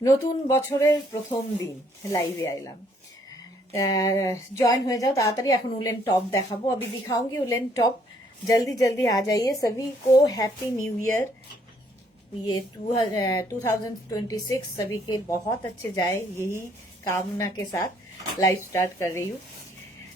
নতুন বছরের প্রথম দিন লাইভে আইলাম। ज्वाइन हो जाओ ताड़ाताड़ी। এখন उलन टॉप देखाबो, अभी दिखाऊंगी उलन टॉप। जल्दी जल्दी आ जाइए। सभी को हैप्पी न्यू ईयर। ये 2026 सभी के बहुत अच्छे जाए, यही कामना के साथ लाइव स्टार्ट कर रही हूँ।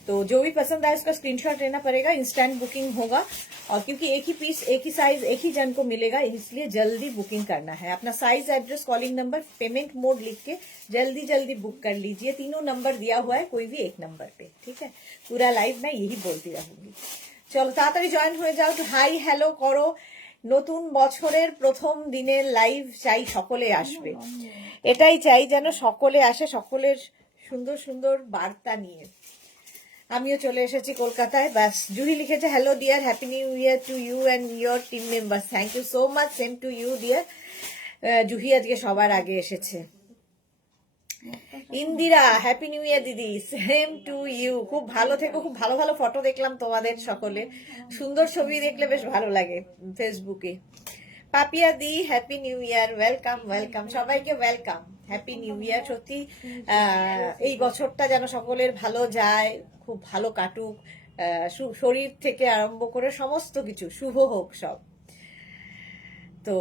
तो जो भी पसंद आए उसका स्क्रीनशॉट लेना पड़ेगा, इंस्टेंट बुकिंग होगा। और क्योंकि एक ही पीस, एक ही साइज, एक ही जन को मिलेगा, इसलिए जल्दी बुकिंग करना है। अपना size, address, calling number, payment mode लिख के जल्दी जल्दी बुक कर लीजिए। तीनों नंबर दिया हुआ है, कोई भी एक नंबर पे, ठीक है। पूरा लाइव मैं यही बोलती रहूंगी। চলো তাড়াতাড়ি জয়েন হয়ে যাও। তো হাই হ্যালো করো। নতুন বছরের প্রথম দিনের লাইভ চাই সকলে আসবে, এটাই চাই যেন সকলে আসে, সকলের সুন্দর সুন্দর বার্তা নিয়ে। আমিও চলে এসেছি কলকাতায়। ব্যাস, জুহি লিখেছে hello dear, happy new year to you and your team member. Thank you so much, same to you dear. Juhi আজকে সবার আগে এসেছে। ইন্দিরা হ্যাপি নিউ ইয়ার দিদি, সেম টু ইউ। খুব ভালো থেকো, খুব ভালো ভালো ফটো দেখলাম তোমাদের সকলে, সুন্দর ছবি দেখলে বেশ ভালো লাগে ফেসবুকে। Papiya di happy new year, welcome welcome, সবাইকে ওয়েলকাম, হ্যাপি নিউ ইয়ার। সত্যি এই বছরটা যেন সকলের ভালো যায়, খুব ভালো কাটুক, শরীর থেকে আরম্ভ করে সমস্ত কিছু শুভ হোক সব। তো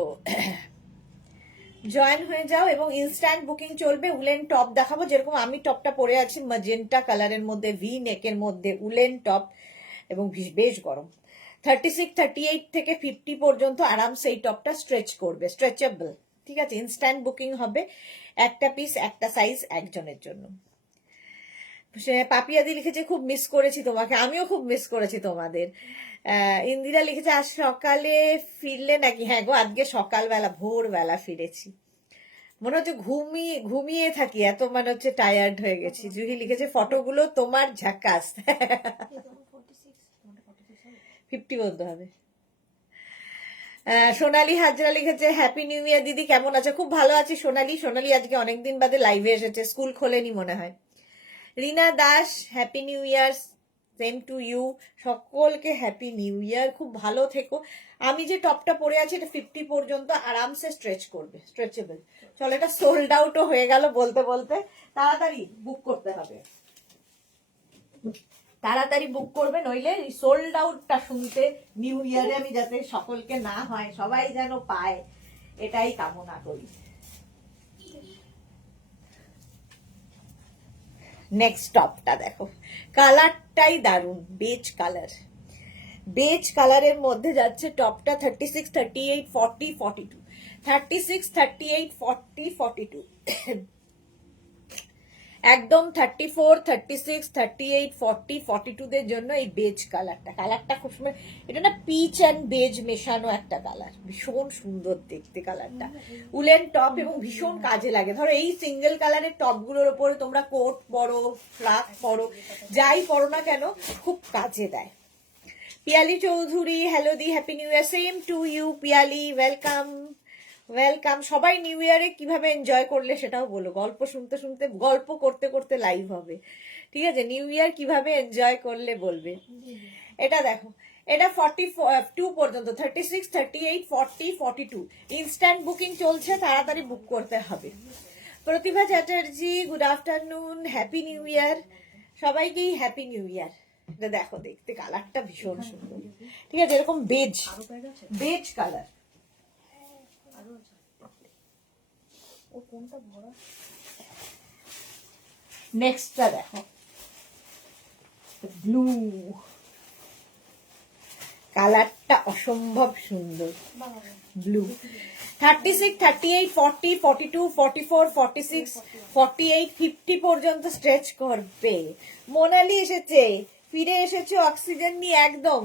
জয়েন হয়ে যাও এবং ইনস্ট্যান্ট বুকিং চলবে। উলেন টপ দেখাবো, যেরকম আমি টপটা পরে আছি ম্যাজেন্টা কালারের মধ্যে, ভি নেকের মধ্যে উলেন টপ, এবং বেশ গরম। 36, 38 থেকে 50 পর্যন্ত আরামসে এই টপটা স্ট্রেচ করবে, স্ট্রেচেবল, ঠিক আছে। ইনস্ট্যান্ট বুকিং হবে, একটা পিস একটা সাইজ একজনের জন্য। পাপিয়াদি লিখেছে খুব মিস করেছি তোমাকে, আমিও খুব মিস করেছি তোমাদের। ইন্দিরা লিখেছে আজ সকালে ফিরলে নাকি? হ্যাঁ গো, আজকে সকালবেলা ভোরবেলা ফিরেছি। মনে হচ্ছে ঘুমিয়ে থাকি, এত মানে হচ্ছে টায়ার্ড হয়ে গেছি। জুহি লিখেছে ফটোগুলো তোমার ঝাকাস। 50 বলতে হবে। সোনালি হাজরা লিখেছে হ্যাপি নিউ ইয়ার দিদি, কেমন আছে? খুব ভালো আছি সোনালি। সোনালি আজকে অনেকদিন বাদে লাইভে এসেছে, স্কুল খোলেনি মনে হয়। Rina Das happy new year, same to you. সকলকে হ্যাপি নিউ ইয়ার, খুব ভালো থেকো। আমি যে টপটা পরে আছি এটা 50 পর্যন্ত আরামসে স্ট্রেচ করবে, স্ট্রেচেবল। চলো, এটা সোল্ড আউটও হয়ে গেল বলতে বলতে। তাড়াতাড়ি বুক করতে হবে, তাড়াতাড়ি বুক করবে, নইলে সোল্ড আউটটা শুনতে নিউ ইয়ারে আমি যাতে সকলকে না হয়, সবাই যেন পায়, এটাই কামনা করি। নেক্সট টপটা দেখো, কালারটাই দারুন, বেজ কালার। বেজ কালারের মধ্যে যাচ্ছে টপটা। 36, 38, 40, 42, 36, 38, 40, 42, একদম 34, 36, 38, 40, 42 দের জন্য এই বেজ কালারটা। কালারটা খুব সুন্দর, এটা না পিচ অ্যান্ড বেজ মেশানো একটা কালার, ভীষণ সুন্দর দেখতে কালারটা। উলেন টপ এবং ভীষণ কাজে লাগে। ধরো এই সিঙ্গেল কালারের টপগুলোর ওপরে তোমরা কোট পরো, ফ্রাক পরো, যাই পরো না কেন খুব কাজে দেয়। পিয়ালি চৌধুরী হ্যালো দি, happy new year, same to you Piyali, welcome welcome. সবাই নিউ ইয়ারে কিভাবে এনজয় করলে সেটাও বলো, গল্প শুনতে শুনতে, গল্প করতে করতে লাইভ হবে, ঠিক আছে। নিউ ইয়ার কিভাবে এনজয় করলে বলবে। এটা দেখো, এটা 42 পর্যন্ত, 36, 38, 40, 42 ইনস্ট্যান্ট বুকিং চলছে, তাড়াতাড়ি বুক করতে হবে। Pratibha Chatterjee good afternoon, happy new year. সবাইকেই হ্যাপি নিউ ইয়ার। এটা দেখো, দেখতে কালারটা ভীষণ সুন্দর, ঠিক আছে। এরকম বেজ, বেজ কালার। নেক্সটটা দেখো, ব্লু কালারটা অসম্ভব সুন্দর, ব্লু। 36, 38, 40, 42, 44, 46, 48, 50 পর্যন্ত স্ট্রেচ করবে। মোনালি এসেছে, ফিরে এসেছে অক্সিজেন নিয়ে, একদম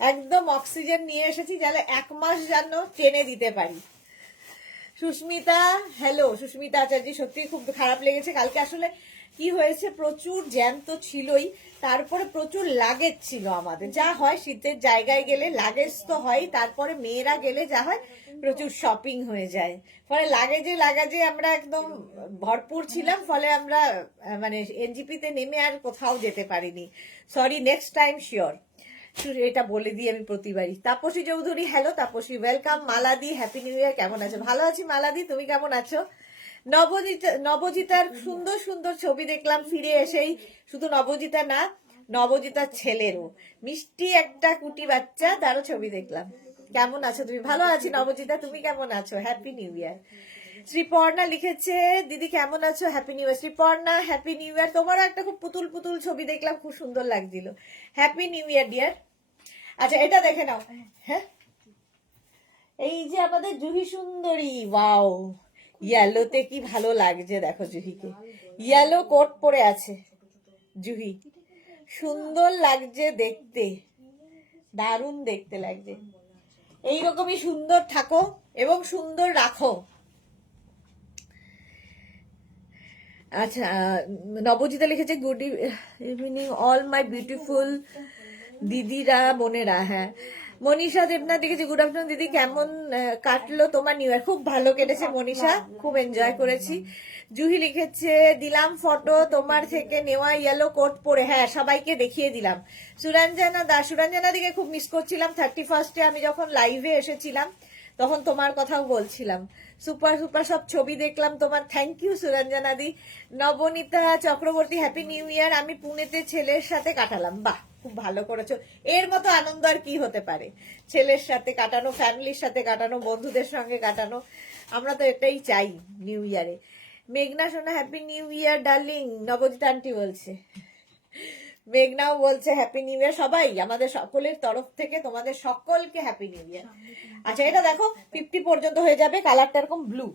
একদম অক্সিজেন নিয়ে এসেছি, যাহলে 1 মাস যেন টেনে দিতে পারি। সুস্মিতা হ্যালো, সুস্মিতা আচার্য, সত্যি খুব খারাপ লেগেছে কালকে। আসলে কি হয়েছে, প্রচুর জ্যাম তো ছিলই, তারপরে প্রচুর লাগেজ ছিল আমাদের। যা হয় শীতের জায়গায় গেলে লাগেজ তো হয়, তারপরে মেয়েরা গেলে যা হয় প্রচুর শপিং হয়ে যায়, ফলে লাগেজে আমরা একদম ভরপুর ছিলাম, ফলে আমরা মানে এনজিপিতে নেমে আর কোথাও যেতে পারিনি। Sorry, next time sure. এটা বলে দিই আমি প্রতিবারই। Tapasi Chowdhury, hello Tapasi, welcome. মালাদি, হ্যাপি নিউ ইয়ার, কেমন আছো? ভালো আছি মালাদি, তুমি কেমন আছো? নবজিতার সুন্দর সুন্দর ছবি দেখলাম ফিরে এসেই। শুধু নবজিতা না, নবজিতার ছেলেরও মিষ্টি একটা কুটি বাচ্চা, তারও ছবি দেখলাম। কেমন আছো তুমি? ভালো আছি নবজিতা, তুমি কেমন আছো? হ্যাপি নিউ ইয়ার। শ্রীপর্ণা লিখেছে, দিদি কেমন আছো? হ্যাপি নিউ ইয়ার। শ্রীপর্ণা হ্যাপি নিউ ইয়ার। তোমারও একটা খুব পুতুল পুতুল ছবি দেখলাম, খুব সুন্দর লাগছিল। Happy new year dear. আচ্ছা এটা দেখে নাও। হ্যাঁ, এই যে আমাদের জুহি সুন্দরী, ওয়াও, ইয়েলোতে কি ভালো লাগছে দেখো জুহিকে। ইয়েলো কোট পরে আছে জুহি, সুন্দর লাগছে দেখতে, দারুণ দেখতে লাগছে। এইরকমই সুন্দর থাকো এবং সুন্দর রাখো। আচ্ছা, নবজিতা লিখেছে, good evening all my beautiful দিদিরা বোনেরা। হ্যাঁ, মনীষা দেবনাথ লিখেছে, গুড আফটারনুন দিদি, কেমন কাটলো তোমার নিউ ইয়ার? খুব ভালো কেটেছে মনীষা, খুব এনজয় করেছি। জুহি লিখেছে, দিলাম ফটো তোমার থেকে নেওয়া ইয়েলো কোট পরে। হ্যাঁ, সবাইকে দেখিয়ে দিলাম। সুরঞ্জনা দাস, সুরঞ্জনা দিকে খুব মিস করছিলাম। 31 আমি যখন লাইভে এসেছিলাম তখন তোমার কথাও বলছিলাম। সুপার সুপার সব ছবি দেখলাম তোমার, থ্যাংক ইউ সুরঞ্জনা দি। Nabanita Chakraborty, happy new year, আমি পুনেতে ছেলের সাথে কাটালাম। বাহ, খুব ভালো করেছো। এর মতো আনন্দ আর কি হতে পারে? ছেলের সাথে কাটানো, ফ্যামিলির সাথে কাটানো, বন্ধুদের সঙ্গে কাটানো, আমরা তো এটাই চাই নিউ ইয়ারে। মেঘনা সোনা, happy new year darling, Nabajita aunty বলছে। মেঘনাও বলছে হ্যাপি নিউ ইয়ার। সবাই আমাদের সকলের তরফ থেকে তোমাদের সকলকে হ্যাপি নিউ ইয়ার। আচ্ছা এটা দেখো, 50 পর্যন্ত হয়ে যাবে, কালারটা এরকম ব্লু।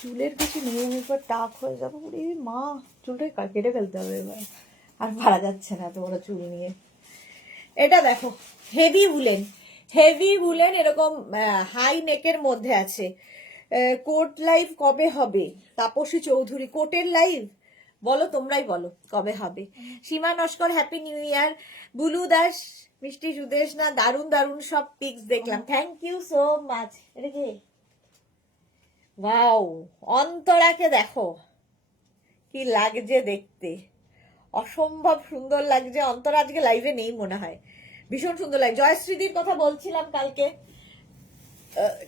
চুলের কিছু নিয়ে পর টাক হয়ে যাবো, মা চুলটা কেটে ফেলতে হবে এবার, আর পারা যাচ্ছে না এত বড় চুল নিয়ে। এটা দেখো, হেভি উলেন, হেভি উলেন, এরকম হাই নেকের মধ্যে আছে। কোট লাইভ কবে হবে? তাপসী চৌধুরী, কোটের লাইভ বলো, তোমরাই বলো কবে হবে। Seema Naskar, happy new year. Bulu Das, মিষ্টি সুদেশ না, দারুণ দারুণ সব পিক্স দেখলাম, থ্যাংক ইউ সো মাচ। এটা কি? ওয়াও, অন্তরাকে দেখো কি লাগছে দেখতে, অসম্ভব সুন্দর লাগছে। অন্তরা আজকে লাইভে নেই মনে হয়, ভীষণ সুন্দর লাগে। জয়শ্রীদির কথা বলছিলাম কালকে,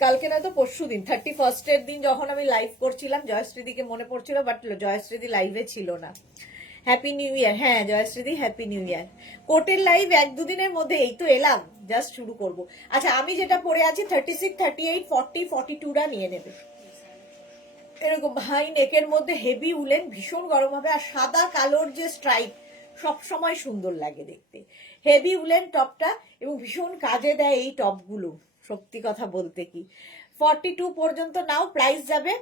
কালকে নয়তো পরশু দিন, 31 দিন যখন আমি লাইভ করছিলাম, জয়শ্রীদিকে মনে পড়ছিল, বাট জয়শ্রীদি লাইভে ছিল না। হ্যাপি নিউ ইয়ার। হ্যাঁ জয়শ্রীদি, হ্যাপি নিউ ইয়ার। কোর্টের লাইভ 1-2 দিনের মধ্যে, এই তো এলাম, জাস্ট শুরু করব। আচ্ছা আমি যেটা পরে আছি 36, 38, 40, 42টা নিয়ে নেবে। এরকম হাই নেকের মধ্যে হেভি উলেন, ভীষণ গরম হবে। আর সাদা কালোর যে স্ট্রাইপ, সব সময় সুন্দর লাগে দেখতে। হেভি উলেন টপটা, এবং ভীষণ কাজে দেয় এই টপগুলো, সত্যি কথা বলতে কি। 42 পর্যন্ত নাও, প্রাইস যাবে,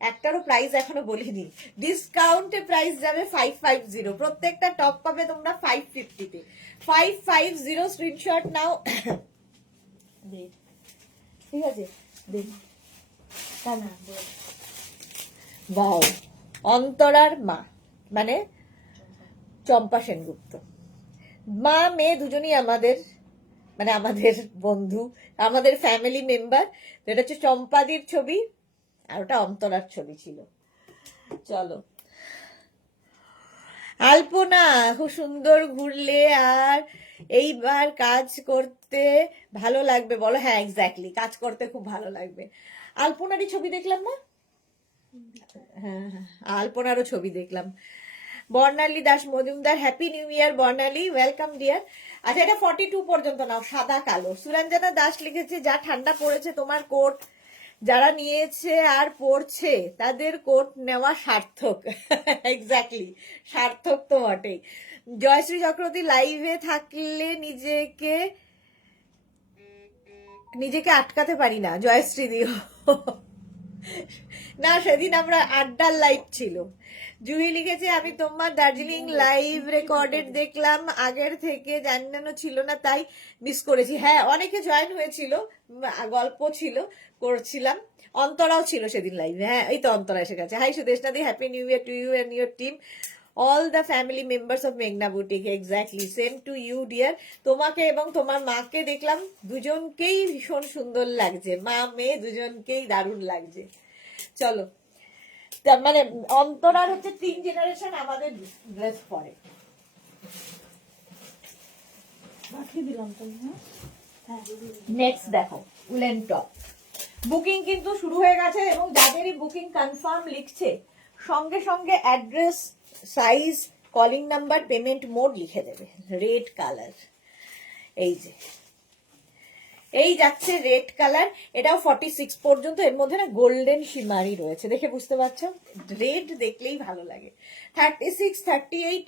একটারও প্রাইস এখনো বলিনি, ডিসকাউন্টে প্রাইস যাবে 550। প্রত্যেকটা টপ পাবে তোমরা 550-তে। 550 স্ক্রিনশট নাও। ঠিক আছে, দেখ বাও, অন্তরার মা মানে চম্পা সেনগুপ্ত, মা মেয়ে দুজনই আমাদের, মানে আমাদের বন্ধু, আমাদের ফ্যামিলি মেম্বার। এটা হচ্ছে চম্পাদির ছবি, আর ওটা অন্তরার ছবি ছিল। চলো, আলপনা খুব সুন্দর ঘুরলে, আর এইবার কাজ করতে ভালো লাগবে বলো। হ্যাঁ এক্স্যাক্টলি, কাজ করতে খুব ভালো লাগবে। আলপনারই ছবি দেখলাম না? হ্যাঁ হ্যাঁ, আলপনারও ছবি দেখলাম। Barnali Das Majumdar, happy new year Barnali, welcome dear. আচ্ছা এটা 42 পর্যন্ত নাও, সাদা কালো। সুরঞ্জনা দাস লিখেছে, যা ঠান্ডা পড়েছে তোমার কোট যারা নিয়েছে আর পড়ছে তাদের কোট নেওয়া সার্থক। এক্স্যাক্টলি, সার্থক তো বটেই। জয়শ্রী চক্রবর্তী, লাইভে থাকলে নিজেকে আটকাতে পারি না। জয়শ্রী দিও না, সেদিন আমরা আড্ডার লাইভ ছিল। জুহি লিখেছে, আমি তোমার দার্জিলিং লাইভ রেকর্ডেড দেখলাম, আগের থেকে জানানো ছিল না তাই মিস করেছি। হ্যাঁ অনেকে জয়েন হয়েছিল, গল্প ছিল, করছিলাম। অন্তরাও ছিল সেদিন লাইভে। হ্যাঁ এই তো অন্তরা এসে গেছে। হাই সুদেশনাদি, happy new year to you and your team. All the family members of মেঘনা boutique, exactly same to you dear. তোমাকে এবং তোমার মাকে দেখলাম, দুজনকেই ভীষণ সুন্দর লাগছে, মা মেয়ে দুজনকেই দারুণ লাগছে। চলো, মানে অন্তরার হচ্ছে 3 জেনারেশন আমাদের ড্রেস পরে। নেক্সট দেখো উলেন টপ। বুকিং কিন্তু শুরু হয়ে গেছে এবং যাদেরই বুকিং কনফার্ম লিখছে সঙ্গে সঙ্গে address, size, calling number, payment mode লিখে দেবে। রেড কালার, এই যে এই যাচ্ছে রেড কালার, এটাও 46 পর্যন্ত। এর মধ্যে না গোল্ডেন শিমারি রয়েছে, দেখে বুঝতে পারছো, রেড দেখলেই ভালো লাগে। 36, 38,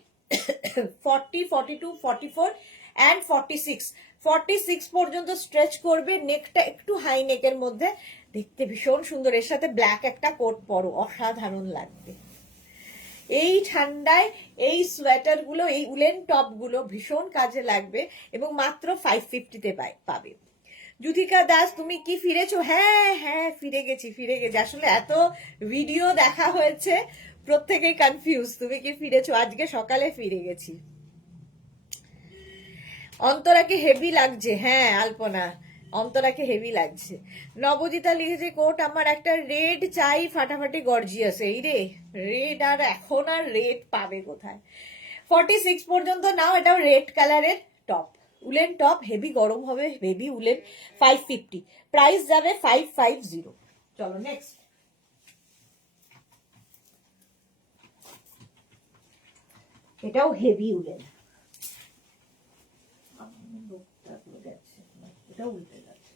40, 42, 44 অ্যান্ড 46। 46 পর্যন্ত স্ট্রেচ করবে। নেকটা একটু হাই নেকের মধ্যে, দেখতে ভীষণ সুন্দর। এর সাথে ব্ল্যাক একটা কোট পরো, অসাধারণ লাগবে। এই ঠান্ডায় এই সোয়েটার গুলো, এই উলেন টপ গুলো ভীষণ কাজে লাগবে এবং মাত্র 550-তে পাবে। যুথিকা দাস, তুমি কি ফিরেছো? হ্যাঁ হ্যাঁ, ফিরে গেছি। আসলে এত ভিডিও দেখা হয়েছে, প্রত্যেকেই কনফিউজ তুমি কি ফিরেছো। আজকে সকালে ফিরে গেছি। অন্তরাকে হেভি লাগছে, হ্যাঁ আলপনা, অন্তরাকে হেভি লাগছে। নবজিতা লিখেছে কোট আমার একটা রেড চাই, ফাটাফাটি গর্জিয়াস। এই রে রেড, আর এখন আর রেড পাবে কোথায়? 46 পর্যন্ত নাও। এটাও রেড কালারের টপ, উলেন টপ, হেভি গরম হবে, হেভি উলেন। 550, প্রাইস যাবে 550। চলো নেক্সট। এটাও হেভি উলেন, এটাও উল্টে যাচ্ছে,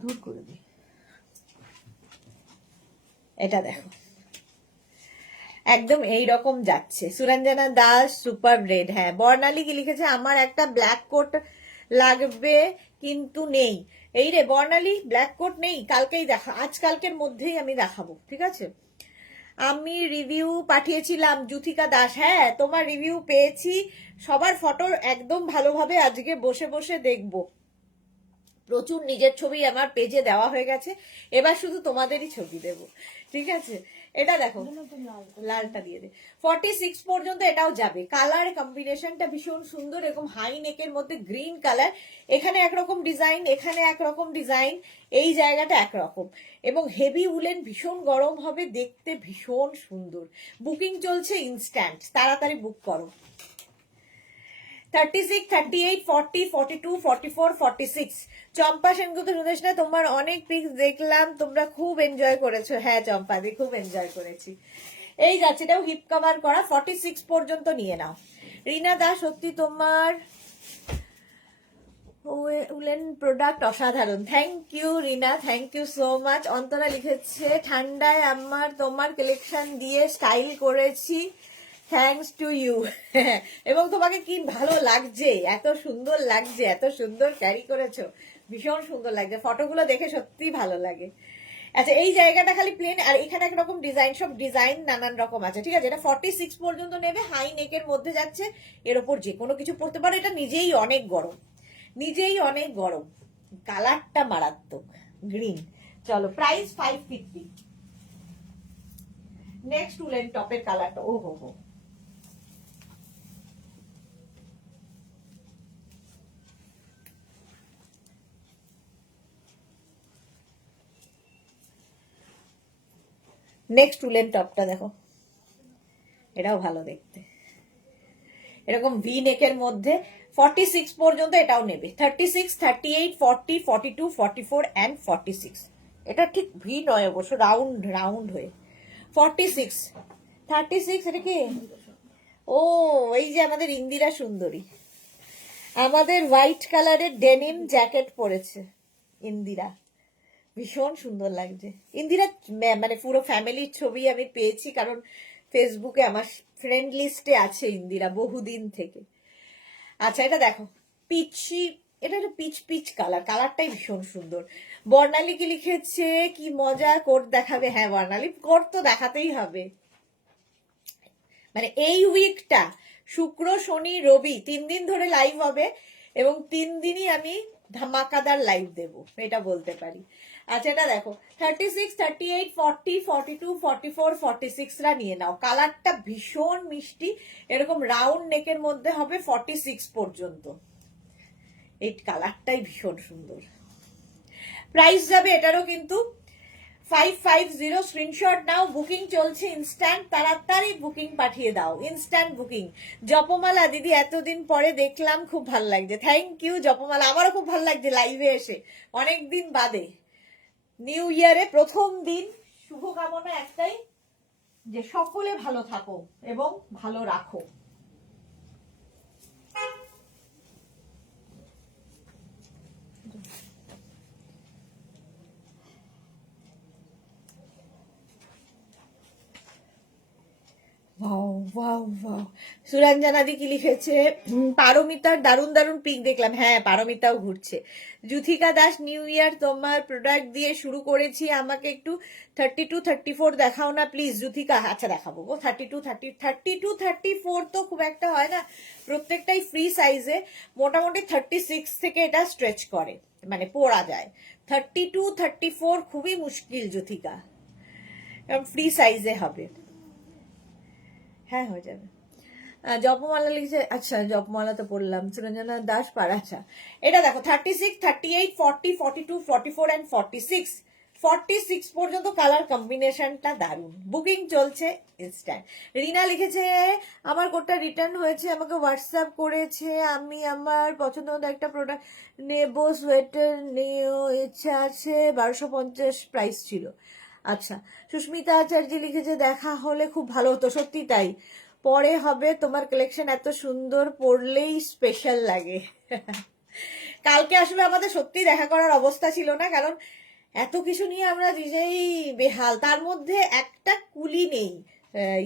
দূর করে দিই। এটা দেখো একদম এই রকম যাচ্ছে। Suranjana Das, super red. হ্যাঁ, বর্ণালী কি লিখেছে, আমার একটা ব্ল্যাক কোট লাগবে কিন্তু নেই। এই রে বর্ণালী, ব্ল্যাক কোট নেই, কালকেই দেখা, আজকালকের মধ্যেই আমি দেখাবো, ঠিক আছে। আমি রিভিউ পাঠিয়েছিলাম যুথিকা দাস, হ্যাঁ তোমার রিভিউ পেয়েছি, সবার ফটো একদম ভালোভাবে আজকে বসে বসে দেখবো। প্রচুর নিজের ছবি আমার পেজে দেওয়া হয়ে গেছে, এবার শুধু তোমাদেরই ছবি দেব, ঠিক আছে। এটা দেখো, লালটা দিয়ে দে। 46 পর্যন্ত এটাও যাবে। কালার কম্বিনেশনটা ভীষণ সুন্দর, এরকম হাই নেকের মধ্যে গ্রিন কালার, এখানে একরকম ডিজাইন, এখানে একরকম ডিজাইন, এই জায়গাটা একরকম, এবং হেভি উলেন, ভীষণ গরম হবে, দেখতে ভীষণ সুন্দর। বুকিং চলছে ইনস্ট্যান্ট, তাড়াতাড়ি বুক করো। 36, 38, 40, 42, 44, 46। চম্পা সেনগুপ্ত সুদেশ না, তোমার অনেক পিক্স দেখলাম, তোমরা খুব এনজয় করেছো। হ্যাঁ চম্পা দি, খুব এনজয় করেছি। এই যাচ্ছে, এটাও হিপ কভার করা, 46 পর্যন্ত নিয়ে নাও। রিনা দাস, সত্যি তোমার উলেন প্রোডাক্ট অসাধারণ। Thank you Rina, thank you so much. Antara লিখেছে ঠান্ডায় আমার তোমার কালেকশন দিয়ে স্টাইল করেছি, থ্যাংকস টু ইউ। এবং তোমাকে কি ভালো লাগছে, এত সুন্দর লাগছে, এত সুন্দর ক্যারি করেছো, ভীষণ সুন্দর লাগছে, ফটোগুলো দেখে সত্যি ভালো লাগে। আচ্ছা, এই জায়গাটা খালি প্লেন, আর এখানে একরকম ডিজাইন, সব ডিজাইন নানান রকম আছে, ঠিক আছে। এটা 46 পর্যন্ত নেবে, হাই নেকের মধ্যে যাচ্ছে, এর ওপর যে কোনো কিছু পরতে পারো। এটা নিজেই অনেক গরম, নিজেই অনেক গরম, কালারটা মারাত্মক গ্রিন। চলো, প্রাইস 550। নেক্সট উলেন টপের কালারটা, ও হো হো, নেক্সট উলেন টপটা দেখো, এটাও ভালো দেখতে, এরকম ভি নেকের মধ্যে। 46 পর্যন্ত এটাও নেবে। 36, 38, 40, 42, 44 অ্যান্ড 46। এটা ঠিক ভি নয় অবশ্য, রাউন্ড রাউন্ড হয়ে। 46, 36, এটা কি? ও, এই যে আমাদের ইন্দিরা সুন্দরী, আমাদের হোয়াইট কালারের ডেনিম জ্যাকেট পরেছে ইন্দিরা, ভীষণ সুন্দর লাগছে। ইন্দিরা মানে পুরো ফ্যামিলির ছবি আমি পেয়েছি, কারণ ফেসবুকে আমার ফ্রেন্ড লিস্টে আছে ইন্দিরা বহুদিন থেকে। আচ্ছা, এটা দেখো পিচি, এটা একটা পিচ পিচ কালার, কালারটাই ভীষণ সুন্দর। বর্ণালী কি লিখেছে, কি মজা, কোট দেখাবে? হ্যাঁ বর্ণালী, কোট তো দেখাতেই হবে। মানে এই উইকটা শুক্র শনি রবি 3 দিন ধরে লাইভ হবে, এবং 3 দিনই আমি ধামাকাদার লাইভ দেব, এটা বলতে পারি। আচ্ছা এটা দেখো 36, 38, 40, 42, 44, 46 রা নিয়ে নাও। কালারটা ভীষণ মিষ্টি, এরকম রাউন্ড নেকের মধ্যে হবে 46 পর্যন্ত। এই কালারটাই ভীষণ সুন্দর। প্রাইস যাবে এটারও কিন্তু 550। স্ক্রিনশট নাও, বুকিং চলছে ইনস্ট্যান্ট, তাড়াতাড়ি বুকিং পাঠিয়ে দাও, ইনস্ট্যান্ট বুকিং। জপমালা দিদি এতদিন পরে দেখলাম, খুব ভালো লাগছে। থ্যাংক ইউ জপমালা, আমারও খুব ভালো লাগছে লাইভে এসে অনেকদিন বাদে। নিউ ইয়ারে প্রথম দিন, শুভকামনা একটাই, যে সকলে ভালো থাকো এবং ভালো রাখো। সুরঞ্জনাদি কি লিখেছে? পারমিতার দারুণ দারুণ পিক দেখলাম। হ্যাঁ, পারমিতাও ঘুরছে। যুথিকা দাস, নিউ ইয়ার তোমার প্রোডাক্ট দিয়ে শুরু করেছি, আমাকে একটু 32, 34 দেখাও না প্লিজ। যুথিকা, আচ্ছা দেখাবো গো। 32, 34 তো খুব একটা হয় না, প্রত্যেকটাই ফ্রি সাইজে। মোটামুটি 36 থেকে এটা স্ট্রেচ করে, মানে পরা যায়। 32, 34 খুবই মুশকিল যুথিকা, কারণ ফ্রি সাইজে হবে। হ্যাঁ হয়ে যাবে। জপমালা লিখছে, আচ্ছা জপমালা তো পড়লাম। সুরঞ্জনা দাস পাড়া, আচ্ছা এটা দেখো 36, 38, 40, 42, 44 অ্যান্ড 46। 46 পর্যন্ত কালার কম্বিনেশনটা দারুণ। বুকিং চলছে ইনস্ট্যান্ট। রিনা লিখেছে আমার কোডটা রিটার্ন হয়েছে, আমাকে হোয়াটসঅ্যাপ করেছে, আমি আমার পছন্দ মতো একটা প্রোডাক্ট নেব, সোয়েটার নিয়েও ইচ্ছা আছে, 1250 প্রাইস ছিল। আচ্ছা, সুস্মিতা আচার্য লিখেছে দেখা হলে খুব ভালো হতো। সত্যি তাই, পরে হবে, তোমার কালেকশন এত সুন্দর, পড়লেই স্পেশাল লাগে। কালকে আসলে আমাদের সত্যি দেখা করার অবস্থা ছিল না, কারণ এত কিছু নিয়ে আমরা নিজেই বেহাল, তার মধ্যে একটা কুলি নেই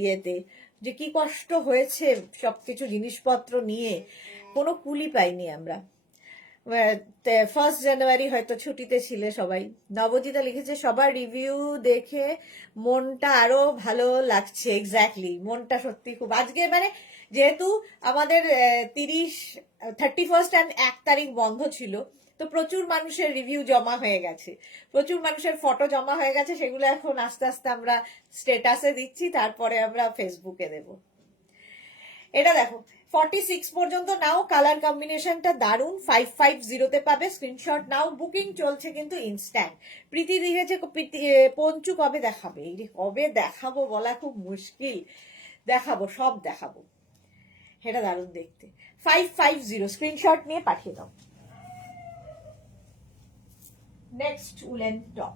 ইয়েতে, যে কি কষ্ট হয়েছে সবকিছু জিনিসপত্র নিয়ে, কোনো কুলি পাইনি আমরা। 1 জানুয়ারি হয়তো ছুটিতে ছিলে সবাই। নবজিতা লিখেছে সবার রিভিউ দেখে মনটা আরো ভালো লাগছে। এক্স্যাক্টলি, মনটা সত্যি খুব আজকে, মানে যেহেতু আমাদের 31 অ্যান্ড 1 তারিখ বন্ধ ছিল, তো প্রচুর মানুষের রিভিউ জমা হয়ে গেছে, প্রচুর মানুষের ফটো জমা হয়ে গেছে, সেগুলো এখন আস্তে আস্তে আমরা স্টেটাসে দিচ্ছি, তারপরে আমরা ফেসবুকে দেব। এটা দেখো 46 পর্যন্ত নাও, কালার কম্বিনেশনটা দারুন। 550 পাবে, স্ক্রিনশট নাও, বুকিং চলছে কিন্তু ইনস্ট্যান্ট। প্রীতি লিখেছে পঞ্চু কবে দেখাবে? এই কবে দেখাবো বলা খুব মুশকিল, দেখাবো, সব দেখাবো। এটা দারুন দেখতে। 550 স্ক্রিনশট নিয়ে পাঠিয়ে দাও। Next woollen top.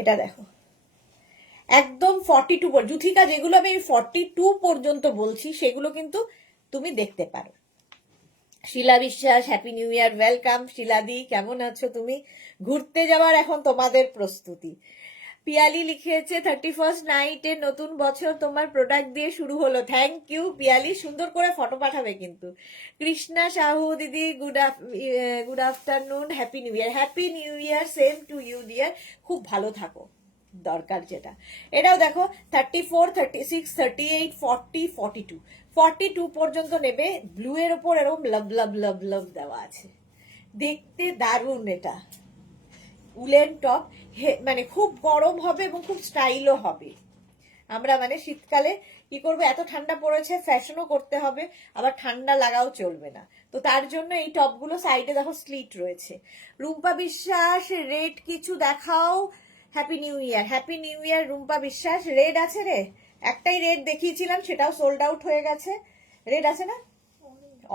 এটা দেখো একদম 42, যুথিকা যেগুলো আমি 42 পর্যন্ত বলছি সেগুলো কিন্তু তুমি দেখতে পারো। শিলা বিশ্বাস, হ্যাপি নিউ ইয়ার, ওয়েলকাম। শিলাদি কেমন আছো তুমি? ঘুরতে যাওয়ার এখন তোমাদের প্রস্তুতি। পিয়ালি লিখেছে 31st নাইটে নতুন বছর তোমার প্রোডাক্ট দিয়ে শুরু হলো। থ্যাংক ইউ পিয়ালি, সুন্দর করে ফটো পাঠাবে কিন্তু। কৃষ্ণা সাহু দিদি, good afternoon, happy new year. Happy new year, same to you dear, খুব ভালো থাকো, দরকার যেটা। এটাও দেখো 34, 36, 38, 40, 42। 42 পর্যন্ত নেবে। ব্লু এর ওপর এরকম লাভ লাভ লাভ লাভ দেওয়া আছে, দেখতে দারুণ। এটা উলেন টপ, মানে খুব গরম হবে এবং খুব স্টাইলও হবে। আমরা মানে শীতকালে কি করবো, এত ঠান্ডা পড়েছে, ফ্যাশনও করতে হবে, আবার ঠান্ডা লাগাও চলবে না, তো তার জন্য এই টপগুলো সাইডে দেখো স্লিট রয়েছে। রুম্পা বিশ্বাস, রেড কিছু দেখাও। Happy new year, happy new ইয়ার রুম্পা বিশ্বাস। রেড আছে রে, একটাই রেড দেখিয়েছিলাম, সেটাও সোল্ড আউট হয়ে গেছে। রেড আছে না,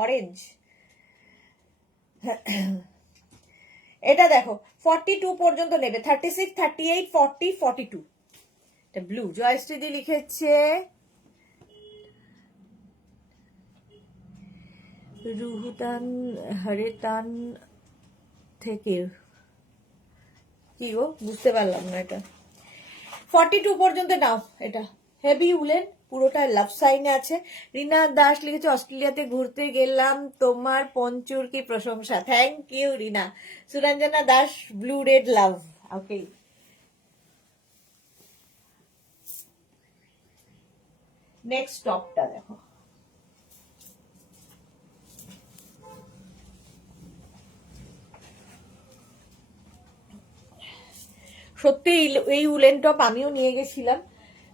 অরেঞ্জ। এটা দেখো 42 পর্যন্ত নেবে, 36, 38, 40, 42। এটা ব্লু। জয়শ্রীদি লিখেছে রুহুতান হরেতান থেকে, কি গো বুঝতে পারলাম না। এটা 42 পর্যন্ত নাও। এটা হেভি উলেন, পুরোটা লাভ সাইনে আছে। রিনা দাস লিখেছে অস্ট্রেলিয়াতে ঘুরতে গেলাম, তোমার পঞ্চুর কি প্রশংসা। Thank you Rina. Suranjana Das blue red love. Okay, next টপটা দেখো। সত্যি এই উলেন টপ আমিও নিয়ে গেছিলাম,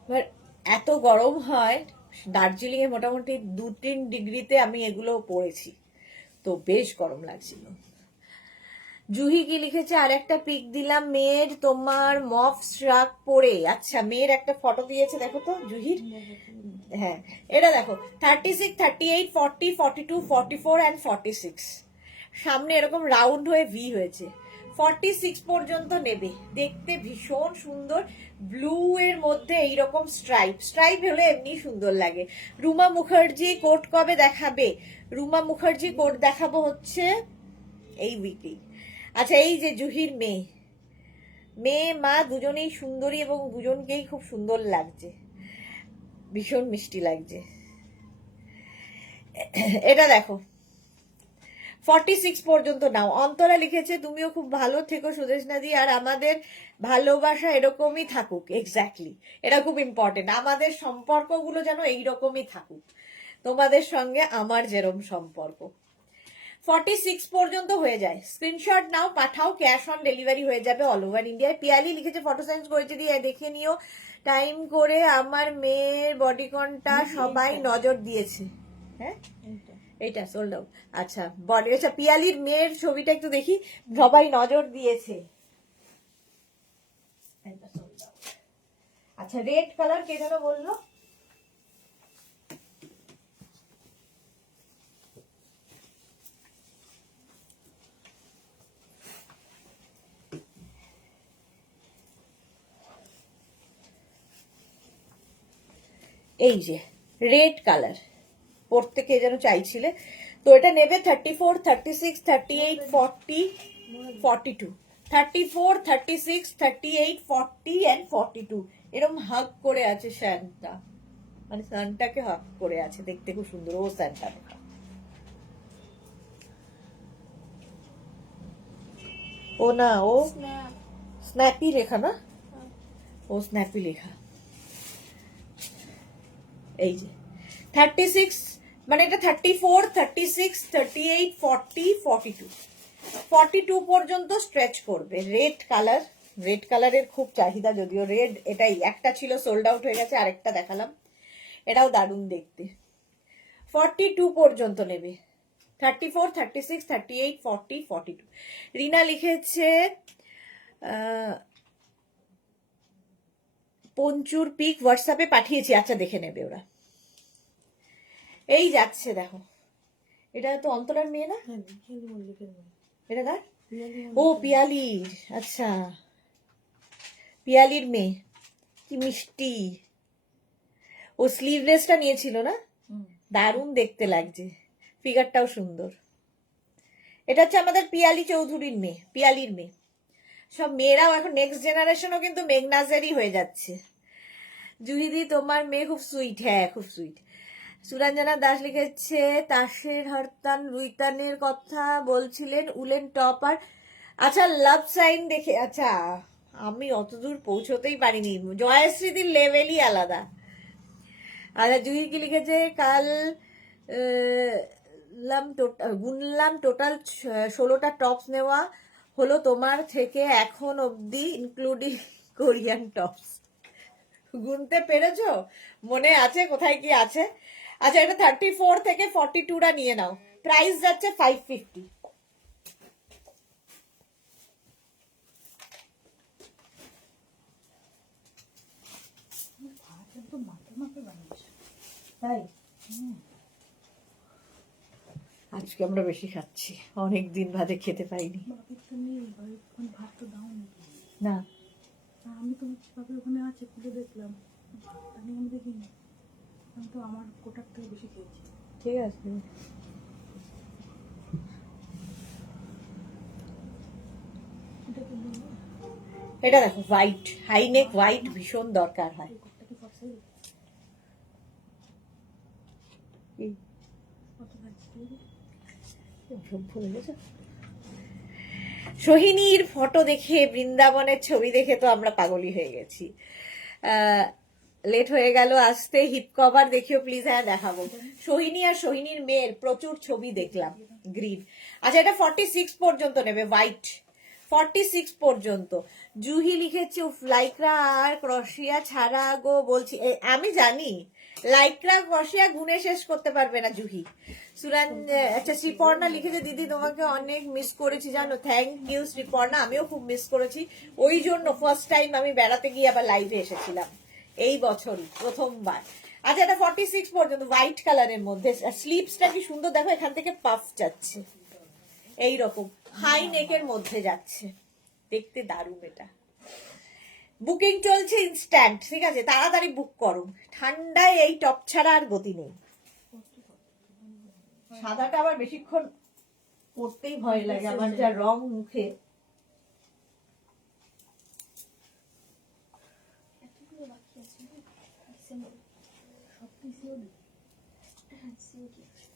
এবার এত গরম হয় দার্জিলিং এ মোটামুটি 2-3 ডিগ্রিতে আমি এগুলো পরেছি, তো বেশ গরম লাগছিল। জুহি কি লিখেছে, আর একটা পিক দিলাম মেয়ের তোমার মফ শ্রাক পরে। আচ্ছা, মেয়ের একটা ফটো দিয়েছে, দেখো তো জুহির। হ্যাঁ, এটা দেখো 36, 38, 40, 42, 44 অ্যান্ড 46। সামনে এরকম রাউন্ড হয়ে ভি হয়েছে। 46 পর্যন্ত নেবে, দেখতে ভীষণ সুন্দর। ব্লু এর মধ্যে এইরকম স্ট্রাইপ স্ট্রাইপ হলে এমনি সুন্দর লাগে। রুমা মুখার্জি কোট কবে দেখাবে? রুমা মুখার্জি কোট দেখাবো হচ্ছে এই উইকেই। আচ্ছা, এই যে জুহির মেয়ে, মা দুজনেই সুন্দরী এবং দুজনকেই খুব সুন্দর লাগছে, ভীষণ মিষ্টি লাগছে। এটা দেখো 46 পর্যন্ত নাও। অন্তরা লিখেছে, তুমিও খুব ভালো থেকো সুদেশনা দি, আর আমাদের ভালোবাসা এরকমই থাকুক। এক্স্যাক্টলি, এটা খুব ইম্পর্টেন্ট, আমাদের সম্পর্কগুলো যেন এইরকমই থাকুক, তোমাদের সঙ্গে আমার যেরকম সম্পর্ক। 46 পর্যন্ত হয়ে যায়, স্ক্রিনশট নাও, পাঠাও, ক্যাশ অন ডেলিভারি হয়ে যাবে অল ওভার ইন্ডিয়ায়। পিয়ালি লিখেছে, ফটো সেন্স করেছে দিয়ে দেখে নিও টাইম করে, আমার মেয়ের বডিকনটা সবাই নজর দিয়েছে। হ্যাঁ, এইটা সোল্ড আউট। আচ্ছা, বডি, আচ্ছা পিয়ালির মেয়ের ছবিটা একটু দেখি, সবাই নজর দিয়েছে। আচ্ছা, রেড কালার কে যেন বললো? এই যে রেড কালার পড়তে কে যেন চাইছিলে, তো এটা নেবে 34, 36, 38, 40, 42। 34, 36, 38, 40 and 42 এরকম হাগ করে আছে স্যান্টা, মানে সানটাকে হাগ করে আছে, দেখতে খুব সুন্দর। ও স্যান্টা দেখা, ও না, ও স্ন্যাপি লেখা না, ও স্ন্যাপি লেখা। এই যে 36, মানে এটা 34, 36, 38, 40, 42, 42 পর্যন্ত স্ট্রেচ করবে। রেড কালার, রেড কালারের খুব চাহিদা, যদিও রেড এটাই একটা ছিল, সোল্ড আউট হয়ে গেছে, আরেকটা দেখালাম, এটাও দারুণ দেখতে। 42 পর্যন্ত নেবে, 34, 36, 38, 40, 42। রিনা লিখেছে পঞ্চুর পিক হোয়াটসঅ্যাপে পাঠিয়েছি, আচ্ছা দেখে নেবে ওরা। এই যাচ্ছে দেখো, এটা তো অন্তরার মেয়ে না? এটা কার? ও পিয়ালির, আচ্ছা পিয়ালির মেয়ে, কি মিষ্টি। ও স্লিভলেসটা নিয়েছিল না, দারুণ দেখতে লাগছে, ফিগারটাও সুন্দর। এটা হচ্ছে আমাদের পিয়ালি চৌধুরীর মেয়ে, পিয়ালির মেয়ে। সব মেয়েরাও এখন নেক্সট জেনারেশনও কিন্তু মেঘনাজেরই হয়ে যাচ্ছে। জুহিদি তোমার মেয়ে খুব সুইট, হ্যাঁ খুব সুইট। সুরঞ্জনা দাস লিখেছে, তাসের হরতান রুইতানের কথা বলছিলেন, উলেন টপ আর, আচ্ছা লাভ সাইন দেখে, আচ্ছা আমি অতদূর পৌঁছতেই পারিনি, জয়শ্রীদির লেভেলই আলাদা। আচ্ছা, জুহি কি লিখেছে, কাল গুনলাম টোটাল 16টা টপস নেওয়া হলো তোমার থেকে এখন অব্দি, ইনক্লুডিং কোরিয়ান টপস। গুনতে পেরেছো? মনে আছে কোথায় কি আছে? আচ্ছা, এটা 34 থেকে 42টা নিয়ে নাও, প্রাইস যাচ্ছে 550। তাই আজকে আমরা বেশি খাচ্ছি, অনেক দিন বাদে খেতে পাইনি। না আমি তো ওখানে আছে খুলে দেখলাম, আমি দেখিনি, আমি তো আমার কোটার থেকে বেশি খেয়েছি। ঠিক আছে, এটা দেখো হোয়াইট, হাই নেক হোয়াইট ভীষণ দরকার হয়। ভুলে গেছো? সোহিনীর ফটো দেখে, বৃন্দাবনের ছবি দেখে তো আমরা পাগলই হয়ে গেছি। লেট হয়ে গেল আসতে। হিপ কভার দেখিও প্লিজ। হ্যাঁ দেখাবো। সোহিনী আর সোহিনীর মেয়ের প্রচুর ছবি দেখলাম। গ্রিন। আচ্ছা, এটা 46 পর্যন্ত নেবে, হোয়াইট। 46 পর্যন্ত। জুহি লিখেছে উফ, লাইক্রা আর ক্রশিয়া ছাড়া গো বলছি। আমি জানি লাইক্রা ক্রশিয়া গুনে শেষ করতে পারবে না জুহি। সুরান, আচ্ছা শ্রীপর্ণা লিখেছে দিদি তোমাকে অনেক মিস করেছি জানো। থ্যাংক ইউ শ্রীপর্ণা, আমিও খুব মিস করেছি। ওই জন্য ফার্স্ট টাইম আমি বেড়াতে গিয়ে আবার লাইভে এসেছিলাম এই বছরই প্রথমবার। আচ্ছা, এটা 46 পর্যন্ত, হোয়াইট কালারের মধ্যে। স্লিপসটা কি সুন্দর দেখো, এখান থেকে পাফ যাচ্ছে এইরকম, হাই নেকের মধ্যে যাচ্ছে, দেখতে দারুণ। এটা বুকিং চলছে ইনস্ট্যান্ট, ঠিক আছে, তাড়াতাড়ি বুক করো। ঠান্ডায় এই টপ ছাড়া আর গতি নেই। সাদাটা আবার বেশিক্ষণ পরতেই ভয় লাগে আমার, যা রং মুখে।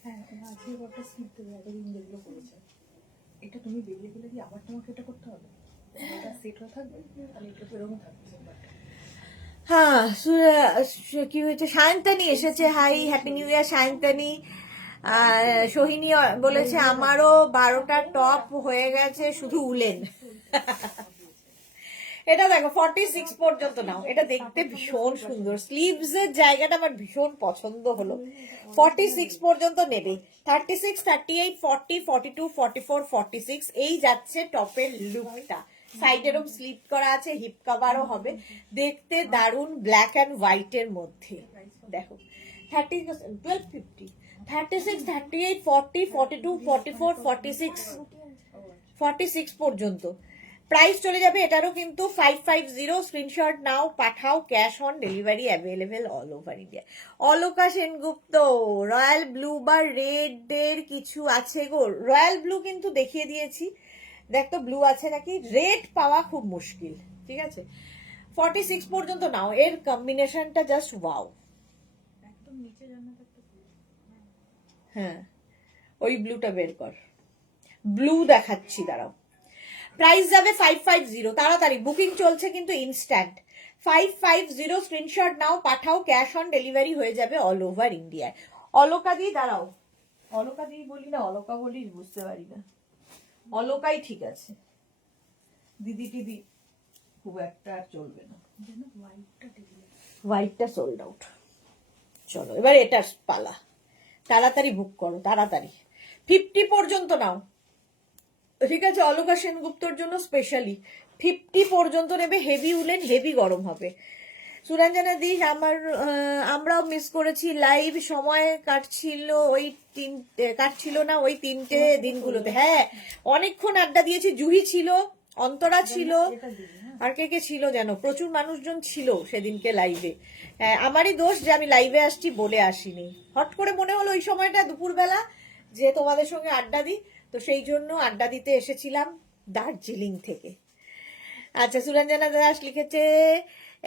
হ্যাঁ, আজকে একটা স্লিপ দেবে, এতদিন যেগুলো করেছে। এটা তুমি বেরিয়ে গেলে কি আবার তোমাকে এটা করতে হবে? এটা সেট হয়ে থাকবে, তাহলে এটা তো এরকম থাকবে। হ্যাঁ, কি হয়েছে? সায়ন্তানী এসেছে, hi happy new year Sayantani. Sohini বলেছে আমারও 12টা টপ হয়ে গেছে, শুধু উলেন। এটা দেখো 46 পর্যন্ত নাও। এটা দেখতে ভীষণ সুন্দর, স্লিভস এর জায়গাটা আমার ভীষণ পছন্দ হলো। 46 পর্যন্ত নেবে। 36, 38, 40, 42, 44, 46 এই যাচ্ছে টপের লুকটা। সাইডেরও স্লিপ করা আছে, হিপ কভারও হবে, দেখতে দারুণ, ব্ল্যাক এন্ড হোয়াইট এর মধ্যে। দেখো 30, 1250, 36, 38, 40, 42, 44, 46, 46 পর্যন্ত প্রাইস চলে যাবে। এটারও কিন্তু 550। স্ক্রিনশট নাও, পাঠাও, cash on delivery available all over India. Alka Sengupta, royal blue বা রেড এর কিছু আছে গো? রয়্যাল ব্লু কিন্তু দেখিয়ে দিয়েছি, দেখ তো ব্লু আছে নাকি। রেড পাওয়া খুব মুশকিল, ঠিক আছে। 46 পর্যন্ত নাও, এর কম্বিনেশনটা জাস্ট ওয়াও। একদম নিচে জান্নাত একটা হ্যাঁ, ওই ব্লুটা বের কর। ব্লু দেখাচ্ছি, দাঁড়াও। প্রাইস যাবে 550, তাড়াতাড়ি বুকিং চলছে কিন্তু ইনস্ট্যান্ট। 550 স্ক্রিনশট নাও, পাঠাও, ক্যাশ অন ডেলিভারি হয়ে যাবে অল ওভার ইন্ডিয়ায়। অলকা দি, দাঁড়াও, অলকা দি বলি না অলকা বলি বুঝতে পারি না। অলকাই ঠিক আছে, দিদি টিদি খুব একটা আর চলবে না। যেন হোয়াইটটা টেবিলে। হোয়াইটটা সোল্ড আউট। চলো এবার এটার পালা, তাড়াতাড়ি বুক করো, তাড়াতাড়ি। 50 পর্যন্ত নাও, ঠিক আছে। অলকা সেনগুপ্তর জন্য স্পেশালি 50 পর্যন্ত নেবে। হেভি উলেন, হেভি গরম হবে। সুরঞ্জনা দি, আমরাও মিস করেছি লাইভ, সময় কাটছিল না ওই 3টে দিনগুলোতে। হ্যাঁ, অনেকক্ষণ আড্ডা দিয়েছি। জুহি ছিল, অন্তরা ছিল, আর কে কে ছিল যেন, প্রচুর মানুষজন ছিল সেদিনকে লাইভে। আমারই দোষ যে আমি লাইভে আসছি বলে আসিনি। হট করে মনে হলো ওই সময়টা দুপুরবেলা যে তোমাদের সঙ্গে আড্ডা দিই, তো সেই জন্য আড্ডা দিতে এসেছিলাম দার্জিলিং থেকে। আচ্ছা, সুরঞ্জনা দাস লিখেছে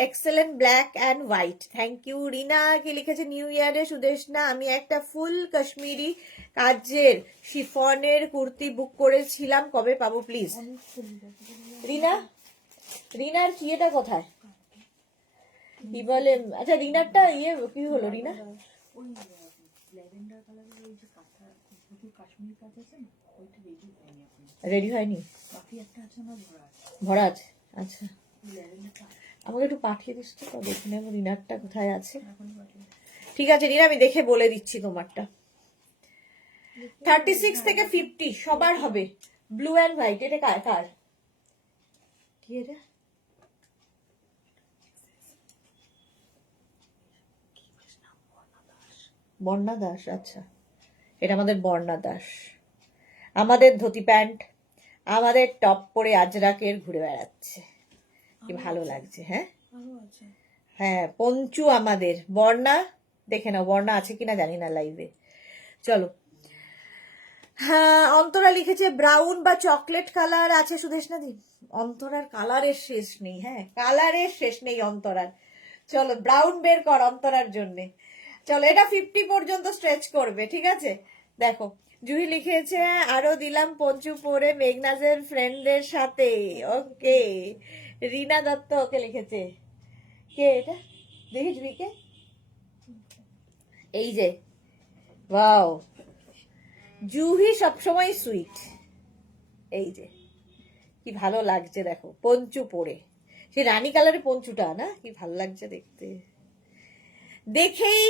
excellent black and white, thank you. Rina কি লিখেছে নিউ ইয়ারে সুদেশনা, আমি একটা ফুল কাশ্মীরি কাজের শিফনের কুর্তি বুক করেছিলাম, কবে পাবো প্লিজ? রিনা, রিনার কি এটা কোথায় কি বলে? আচ্ছা রিনারটা কি হলো রিনা? ওই ল্যাভেন্ডার কালারের ওই যে কাঁথা শুধু কাশ্মীরি কাজ আছে না, ওইটা রেডি হয়নি এখন। রেডি হয়নি, বাকি একটা আছে আমার ভরা আছে। ভরা আছে? আচ্ছা, ল্যাভেন্ডারটা আমাকে একটু পাঠিয়ে দিস তো, দেখে নেবো রিনারটা কোথায় আছে। এখন বাকি। ঠিক আছে রিনা, আমি দেখে বলে দিচ্ছি তোমারটা। 36 থেকে 50 সবার হবে, ব্লু অ্যান্ড হোয়াইট। এটা কার কার কি এটা? বর্ণা দাস, আচ্ছা, এটা আমাদের বর্ণা দাস। আমাদের ধুতি প্যান্ট, আমাদের টপ পরে আজরাকের ঘুরে বেড়াচ্ছে, কি ভালো লাগছে। হ্যাঁ আরো আছে। হ্যাঁ, পঞ্চু আমাদের। বর্ণা দেখে নাও, বর্ণা আছে কিনা জানি না লাইভে। চলো। হ্যাঁ, অন্তরা লিখেছে ব্রাউন বা চকলেট কালার আছে সুদেশনা দি। অন্তরার কালারের শেষ নেই, হ্যাঁ কালারের শেষ নেই অন্তরার। চলো ব্রাউন বের কর অন্তরার জন্য। চলো, এটা 50 পর্যন্ত স্ট্রেচ করবে, ঠিক আছে। দেখো জুহি লিখেছে আরো দিলাম পঞ্চু পরে মেঘনাজের ফ্রেন্ডদের সাথে। ওকে, রিনা দত্ত ওকে লিখেছে। কে এটা দেখি জুহিকে, এই যে ওয়াও, জুহি সবসময় সুইট। এই যে কি ভালো লাগছে দেখো পঞ্চু পরে, সে রানী কালারের পঞ্চুটা না, কি ভালো লাগছে দেখতে। দেখেই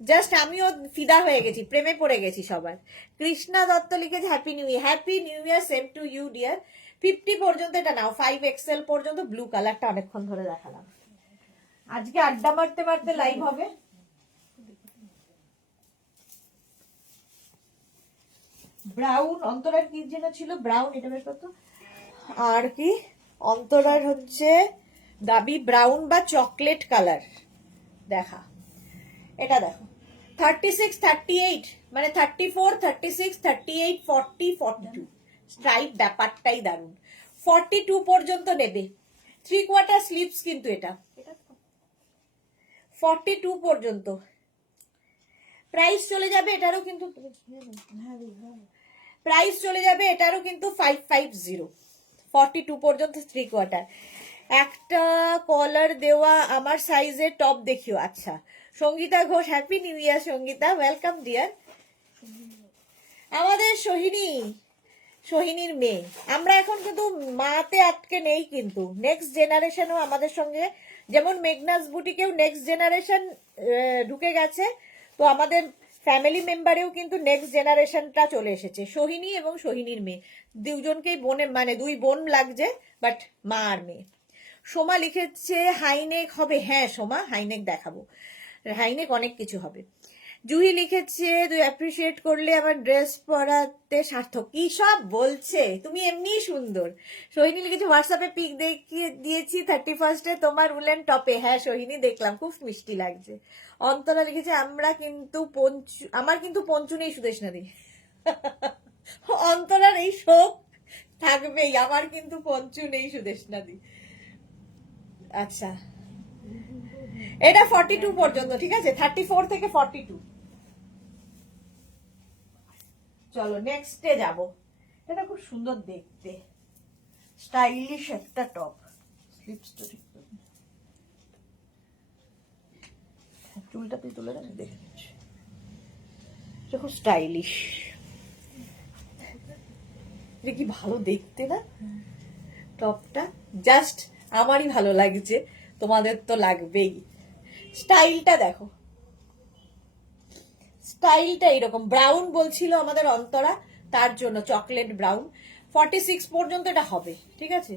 জাস্ট আমিও ফিদা হয়ে গেছি, প্রেমে পড়ে গেছি সবার। কৃষ্ণা দত্ত লিখেছে happy new year. Happy new year, same to you dear. 50 পর্যন্ত এটা নাও, 5XL পর্যন্ত। ব্লু কালারটা অনেকক্ষণ ধরে দেখালাম। আজকে আড্ডা মারতে মারতে লাইভ হবে। ব্রাউন অন্তরার কি যেন ছিল, ব্রাউন, এটা বের করতো। আর কি অন্তরার হচ্ছে দাবি ব্রাউন বা চকলেট কালার। দেখা, এটা দেখো 36, 38, মানে 34, 36, 38, 40, 42 স্ট্রাইপ, ব্যাপারটাই দারুন। 42 পর্যন্ত নেবে, 3/4 স্লিভস কিন্তু এটা 42 পর্যন্ত। প্রাইস চলে যাবে এটারও কিন্তু, প্রাইস চলে যাবে এটারও কিন্তু 550। 42 পর্যন্ত 3/4। একটা কলার দেওয়া আমার সাইজের টপ দেখিও। আচ্ছা, Sangeeta Ghosh, happy new year Sangeeta, welcome dear. আমাদের সোহিনীর মেয়ে। আমরা এখন কিন্তু মাতে আটকে নেই, কিন্তু নেক্সট জেনারেশনও আমাদের সঙ্গে, যেমন মেঘনাস বুটিকেও নেক্সট জেনারেশন ঢুকে গেছে, তো আমাদের ফ্যামিলি মেম্বারেও কিন্তু নেক্সট জেনারেশনটা চলে এসেছে। সোহিনী এবং সোহিনীর মেয়ে দুজনকেই বোনে, মানে দুই বোন লাগছে, বাট মা আর মেয়ে। সোমা লিখেছে হাইনেক হবে। হ্যাঁ সোমা, হাইনেক দেখাবো, হাইনেক অনেক কিছু হবে। জুহি লিখেছে তুই অ্যাপ্রিসিয়েট করলে আমার ড্রেস পরাতে সার্থক। কি সব বলছে, তুমি এমনিই সুন্দর। সোহিনী লিখেছে হোয়াটসঅ্যাপে পিক দেখিয়ে দিয়েছি 31 তোমার উলেন টপে। হ্যাঁ সোহিনী দেখলাম, খুব মিষ্টি লাগছে। অন্তরা লিখেছে আমরা কিন্তু আমার কিন্তু পঞ্চু নেই সুদেশনাদি। অন্তরার এই শোক থাকবেই, আমার কিন্তু পঞ্চু নেই সুদেশনাদি। আচ্ছা, এটা 42 পর্যন্ত, ঠিক আছে, 34 থেকে 42। চলো নেক্সটে যাব। এটা খুব সুন্দর দেখতে, স্টাইলিশ একটা টপ। স্লিপসটা ঠিক করে চুলটা তুলে রাখি, দেখে নিচ্ছি। এটা খুব স্টাইলিশ, এটা কি ভালো দেখতে না টপটা, জাস্ট আমারই ভালো লাগছে, তোমাদের তো লাগবেই। স্টাইলটা দেখো, স্টাইলটা এরকম ব্রাউন বলছিল আমাদের অন্তরা, তার জন্য চকলেট ব্রাউন। 46 পর্যন্ত এটা হবে, ঠিক আছে।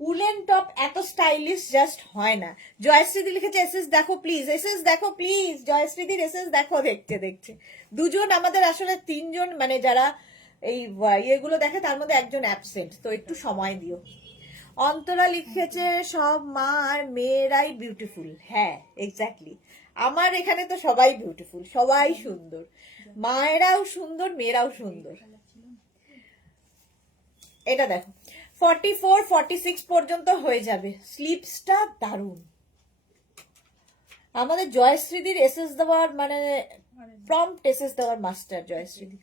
উলেন টপ এত স্টাইলিশ জাস্ট হয় না। জয়শ্রীদি লিখেছে এসএস দেখো প্লিজ, এসএস দেখো প্লিজ। জয়শ্রীদির এসএস দেখো, দেখছে দুজন, আমাদের আসলে তিনজন, মানে যারা এই ইয়েগুলো দেখে তার মধ্যে একজন অ্যাবসেন্ট, তো একটু সময় দিও। অন্তরা লিখেছে সব মা আর মেয়েরাই বিউটিফুল। হ্যাঁ এক্স্যাক্টলি, আমার এখানে তো সবাই বিউটিফুল, সবাই সুন্দর, মায়েরাও সুন্দর, মেয়েরাও সুন্দর। এটা দেখো 44, 46 পর্যন্ত হয়ে যাবে। স্লিপসটা দারুন। আমাদের জয়শ্রীদির এসএস দেওয়ার, মানে প্রম্পট এসএস দেওয়ার মাস্টার জয়শ্রীদি।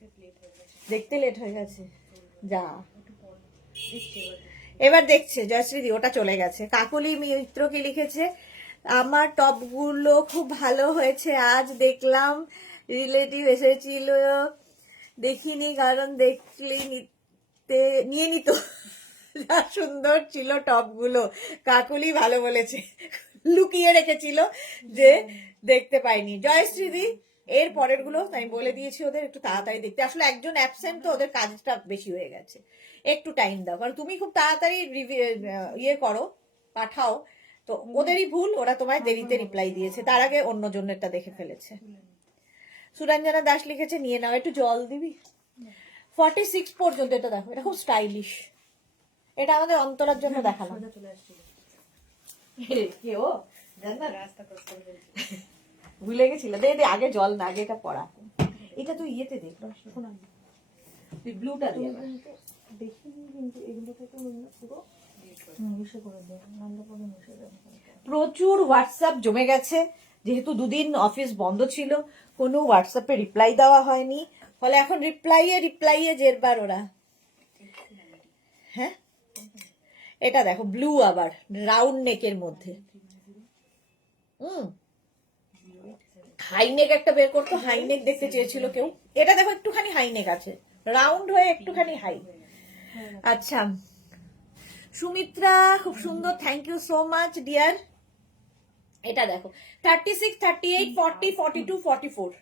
দেখতে লেট হয়ে গেছে, যা এবার দেখছে জয়শ্রীদি, ওটা চলে গেছে। কাকলি মিত্র কি লিখেছে আমার টপগুলো খুব ভালো হয়েছে, আজ দেখলাম রিলেটিভ এসেছিল, দেখিনি কারণ দেখলি নিয়ে নিত। যা সুন্দর ছিল টপগুলো, কাকুলি ভালো বলেছে, লুকিয়ে রেখেছিল যে দেখতে পাইনি। জয়শ্রীদি এর পরের গুলো আমি বলে দিয়েছি ওদের একটু তাড়াতাড়ি দেখতে, আসলে একজন অ্যাবসেন্ট তো ওদের কাজটা বেশি হয়ে গেছে, একটু টাইম দাও, কারণ তুমি খুব তাড়াতাড়ি ইয়ে করো, পাঠাও, তো ওদেরই ভুল, ওরা তোমায় দেরিতে রিপ্লাই দিয়েছে, তার আগে অন্য জনেরটা দেখে ফেলেছে। সুরঞ্জনা দাস লিখেছে নিয়ে নাও, একটু জল দিবি। 46 পর্যন্ত এটা দেখো, এটা খুব স্টাইলিশ, এটা আমাদের অন্তরার জন্য দেখালাম। ভুলে গেছিল, দে দে আগে জল না, আগে এটা পড়া। এটা তুই ইয়েতে দেখ, তুই ব্লুটা দিয়ে দেখিনি, কিন্তু এগুলো থেকে পুরো মিশে করে দে, নাহলে পরে মিশে যাবে। প্রচুর হোয়াটসঅ্যাপ জমে গেছে, যেহেতু দুদিন অফিস বন্ধ ছিল, কোনো হোয়াটসঅ্যাপে রিপ্লাই দেওয়া হয়নি, ফলে এখন রিপ্লাইয়ে জেরবার ওরা। হ্যাঁ, এটা দেখো ব্লু, আবার রাউন্ড নেকের মধ্যে। হাইনেক একটা বের করতো, হাইনেক দেখতে চেয়েছিল কেউ। এটা দেখো একটুখানি হাইনেক আছে, রাউন্ড হয়ে একটুখানি হাই। আচ্ছা সুমিত্রা, খুব সুন্দর, thank you so much dear. এটা দেখো 36, 38, 40, 42, 44,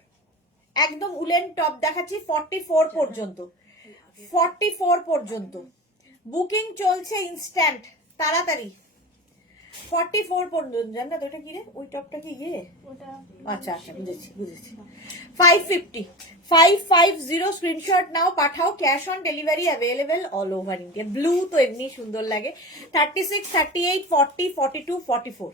একদম উলেন টপ দেখাচ্ছি 44 পর্যন্ত। 44 পর্যন্ত বুকিং চলছে ইনস্ট্যান্ট, তাড়াতাড়ি। 44 পর্যন্ত। জান না তো এটা কি রে, ওই টপটা কি ইয়ে? আচ্ছা আচ্ছা, বুঝেছি। 550 স্ক্রিনশট নাও, পাঠাও। Cash on delivery available all over India. Blue তো এমনি সুন্দর লাগে। 36, 38, 40, 42, 44,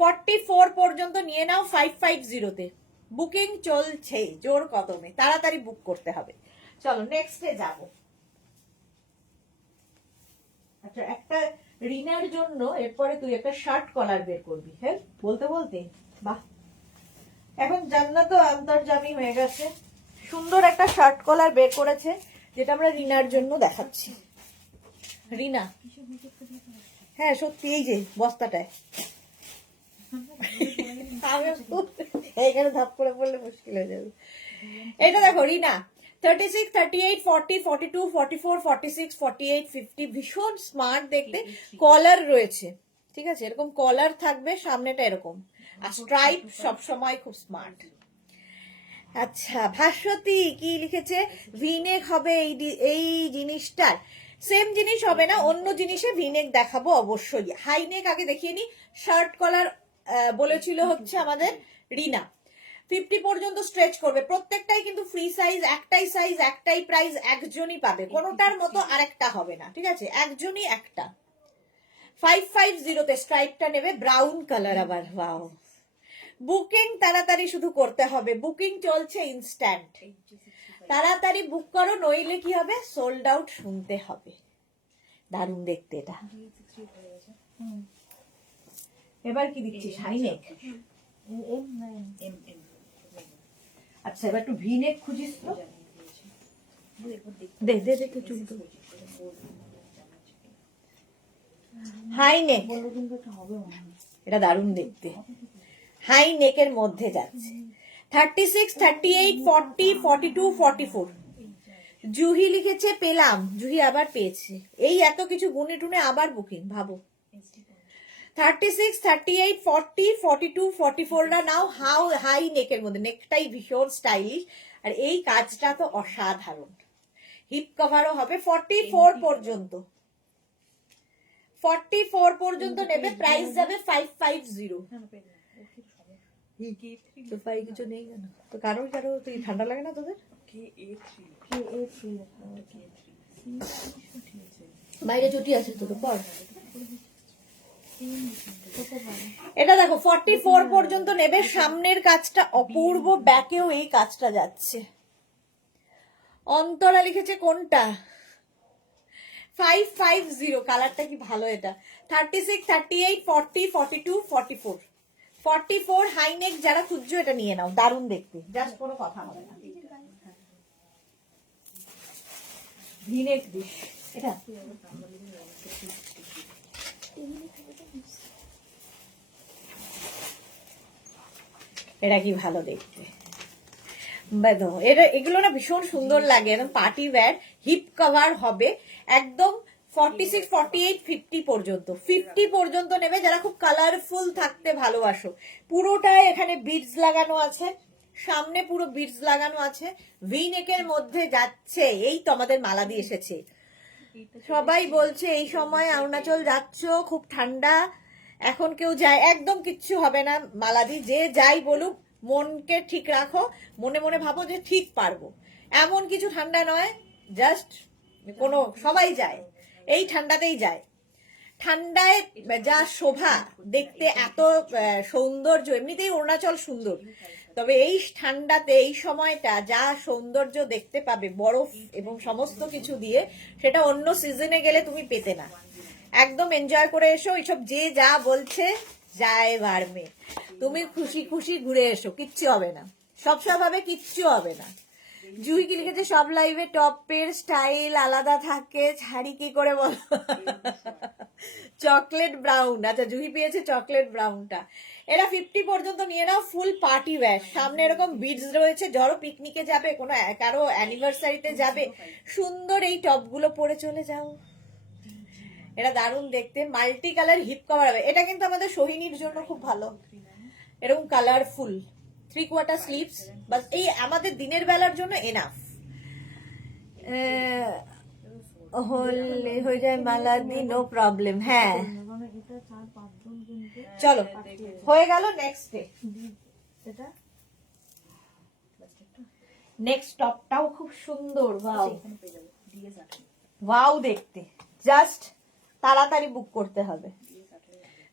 44 পর্যন্ত নিয়ে নাও 550-তে। বুকিং চলছে জোর কদমে, তাড়াতাড়ি বুক করতে হবে। চলো নেক্সটে যাব। আচ্ছা, একটা রিনার জন্য এরপরে তুই একটা শার্ট কলার বের করবি। হ্যাঁ, বলতে বলতে বাহ, এখন জান্নাত আন্তর্জামী হয়ে গেছে। সুন্দর একটা শার্ট কলার বের করেছে, যেটা আমরা রিনার জন্য দেখাচ্ছি। রিনা, হ্যাঁ সত্যি, এই যে বস্তাটায় এইখানে ধাপ করে পড়লে মুশকিল হয়ে যাবে। এটা দেখো রিনা, 36, 38, 40, 42, 44, 46, 48, 50, ভীষণ স্মার্ট দেখতে। কলার রয়েছে, ঠিক আছে, এরকম কলার থাকবে, সামনেটা এরকম, আর স্ট্রাইপ সবসময় খুব স্মার্ট। আচ্ছা ভাস্বতী কি লিখেছে, ভিনেক হবে এই জিনিসটার? সেম জিনিস হবে না, অন্য জিনিসে ভিনেক দেখাবো অবশ্যই। হাইনেক আগে দেখিয়ে নি। শার্ট কলার বলেছিল হচ্ছে আমাদের রিনা, 50 পর্যন্ত স্ট্রেচ করবে। প্রত্যেকটাই কিন্তু ফ্রি সাইজ, একটাই সাইজ, একটাই প্রাইস, একজনই পাবে, কোনোটার মতো আরেকটা হবে না, ঠিক আছে, একজনই একটা। 550-তে স্ট্রাইপটা নেবে, ব্রাউন কালার আবার। ওয়াও, বুকিং তাড়াতাড়ি শুধু করতে হবে, বুকিং চলছে ইনস্ট্যান্ট। তাড়াতাড়ি বুক করো, নইলে কি হবে, সোল্ড আউট শুনতে হবে। দারুণ দেখতে এটা। এবার কি দিচ্ছিস, হাইনেক? আচ্ছা এবার একটু ভিনেক খুঁজিস তো, দে দে দে চুল তো। হাইনেক, এটা দারুণ দেখতে, হাই নেকের মধ্যে যাচ্ছে। 36, 38, 40, 42, 44, জুহি লিখেছে পেলাম। জুহি আবার পেয়েছে, এই এত কিছু গুনে টুনে আবার বুকিং, ভাবো। 36, 38, 40, 42, 44 না নাও, হাই নেকের মধ্যে। নেকটাই ভীষণ স্টাইলিশ, আর এই কাজটা তো অসাধারণ। হিপ কভারও হবে। 44 পর্যন্ত, 44 পর্যন্ত নেবে, প্রাইস যাবে 550। তো পাই কিছু নেই কেন তো, কারো তুই ঠান্ডা লাগে না তোদের? বাইরে ছুটি আছে তোদের পর। এটা দেখো 44 পর্যন্ত নেবে, সামনের কাজটা অপূর্ব, ব্যাকেও এই কাজটা যাচ্ছে। অন্তরা লিখেছে কোনটা? 550, কালারটা কি ভালো এটা। 36, 38, 40, 42, 44, 44 হাইনেক যারা খুঁজছো এটা নিয়ে নাও, দারুণ দেখতে, জাস্ট কোনো কথা হবে না। ভিনেক দিস এটা, এটা কি ভালো দেখতে। এটা এগুলো না ভীষণ সুন্দর লাগে, একদম পার্টি ওয়্যার। হিপ কভার হবে একদম। 46, 48, 50 পর্যন্ত, 50 পর্যন্ত নেবে যারা খুব কালারফুল থাকতে ভালোবাসো। পুরোটাই এখানে বিডস লাগানো আছে, সামনে পুরো বিডস লাগানো আছে, ভি নেকের মধ্যে যাচ্ছে। এই তো আমাদের মালা দিয়ে এসেছে, সবাই বলছে এই সময় অরুণাচল যাচ্ছ, খুব ঠান্ডা, এখন কেউ যায়, একদম কিচ্ছু হবে না মালাদি। যে যাই বলুক, মনকে ঠিক রাখো, মনে মনে ভাবো যে ঠিক পারবো, এমন কিছু ঠান্ডা নয়, জাস্ট কোনো, সবাই যায়, এই ঠান্ডাতেই যায়। ঠান্ডায় যা শোভা দেখতে, এত সৌন্দর্য, এমনিতেই অরুণাচল সুন্দর, তবে এই ঠান্ডাতে এই সময়টা যা সৌন্দর্য দেখতে পাবে বরফ এবং সমস্ত কিছু দিয়ে, সেটা অন্য সিজনে গেলে তুমি পেতে না। একদম এনজয় করে এসো। এইসব যে যা বলছে যায় বাড়মে, তুমি খুশি খুশি ঘুরে এসো, কিচ্ছু হবে না, সবসময় ভাবে কিচ্ছু হবে না। জুই কি লিখেছে, সব লাইভে টপের স্টাইল আলাদা থাকে, ছাড়ি কি করে বল? চকলেট ব্রাউন, আচ্ছা জুহি পেয়েছে চকলেট ব্রাউনটা। এরা 50 পর্যন্ত নিয়ে নাও, ফুল পার্টি ওয়্যার। সামনে এরকম বিডস রয়েছে, ধরো পিকনিকে যাবে, কোনো কারো অ্যানিভার্সারিতে যাবে, সুন্দর এই টপগুলো পরে চলে যাও। এটা দারুণ দেখতে, মাল্টি কালার হিপ কভার হবে। এটা কিন্তু আমাদের সোহিনীর জন্য খুব ভালো, এরকম কালারফুল 3/4 স্লিভস, বাস এই আমাদের দিনের বেলার জন্য এনাফ। হলে হয়ে যায় মালাদি, নো প্রবলেম। হ্যাঁ চলো হয়ে গেল। নেক্সট ডে, এটা নেক্সট টপটাও খুব সুন্দর। ওয়াও ওয়াও দেখতে, জাস্ট তাড়াতাড়ি বুক করতে হবে।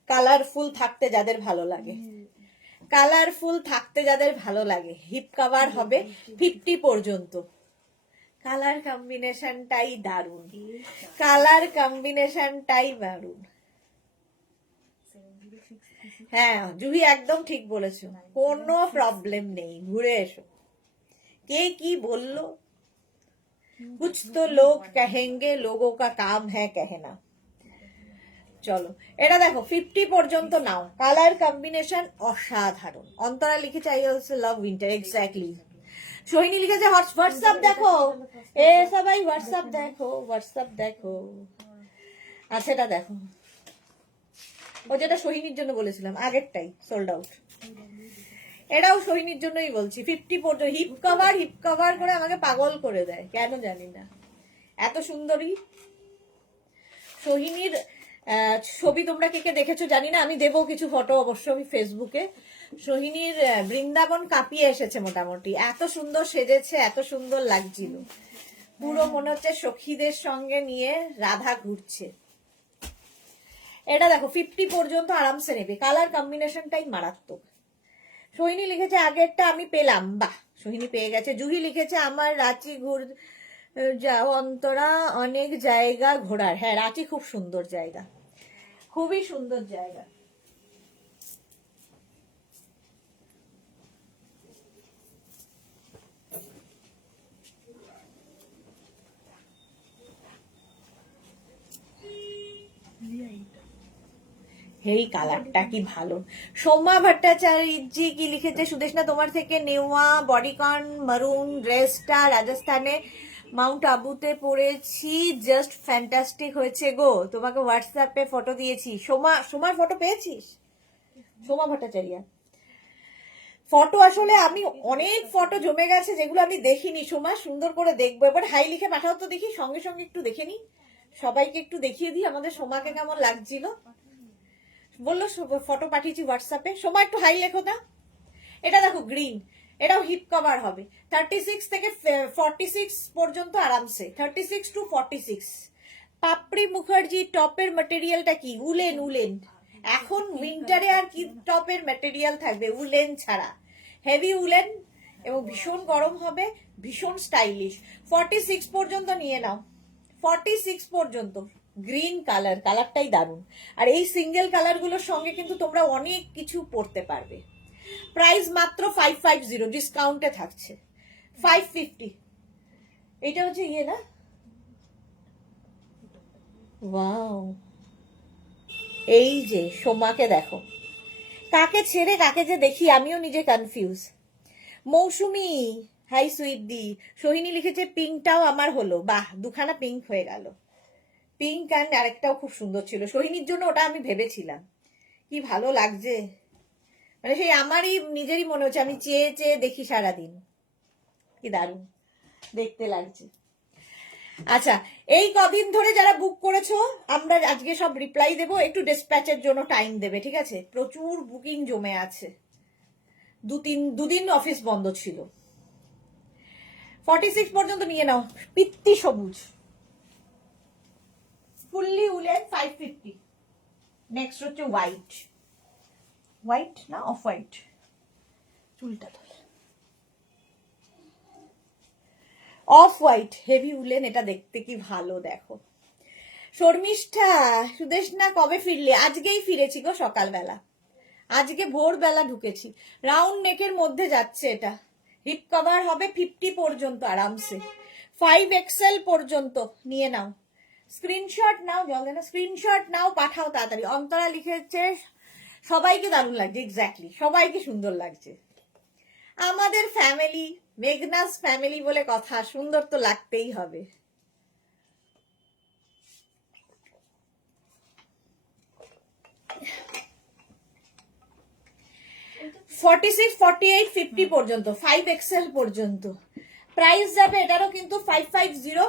কালারফুল থাকতে যাদের ভালো লাগে, কালারফুল থাকতে যাদের ভালো লাগে, হিপ কভার হবে 50 পর্যন্ত। কালার কম্বিনেশনটাই দারুন, কালার কম্বিনেশনটাই দারুন। হ্যাঁ জুহি একদম ঠিক বলেছো, কোনো প্রবলেম নেই, ঘুরে এসো। কে কি বললো, कुछ तो लोग कहेंगे, लोगों का काम है कहना। চলো এটা দেখো 50 পর্যন্ত নাও, কালার কম্বিনেশন অসাধারণ। অন্তরা লিখেছে I also love winter, exactly. Sohini লিখেছে হোয়াটসঅ্যাপ দেখো, এ সবাই হোয়াটসঅ্যাপ দেখো, হোয়াটসঅ্যাপ দেখো। আচ্ছা এটা দেখো, ও যেটা সোহিনীর জন্য বলেছিলাম আগেরটাই সোল্ড আউট। এটাও সোহিনীর জন্যই বলছি, 50 পর্যন্ত। হিপ কভার করে আমাকে পাগল করে দেয়, কেন জানি না। এত সুন্দরী সোহিনীর ছবি তোমরা কে কে দেখেছো জানি না, আমি দেবো কিছু ফটো অবশ্য আমি ফেসবুকে। সোহিনীর বৃন্দাবন কাঁপিয়ে এসেছে মোটামুটি, এত সুন্দর সেজেছে, এত সুন্দর লাগছিল, পুরো মনে হচ্ছে সখীদের সঙ্গে নিয়ে রাধা ঘুরছে। এটা দেখো 50 পর্যন্ত আরামসে নেবে, কালার কম্বিনেশনটাই মারাত্মক। সোহিনী লিখেছে আগেরটা আমি পেলাম, বাহ সোহিনী পেয়ে গেছে। জুহি লিখেছে আমার রাঁচি যাও অন্তরা, অনেক জায়গা ঘোরার। হ্যাঁ রাঁচি খুব সুন্দর জায়গা, খুবই সুন্দর জায়গা। এই কালারটা কি ভালো। সোমা ভট্টাচার্য কি লিখেছে, সুদেশনা তোমার থেকে নেওয়া বডিকন মারুন ড্রেসটা রাজস্থানে মাউন্ট আবুতে পরেছি, জাস্ট ফ্যান্টাস্টিক হয়েছে গো। তোমাকে হোয়াটসঅ্যাপে ফটো দিয়েছি। সোমার ফটো পেয়েছিস? সোমা ভট্টাচার্য ফটো, আসলে আমি অনেক ফটো জমে গেছে যেগুলো আমি দেখিনি। সোমা সুন্দর করে দেখবো, এবার হাই লিখে পাঠাও তো দেখি, সঙ্গে সঙ্গে একটু দেখে নি, সবাইকে একটু দেখিয়ে দিই আমাদের সোমাকে কেমন লাগছিল। বললো ফটো পাঠিয়েছি হোয়াটসঅ্যাপে, সময় একটু হাই লেখো না। এটা দেখো গ্রিন, এটাও হিপ কভার হবে, 36 থেকে 46 পর্যন্ত আরামসে, 36 to 46। পাপড়ি মুখার্জি টপের ম্যাটেরিয়ালটা কি? উলেন। এখন উইন্টারে আর কি টপের ম্যাটেরিয়াল থাকবে উলেন ছাড়া, হেভি উলেন, এবং ভীষণ গরম হবে, ভীষণ স্টাইলিশ। 46 পর্যন্ত নিয়ে নাও, 46 পর্যন্ত। গ্রিন কালারটাই দারুণ। আর এই সিঙ্গেল কালারগুলোর সঙ্গে কিন্তু তোমরা অনেক কিছু পরতে পারবে। প্রাইস মাত্র 550, ডিসকাউন্টে থাকছে 550। এটা হচ্ছে ইয়ে না, ওয়াও। এই যে সোমাকে দেখো, কাকে ছেড়ে কাকে যে দেখি আমিও নিজে কনফিউজ। মৌসুমি হাই সুইট দি। সোহিনী লিখেছে পিঙ্কটাও আমার হলো, বাহ দুখানা পিঙ্ক হয়ে গেল। পিঙ্ক অ্যান্ড আরেকটাও খুব সুন্দর ছিল, সোহিনীর জন্য ওটা আমি ভেবেছিলাম। কি ভালো লাগছে, মানে সেই আমারই নিজেরই মনে হচ্ছে আমি চেয়ে চেয়ে দেখি সারাদিন, কি দারুণ দেখতে লাগছে। আচ্ছা এই কদিন ধরে যারা বুক করেছো আমরা আজকে সব রিপ্লাই দেবো, একটু ডিসপ্যাচের জন্য টাইম দেবে, ঠিক আছে? প্রচুর বুকিং জমে আছে, দুদিন অফিস বন্ধ ছিল। 46 পর্যন্ত নিয়ে নাও, পিত্তি সবুজ ফুললি উলেন 550। নেক্সট হচ্ছে হোয়াইট না অফ হোয়াইট, চুলটা ধর, অফ হোয়াইট হেভি উলেন, এটা দেখতে কি ভালো দেখো। শর্মিষ্ঠা সুদেশনা কবে ফিরলে? আজকেই ফিরেছি গো, সকালবেলা, আজকে ভোরবেলা ঢুকেছি। রাউন্ড নেকের মধ্যে যাচ্ছে এটা, হিপ কভার হবে 50 পর্যন্ত আরামসে, 5XL পর্যন্ত নিয়ে নাও, স্ক্রিনশট নাও, জল দেনা স্ক্রিনশট নাও, পাঠাও তাড়াতাড়ি। অন্তরা লিখেছে সবাইকে দারুণ লাগছে, এক্স্যাক্টলি সবাইকে সুন্দর লাগছে। আমাদের ফ্যামিলি, মেঘনাস ফ্যামিলি বলে কথা, সুন্দর তো লাগতেই হবে। ফর্টি সিক্স, 48, 50 পর্যন্ত, 5XL পর্যন্ত প্রাইস যাবে এটারও কিন্তু 550,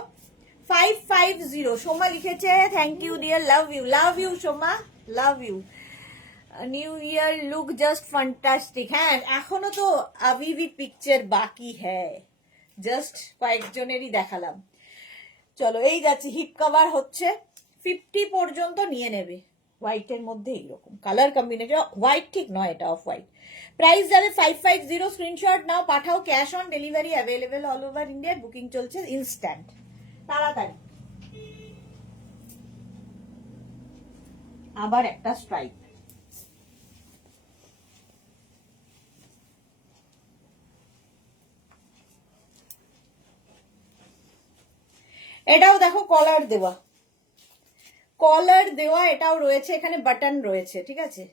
550। সোমা লিখেছে thank you dear, love you Soma, love you. New year look just fantastic. হ্যাঁ এখনো তো আবিবি পিকচার বাকি হ্যাঁ, জাস্ট কয়েকজনেরই দেখালাম। চলো এই যাচ্ছে, হিপ কভার হচ্ছে 50 পর্যন্ত নিয়ে নেবে, হোয়াইটের মধ্যে এইরকম কালার কম্বিনেশন, হোয়াইট ঠিক নয় এটা, অফ হোয়াইট। প্রাইস যাবে 550, স্ক্রিনশট নাও, পাঠাও, cash on delivery available all over India, booking চলছে ইনস্ট্যান্ট, তাড়াতাড়ি। আবার একটা স্ট্রাইপ, এটাও দেখো কলার দেওয়া, কলার দেওয়া এটাও রয়েছে, এখানে বাটন রয়েছে, ঠিক আছে,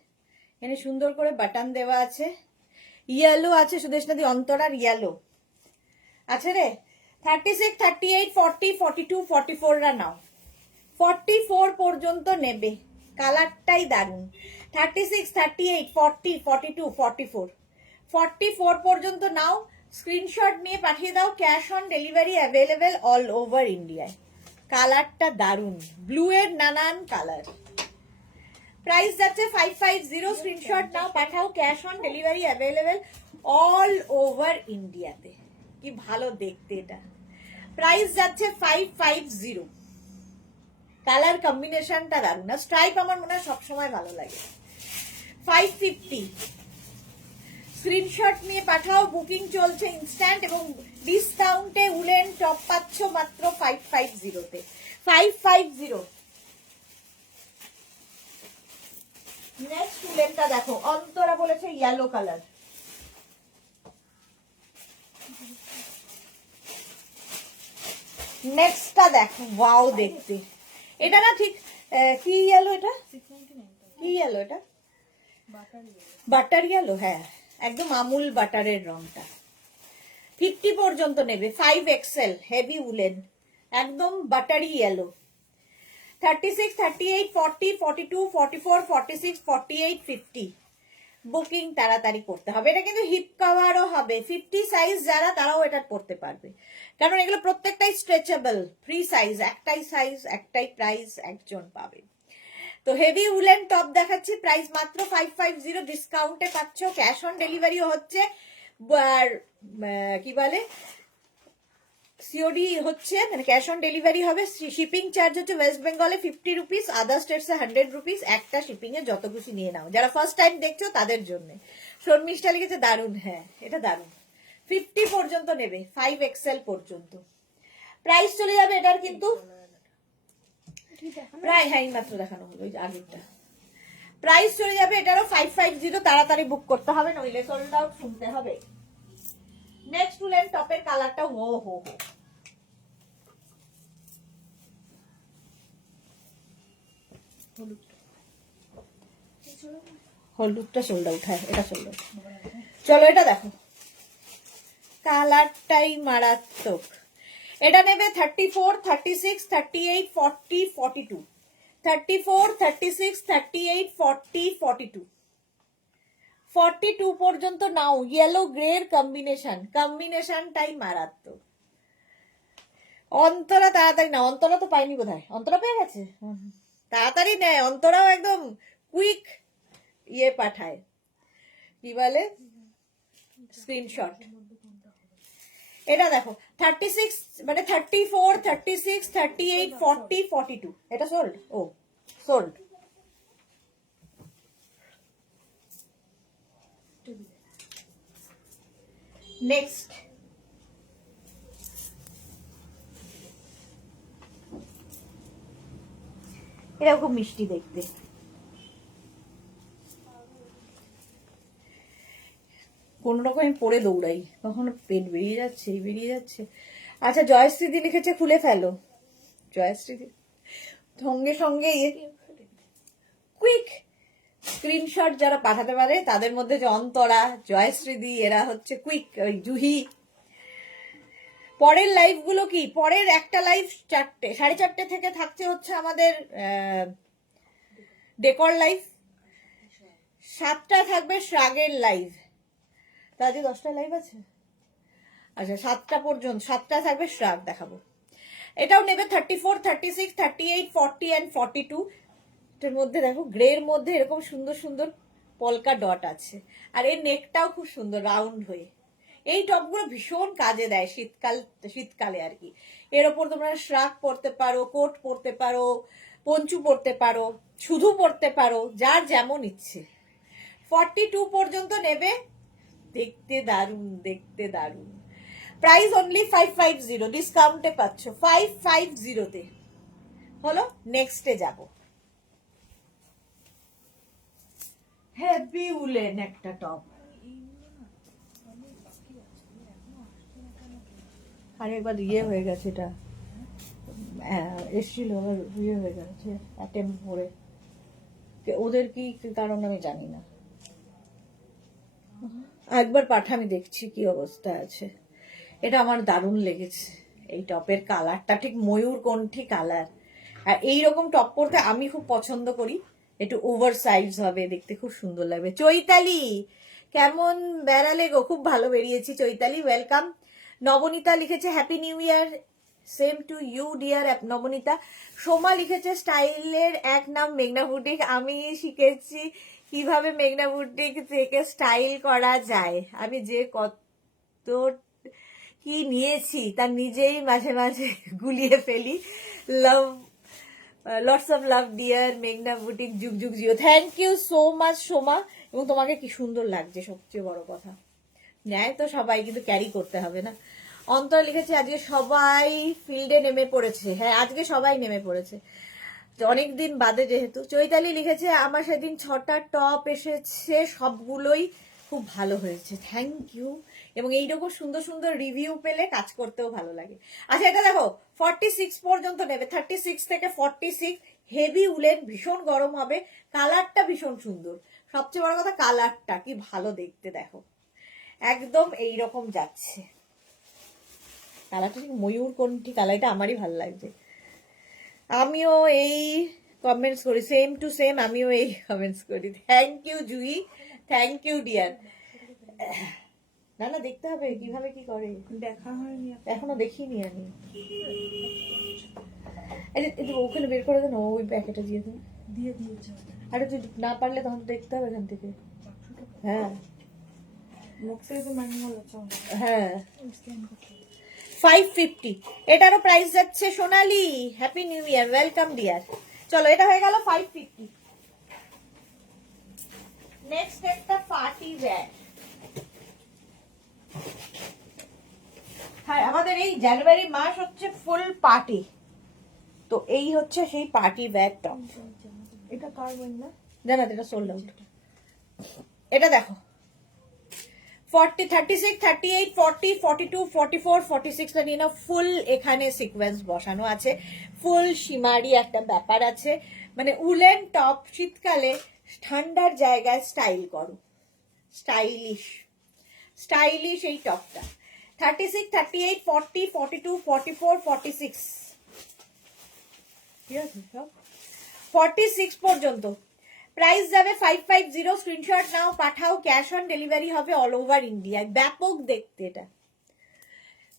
এখানে সুন্দর করে বাটন দেওয়া আছে, ইয়েলো আছে সুদেশনাদি, অন্তরার ইয়েলো আছে রে। 36, 38, 40, 42, 44 রা নাও, 44 পর্যন্ত নেবে, কালারটাই দারুন। 36, 38, 40, 42, 44, 44 পর্যন্ত নাও, স্ক্রিনশট নিয়ে পাঠিয়ে দাও, cash on delivery available all over ইন্ডিয়ায়। কালারটা দারুন, ব্লু এর নানান কালার। প্রাইস যাচ্ছে 550, স্ক্রিনশট নাও, পাঠাও, cash on delivery available all over ইন্ডিয়াতে। কি ভালো দেখতে এটা। প্রাইস যাচ্ছে 550, কালার কম্বিনেশনটা দারুন, আর স্ট্রাইপ আমার মনে হয় সবসময় ভালো লাগে। 550, স্ক্রিনশট নিয়ে পাঠাও, বুকিং চলছে ইনস্ট্যান্ট, এবং ডিসকাউন্টে উলেন টপ পাচ্ছ মাত্র 550-তে, 550। নেক্সট উলেনটা দেখো, অন্তরা বলেছে ইয়েলো কালার, নেক্সটটা দেখো, ওয়াও দেখতে, এটা না ঠিক কি ইয়েলো, এটা 699 কি ইয়েলো, এটা বাটার বাটার ইয়েলো, হ্যাঁ একদম আমুল বাটারের রংটা। 50 পর্যন্ত নেবে, 5XL হেভি উলেন, একদম বাটারি ইয়েলো। 36, 38, 40, 42, 44, 46, 48, 50, বুকিং তাড়াতাড়ি করতে হবে। এটা কিন্তু হিপ কভারও হবে, 50 সাইজ যারা তারাও এটা পড়তে পারবে, কারণ এগুলো প্রত্যেকটাই স্ট্রেচেবল, ফ্রি সাইজ, সাইজ একটাই প্রাইস, একজন পাবে। তো হেভি উলেন টপ দেখাচ্ছি, প্রাইস মাত্র 550, ডিসকাউন্টে পাচ্ছ, ক্যাশ অন ডেলিভারিও হচ্ছে, আর কি বলে সিওডি হচ্ছে, মানে ক্যাশ অন ডেলিভারি হবে। শিপিং চার্জ হচ্ছে ওয়েস্ট বেঙ্গলে 50 রুপিস, আদার স্টেটসে 100 রুপিস, একটা শিপিং এ যত খুশি নিয়ে নাও। যারা ফার্স্ট টাইম দেখছো তাদের জন্য। শর্মিষ্ঠা লিখেছে দারুন, হ্যাঁ এটা দারুন, 50 পর্যন্ত নেবে, 5XL পর্যন্ত। প্রাইস চলে যাবে এটার কিন্তু প্রায়, হ্যাঁ মাত্র দেখানো হলো ওই আগেরটা। প্রাইস চলে যাবে এটারও 550, তাড়াতাড়ি বুক করতে হবে, নইলে সোল্ড আউট শুনতে হবে। নেক্সট উলেন টপের কালারটা হো হো হো, হলুদটা সোল্ড আউট, হ্যাঁ এটা সোল্ড আউট। চলো এটা দেখো, কালারটাই মারাত্মক। এটা নেবে 34, 36, 38, 40, 42, 34, 36, 38, 40, 42, 42 পর্যন্ত নাও। ইয়েলো গ্রের কম্বিনেশনটাই মারাত্মক। অন্তরা তাড়াতাড়ি না, অন্তরা তো পাইনি বোধহয়, অন্তরা পেয়ে গেছে, তাড়াতাড়ি নেয় অন্তরাও, একদম কুইক ইয়ে পাঠায়, কি বলে স্ক্রিনশট। এটা দেখো 36, মানে 34, 36, 38, 40, 42, এটা সোল্ড, ও সোল্ড। নেক্সট এটা খুব মিষ্টি দেখতে, কোনো রকম আমি পরে দৌড়াই, কখনো পেট বেরিয়ে যাচ্ছে, এই বেরিয়ে যাচ্ছে। আচ্ছা, জয়শ্রীদি লিখেছে খুলে ফেলো। জয়শ্রীদি সঙ্গে সঙ্গে কুইক স্ক্রিনশট যারা পাঠাতে পারে তাদের মধ্যে যে অন্তরা, জয়শ্রীদি, এরা হচ্ছে কুইক। ওই জুহি। পরের লাইভ গুলো কি, পরের একটা লাইভ 4টে 4:30 থেকে থাকছে হচ্ছে আমাদের ডেকর লাইভ, 7টা থাকবে শ্রাগের লাইভ। তা আজকে 10টা লাইভ আছে। আচ্ছা, 7টা পর্যন্ত, 7টা থাকবে শ্রাগ দেখাবো। এটাও নেবে 34, 36, 38, 40 অ্যান্ড 42। এটার মধ্যে দেখো গ্রের মধ্যে এরকম সুন্দর সুন্দর পলকা ডট আছে, আর এর নেকটাও খুব সুন্দর রাউন্ড হয়ে। এই টপগুলো ভীষণ কাজে দেয় শীতকালে আর কি। এর ওপর তোমরা শ্রাগ পরতে পারো, কোট পরতে পারো, পঞ্চু পরতে পারো, শুধু পরতে পারো, যার যেমন ইচ্ছে। 42 পর্যন্ত নেবে। দেখতে দারুণ, দেখতে দারুণ। প্রাইস অনলি 550, ডিসকাউন্টে পাচ্ছ 550-তে। হলো, নেক্সটে যাব। হেভি উলেন একটা টপ। আর একবার ইয়ে হয়ে গেছে, এটা এসছিল, আবার ইয়ে হয়ে গেছে অ্যাটেম্প করে। ওদের কি কারণ আমি জানি না। একবার পাঠা, আমি দেখছি কি অবস্থা আছে। এটা আমার দারুণ লেগেছে। এই টপের কালারটা ঠিক ময়ূর কণ্ঠী কালার। আর এইরকম টপ পরতে আমি খুব পছন্দ করি। একটু ওভার সাইজ হবে, দেখতে খুব সুন্দর লাগবে। চৈতালি, কেমন বেড়ালে গো? খুব ভালো বেরিয়েছি চৈতালি, ওয়েলকাম। নবনীতা লিখেছে happy new year, same to you dear Nabanita. Soma লিখেছে স্টাইলের এক নাম মেঘনা বুটিক, আমি শিখেছি কিভাবে মেঘনা বুটিক থেকে স্টাইল করা যায়। আমি যে কত কি নিয়েছি তা নিজেই মাঝে মাঝে গুলিয়ে ফেলি। Love, lots of love dear মেঘনা বুটিক, যুগ যুগ জিও। Thank you so much Soma. এবং তোমাকে কি সুন্দর লাগছে, সবচেয়ে বড় কথা। নেয় তো সবাই, কিন্তু ক্যারি করতে হবে না। অন্তর লিখেছে আজকে সবাই ফিল্ডে নেমে পড়েছে। হ্যাঁ, আজকে সবাই নেমে পড়েছে, অনেকদিন বাদে যেহেতু। চৈতালি লিখেছে আমার সেদিন 6টা টপ এসেছে, সবগুলোই খুব ভালো হয়েছে, থ্যাংক ইউ। এবং এইরকম সুন্দর সুন্দর রিভিউ পেলে কাজ করতেও ভালো লাগে। আচ্ছা, এটা দেখো 46 পর্যন্ত নেবে, 36 থেকে 46। হেভি উলেন, ভীষণ গরম হবে, কালারটা ভীষণ সুন্দর। সবচেয়ে বড় কথা কালারটা কি ভালো দেখতে, দেখো একদম এইরকম যাচ্ছে কালারটা, ঠিক ময়ূর কণ্ঠী কালার, এটা আমারই ভালো লাগছে। আমিও এই কমেন্টস করি, সেম টু সেম, আমিও এই কমেন্টস করি। Thank you Jui, thank you dear. না না, দেখতে হবে কিভাবে কি করে, দেখা হয়নি এখনো দেখিনি আমি। ওখানে বের করে দেন, ওই প্যাকেটে দিয়ে দেন। দিয়ে দিয়েছে। আরে তুই না পারলে তখন দেখতে হবে এখান থেকে। হ্যাঁ হ্যাঁ, 550। এটারও প্রাইস যাচ্ছে Sonali. Happy new year, welcome dear. চলো, এটা হয়ে গেল 550। নেক্সট একটা পার্টি ওয়্যার। হ্যাঁ, আমাদের এই জানুয়ারি মাস হচ্ছে ফুল পার্টি, তো এই হচ্ছে সেই পার্টি ওয়্যার টপ। এটা কার না জানা, এটা সোল্ড আউট। এটা দেখো 40, 36, 38, 40, 42, 44, 46টা নিয়ে নাও। ফুল এখানে সিকোয়েন্স বসানো আছে, ফুল সীমারি একটা ব্যাপার আছে। মানে উলেন টপ শীতকালে ঠান্ডার জায়গায় স্টাইল করো, স্টাইলিশ স্টাইলিশ এই টপটা। 36, 38, 40, 42, 44, 46, ঠিক আছে সব 46 পর্যন্ত। প্রাইস যাবে 550। স্ক্রিনশট নাও, পাঠাও, ক্যাশ অন ডেলিভারি হবে অল ওভার ইন্ডিয়ায়। ব্যাপক দেখতে, এটা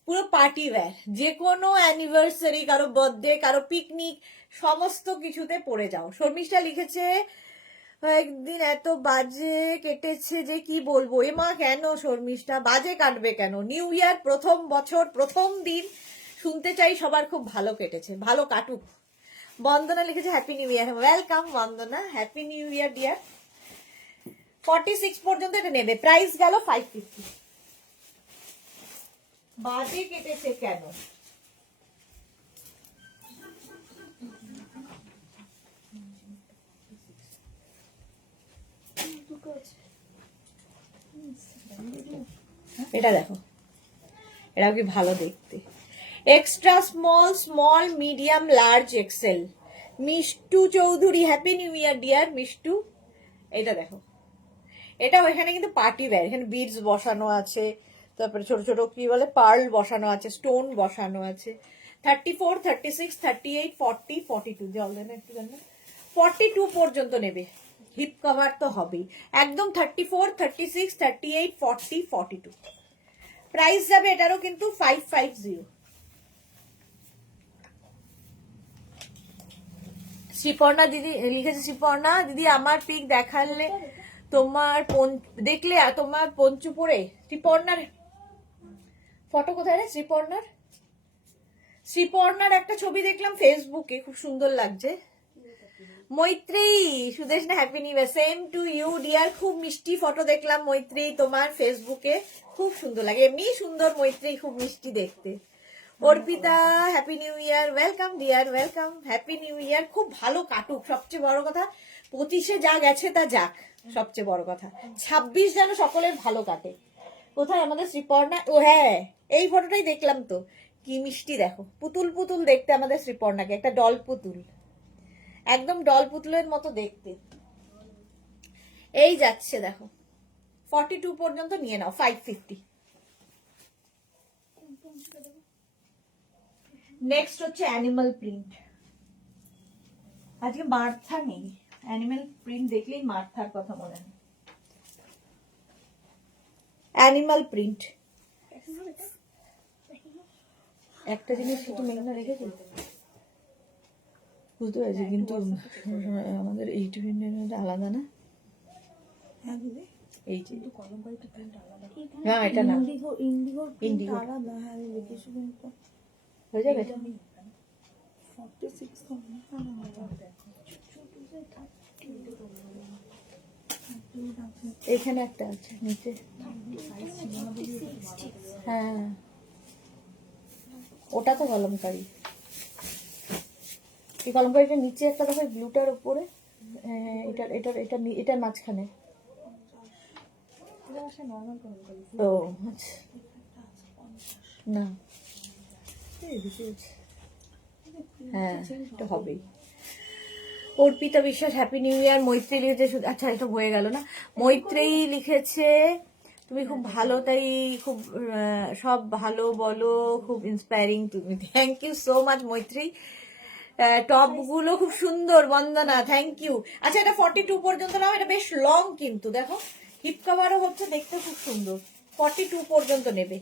পুরো পার্টি ওয়্যার, যে কোনো অ্যানিভার্সারি, কারো বার্থডে, কারো পিকনিক, সমস্ত কিছুতে পরে যাও। শর্মিষ্ঠা লিখেছে একদিন এত বাজে কেটেছে যে কি বলবো। এ মা, কেন শর্মিষ্ঠা বাজে কাটবে কেন? নিউ ইয়ার, প্রথম বছর, প্রথম দিন, শুনতে চাই সবার খুব ভালো কেটেছে, ভালো কাটুক। বন্দনা লিখেছে হ্যাপি নিউ ইয়ার, ওয়েলকাম বন্দনা, হ্যাপি নিউ ইয়ার ডিয়ার। 46 পর্যন্ত এটা নেবে, প্রাইস গেল 550। বাজে কেটেছে কেন? এটা দেখো, এটাও কি ভালো দেখতে। Extra small, small, medium, large, XL. Mishtu Chowdhury, happy new year dear Mishtu. এটা দেখো, এটাও এখানে কিন্তু পার্টি ওয়্যার, এখানে বিডস বসানো আছে, তারপরে ছোট ছোট কি বলে পার্ল বসানো আছে, স্টোন বসানো আছে। 34, 36, 38, 40, 42, জল দেন একটু জানো, 42 পর্যন্ত নেবে। হিপ কভার তো হবেই একদম। 34, 36, 38, 40, 42। প্রাইস যাবে এটারও কিন্তু 550। শ্রীপর্ণা দিদি লিখেছে, শ্রীপর্ণা দিদি আমার পিক দেখালে তোমার দেখলে তোমার পঞ্চু পরে। শ্রীপর্ণার ফটো কোথায় রে? শ্রীপর্ণার একটা ছবি দেখলাম ফেসবুকে, খুব সুন্দর লাগছে। মৈত্রী সুদেশ না, happy new year. Same to you dear. খুব মিষ্টি ফটো দেখলাম মৈত্রী তোমার ফেসবুকে, খুব সুন্দর লাগে, এমনি সুন্দর মৈত্রী, খুব মিষ্টি দেখতে। Arpita happy new year, welcome deer, welcome, happy new year. খুব ভালো কাটুক, সবচেয়ে বড় কথা 25-এ যা গেছে তা যাক, সবচেয়ে বড় কথা 26 যেন সকলের ভালো কাটে। কোথায় আমাদের শ্রীপর্ণা? ও হ্যাঁ, এই ফটোটাই দেখলাম তো, কি মিষ্টি দেখো, পুতুল পুতুল দেখতে আমাদের শ্রীপর্ণাকে, একটা ডল পুতুল, একদম ডল পুতুলের মতো দেখতে। এই যাচ্ছে দেখো, 42 পর্যন্ত নিয়ে নাও, 550। নেক্সট হচ্ছে অ্যানিমাল প্রিন্ট। আজকে মার্থা নেই, অ্যানিমাল প্রিন্ট দেখলেই মার্থার কথা মনে হয়। অ্যানিমাল প্রিন্ট একটা জিনিস শুধু মেঘনা রেখেছে, বুঝতে পেরেছি, কিন্তু আমাদের এই প্রিন্টের মধ্যে আলাদা না। এই যে না, এটা না, ইন্ডিগো আলাদা। হ্যাঁ আমি দেখেছি কিন্তু হয়ে যাবে। 46 এখানে একটা আছে নিচে, হ্যাঁ ওটা তো কলমকারি। এই কলমকারিটা নিচে একটা দেখো, ব্লুটার উপরে, এটার এটার এটা এটার মাঝখানে। ও আচ্ছা, না হ্যাঁ এটা হবেই। অর্পিতা বিশ্বাস হ্যাপি নিউ ইয়ার। মৈত্রী লিখেছে, আচ্ছা এটা হয়ে গেল না। মৈত্রী লিখেছে তুমি খুব ভালো, তাই খুব সব ভালো বলো, খুব ইন্সপায়ারিং তুমি। থ্যাংক ইউ সো মাচ মৈত্রী। টপ গুলো খুব সুন্দর, বন্দনা, থ্যাংক ইউ। আচ্ছা এটা 42 পর্যন্ত নাও, এটা বেশ লং কিন্তু দেখো, হিপ কভারও হচ্ছে, দেখতে খুব সুন্দর। 42 পর্যন্ত নেবে।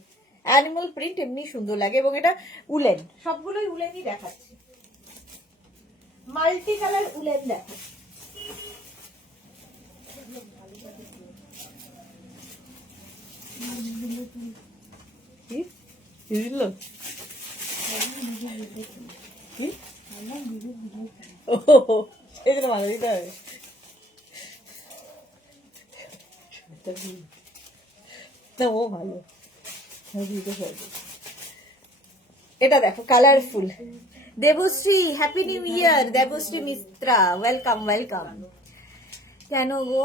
অ্যানিমাল প্রিন্ট এমনি সুন্দর লাগে, এবং এটা উলেন, সবগুলোই উলেনই দেখাচ্ছে, মাল্টি কালার উলেন দেখো। ও ভালো, এটা দেখো কালারফুল। দেবশ্রী হ্যাপি নিউ ইয়ার। Debashree Mitra welcome, welcome. কেন গো,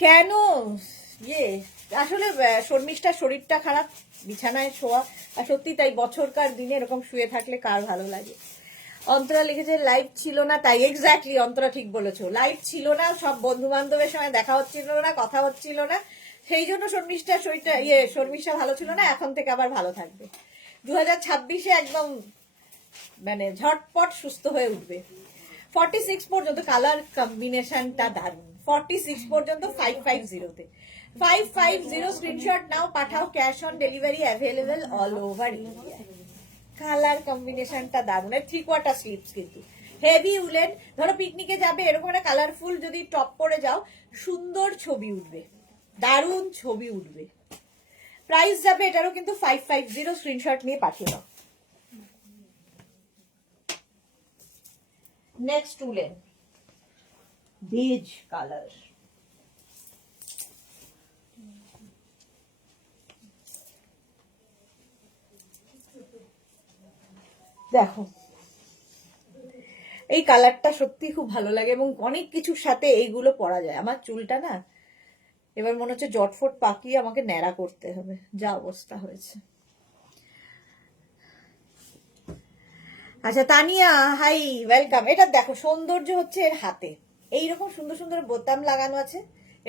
কেন ইয়ে, আসলে শর্মিষ্ঠার শরীরটা খারাপ, বিছানায় শোয়া, আর সত্যি তাই বছরকার দিনে এরকম শুয়ে থাকলে কার ভালো লাগে। অন্তরা লিখেছে লাইভ ছিল না, তাই এক্স্যাক্টলি অন্তরা ঠিক বলেছো, লাইভ ছিল না, সব বন্ধু বান্ধবের সঙ্গে দেখা হচ্ছিল না, কথা হচ্ছিল না, সেই জন্য শর্মিষ্ঠার শরীরটা শর্মিষ্ঠা ভালো ছিল না, এখন থেকে আবার ভালো থাকবে। 2026-এ একদম মানে ঝটপট সুস্থ হয়ে উঠবে। 46 পর্যন্ত কালার কম্বিনেশনটা দারুণ। 46 পর্যন্ত 550-তে 550 স্ক্রিনশট নাও, পাঠাও, cash on delivery available all over India. Colour কম্বিনেশনটা দারুণ। 3/4 স্লিভস কিন্তু হেভি উলেন। ধরো পিকনিকে যাবে, এরকম একটা কালারফুল যদি টপ পরে যাও, সুন্দর ছবি উঠবে, দারুণ ছবি উঠবে। প্রাইস যাবে এটারও কিন্তু 550, স্ক্রিনশট নিয়ে পাঠিয়ে দাও। নেক্সট উলেন বেজ কালার, দেখো এই কালারটা সত্যি খুব ভালো লাগে, এবং অনেক কিছুর সাথে এইগুলো পরা যায়। আমার চুলটা না এবার মনে হচ্ছে জটফট পাকিয়ে আমাকে ন্যাড়া করতে হবে, যা অবস্থা হয়েছে। আচ্ছা তানিয়া, হাই, ওয়েলকাম। এটা দেখো সৌন্দর্য হচ্ছে এর হাতে এইরকম সুন্দর সুন্দর বোতাম লাগানো আছে,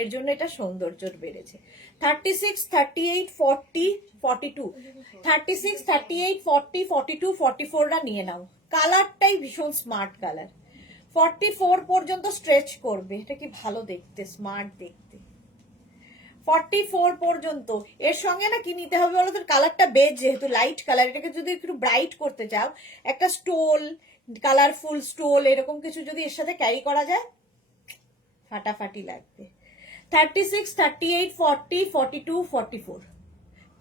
এর জন্য এটা সৌন্দর্য বেড়েছে। 36, 38, 40, 42, 36, 38, 40, 42, 44টা নিয়ে নাও। কালারটাই ভীষণ স্মার্ট কালার। 44 পর্যন্ত স্ট্রেচ করবে, এটা কি ভালো দেখতে, স্মার্ট দেখতে। 44 পর্যন্ত। এর সঙ্গে না কি নিতে হবে বলো তো, কালারটা বেজ যেহেতু লাইট কালার, এটাকে যদি একটু ব্রাইট করতে চাও, একটা স্টোল, কালারফুল স্টোল এরকম কিছু যদি এর সাথে ক্যারি করা যায়, ফাটাফাটি লাগবে। 36, 38, 40, 42, 44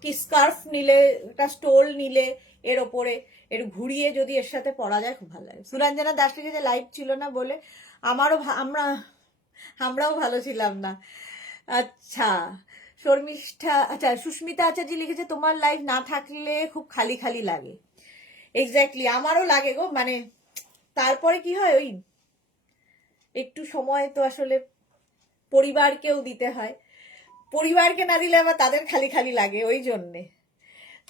কি স্কার্ফ নিলে, একটা স্টোল নিলে এর ওপরে এর ঘুরিয়ে যদি এর সাথে পরা যায়, খুব ভালো লাগে। সুরঞ্জনা দাস লিখেছে লাইভ ছিল না বলে, আমরাও ভালো ছিলাম না। আচ্ছা আচ্ছা সুস্মিতা আচার্য লিখেছে তোমার লাইভ না থাকলে খুব খালি খালি লাগে। এক্স্যাক্টলি, আমারও লাগে গো, মানে তারপরে কি হয়, ওই একটু সময় তো আসলে পরিবারকেও দিতে হয়, পরিবারকে না দিলে আবার তাদের খালি খালি লাগে, ওই জন্যে।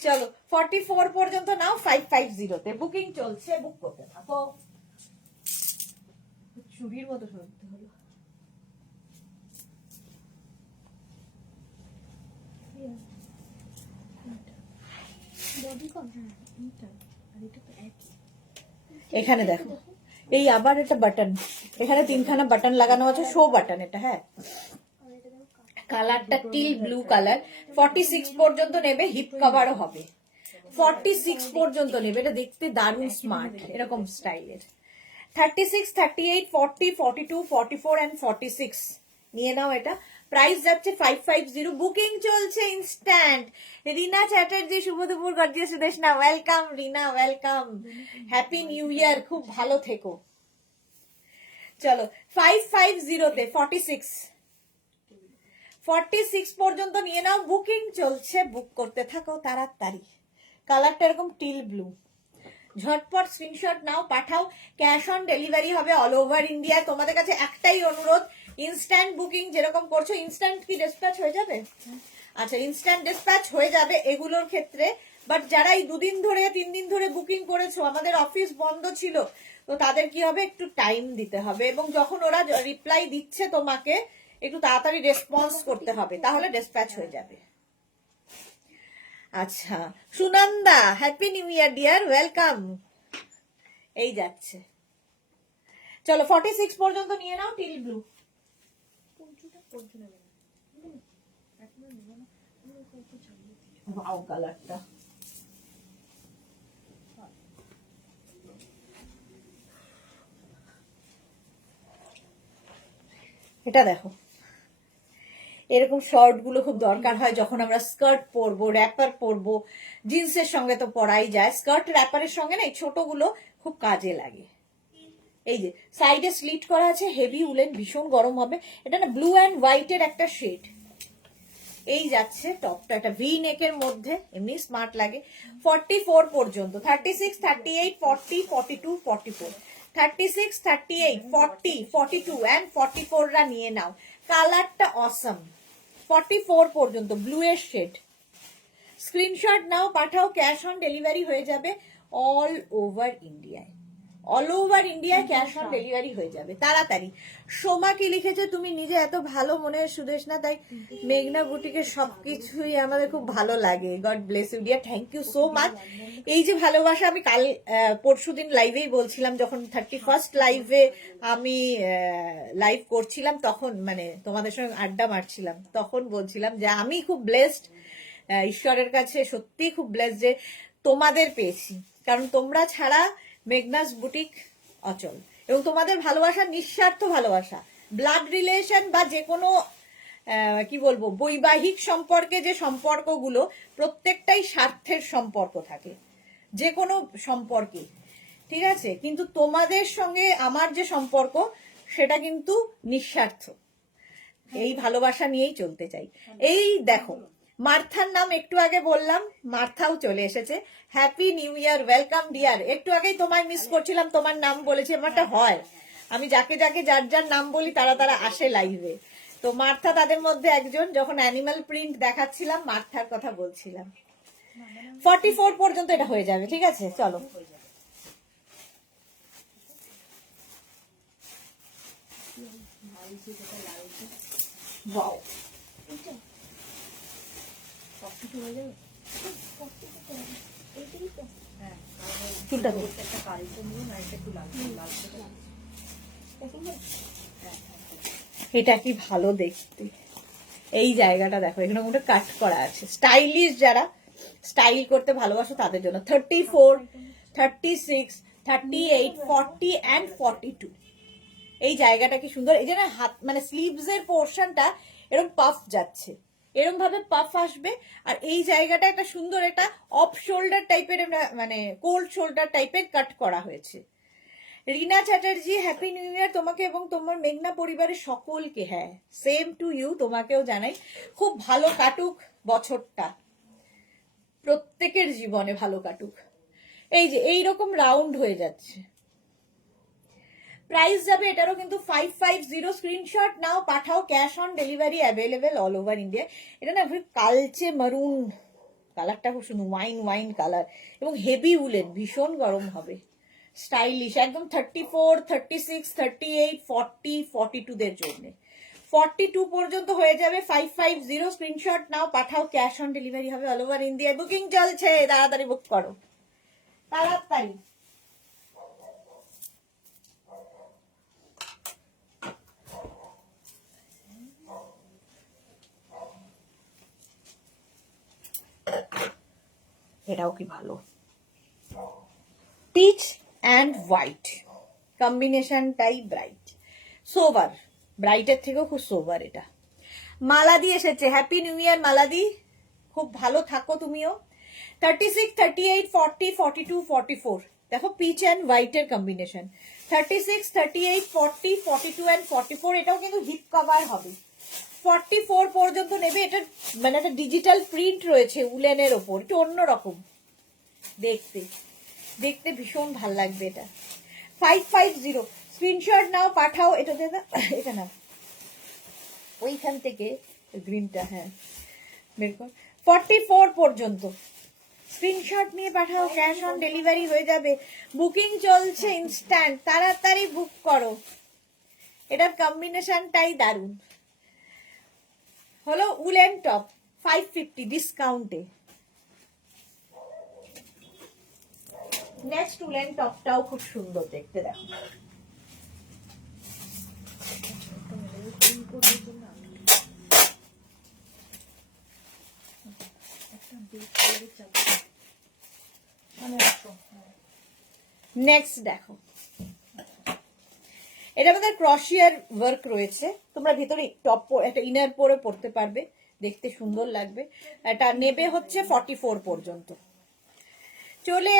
চলো 44 পর্যন্ত নাও, 550-তে বুকিং চলছে, বুক করতে থাকো। চুরির মতো শুনতে হলো। এখানে দেখো, এই আবার একটা বাটন, এখানে 3খানা বাটন লাগানো আছে, শো বাটন এটা। হ্যাঁ, কালারটা টিল ব্লু কালার। 46 পর্যন্ত নেবে, হিপ কভারও হবে। 46 পর্যন্ত নেবে, এটা দেখতে দারুণ স্মার্ট, এরকম স্টাইলের। 36, 38, 40, 42, 44 and 46 নিয়ে নাও। এটা প্রাইস যাচ্ছে 550, বুকিং চলছে ইনস্ট্যান্ট। রিনা চ্যাটার্জি, শুভ দুপুর, গর্জিয়াস সুদেশনা, ওয়েলকাম রিনা, ওয়েলকাম, হ্যাপি নিউ ইয়ার, খুব ভালো থেকো। চলো 550-তে 46 পর্যন্ত নিয়ে নাও, বুকিং চলছে, বুক করতে থাকো তাড়াতাড়ি। কালারটা এরকম টিল ব্লু, ঝটপট স্ক্রিনশট নাও, পাঠাও। ক্যাশ অন ডেলিভারি হবে অল ওভার ইন্ডিয়া। তোমাদের কাছে একটাই অনুরোধ, ইনস্ট্যান্ট বুকিং যেরকম করছো, ইনস্ট্যান্ট কি ডিসপ্যাচ হয়ে যাবে? আচ্ছা, ইনস্ট্যান্ট ডিসপ্যাচ হয়ে যাবে এগুলোর ক্ষেত্রে, বাট যারা এই 2 দিন ধরে 3 দিন ধরে বুকিং করেছো, আমাদের অফিস বন্ধ ছিল, তো তাদের কি হবে, একটু টাইম দিতে হবে, এবং যখন ওরা রিপ্লাই দিচ্ছে তোমাকে, একটু তাড়াতাড়ি রেসপন্স করতে হবে, তাহলে ডিসপ্যাচ হয়ে যাবে। আচ্ছা Sunanda, happy new year dear, welcome. এই যাচ্ছে, চলো 46 পর্যন্ত নিয়ে নাও, টিল ব্লু। ওয়াও কালারটা, এটা দেখো, এরকম শর্ট গুলো খুব দরকার হয় যখন আমরা স্কার্ট পরবো, র্যাপার পরবো, জিন্সের সঙ্গে তো পরাই যায়, স্কার্ট র্যাপারের সঙ্গে না এই ছোটগুলো খুব কাজে লাগে। এই যে সাইডে স্লিট করা আছে, হেভি উলেন, ভীষণ গরম হবে। এটা না ব্লু অ্যান্ড হোয়াইটের একটা শেড। এই যাচ্ছে টপটা, একটা ভি নেকের মধ্যে, এমনি স্মার্ট লাগে। 44 পর্যন্ত, 36, 38, 40, 42, 44, 36, 38, 40, 42 and 44রা নিয়ে নাও। কালারটা অসম। 44 পর্যন্ত, ব্লু এর শেড। স্ক্রিনশট নাও, পাঠাও, ক্যাশ অন ডেলিভারি হয়ে যাবে অল ওভার ইন্ডিয়ায়। অল ওভার ইন্ডিয়ায় ক্যাশ অন ডেলিভারি হয়ে যাবে তাড়াতাড়ি। সোমা কি লিখেছে, তুমি নিজে এত ভালো মনের সুদেশ না, তাই মেঘনা বুটিকের সবকিছুই আমাদের খুব ভালো লাগে। God bless you dear, thank you so much. এই যে ভালোবাসা, আমি কাল পরশুদিন লাইভেই বলছিলাম, যখন 31st লাইভে আমি লাইভ করছিলাম, তখন মানে তোমাদের সঙ্গে আড্ডা মারছিলাম, তখন বলছিলাম যে আমি খুব ব্লেসড, ঈশ্বরের কাছে সত্যি খুব ব্লেসড যে তোমাদের পেয়েছি, কারণ তোমরা ছাড়া মেঘনাস বুটিক অচল, এবং তোমাদের ভালোবাসা নিঃস্বার্থ ভালোবাসা। ব্লাড রিলেশন বা যে কোনো কি বলবো, বৈবাহিক সম্পর্কে যে সম্পর্কগুলো, প্রত্যেকটাই স্বার্থের সম্পর্ক থাকে, যে কোনো সম্পর্কে, ঠিক আছে, কিন্তু তোমাদের সঙ্গে আমার যে সম্পর্ক, সেটা কিন্তু নিঃস্বার্থ। এই ভালোবাসা নিয়েই চলতে চাই। এই দেখো, মার্থার নাম একটু আগে বললাম, মার্থাও চলে এসেছে। Happy new year, welcome deer. একটু আগেই তোমায় মিস করছিলাম, তোমার নাম বলেছি, আমারটা হয়, আমি যাকে যাকে যার যার নাম বলি তারা আসে লাইভে। তো মার্থা তাদের মধ্যে একজন। যখন অ্যানিমাল প্রিন্ট দেখাচ্ছিলাম মার্থার কথা বলছিলাম। 44 পর্যন্ত এটা হয়ে যাবে, ঠিক আছে? চলো, চুলটা ধরো। এটা কি ভালো দেখতে, এই জায়গাটা দেখো, এখানে ওটা কাট করা আছে। স্টাইলিশ যারা স্টাইল করতে ভালোবাসো তাদের জন্য। 34, 36, 38, 40 and 42 এই জায়গাটা কি সুন্দর। এই যে না হাত মানে স্লিভস এর পোর্শনটা এরকম পাফ যাচ্ছে, এরকম ভাবে পাফ আসবে। আর এই জায়গাটা একটা সুন্দর একটা অফ শোল্ডার টাইপের, মানে কোল্ড শোল্ডার টাইপের কাট করা হয়েছে। রিনা চ্যাটার্জি, হ্যাপি নিউ ইয়ার তোমাকে এবং তোমার মেঘনা পরিবারের সকলকে। হ্যাঁ, সেম টু ইউ, তোমাকেও জানাই। খুব ভালো কাটুক বছরটা, প্রত্যেকের জীবনে ভালো কাটুক। এই যে এইরকম রাউন্ড হয়ে যাচ্ছে। প্রাইস যাবে এটারও কিন্তু 550। স্ক্রিনশট নাও, পাঠাও, cash on delivery available all over India. এটা না কালচে মারুন কালারটা, খুব সুন্দর ওয়াইন কালার, এবং হেভি উলেন, ভীষণ গরম হবে, স্টাইলিশ একদম। 34, 36, 38, 40, 42 দের জন্য। 42 পর্যন্ত হয়ে যাবে 550। স্ক্রিনশট নাও, পাঠাও, ক্যাশ অন ডেলিভারি হবে অল ওভার ইন্ডিয়া। বুকিং চলছে, তাড়াতাড়ি বুক করো, তাড়াতাড়ি। এটাও কি ভালো, পিচ অ্যান্ড হোয়াইট কম্বিনেশনটাই ব্রাইট, সোবার, ব্রাইটের থেকেও খুব সোবার। এটা মালাদি এসেছে, হ্যাপি নিউ ইয়ার মালাদি, খুব ভালো থাকো তুমিও। 36, 38, 40, 42, 44 দেখো, পিচ অ্যান্ড হোয়াইটের কম্বিনেশন। 36, 38, 40, 42 অ্যান্ড 44 এটাও কিন্তু হিপ কভার হবে। 44 পর্যন্ত নেবে। এটা মানে একটা ডিজিটাল প্রিন্ট রয়েছে উলেনের ওপর, একটু অন্যরকম দেখতে, দেখতে ভীষণ ভাল লাগবে এটা। 550 স্ক্রিনশট নাও, পাঠাও। এটা এটা না ওইখান থেকে গ্রিনটা, হ্যাঁ বের কর। 44 পর্যন্ত স্ক্রিনশট নিয়ে পাঠাও, ক্যাশ অন ডেলিভারি হয়ে যাবে। বুকিং চলছে ইনস্ট্যান্ট, তাড়াতাড়ি বুক করো। এটার কম্বিনেশনটাই দারুণ। হলো উলেন টপ 550 ডিসকাউন্টে। নেক্সট উলেন টপটাও খুব সুন্দর দেখতে, দেখো। নেক্সট দেখো, এটা আমাদের ক্রশিয়ার ওয়ার্ক রয়েছে। তোমরা ভিতরে টপ একটা ইনার পরে পড়তে পারবে, দেখতে সুন্দর লাগবে। এটা নেবে হচ্ছে 44 পর্যন্ত। চলে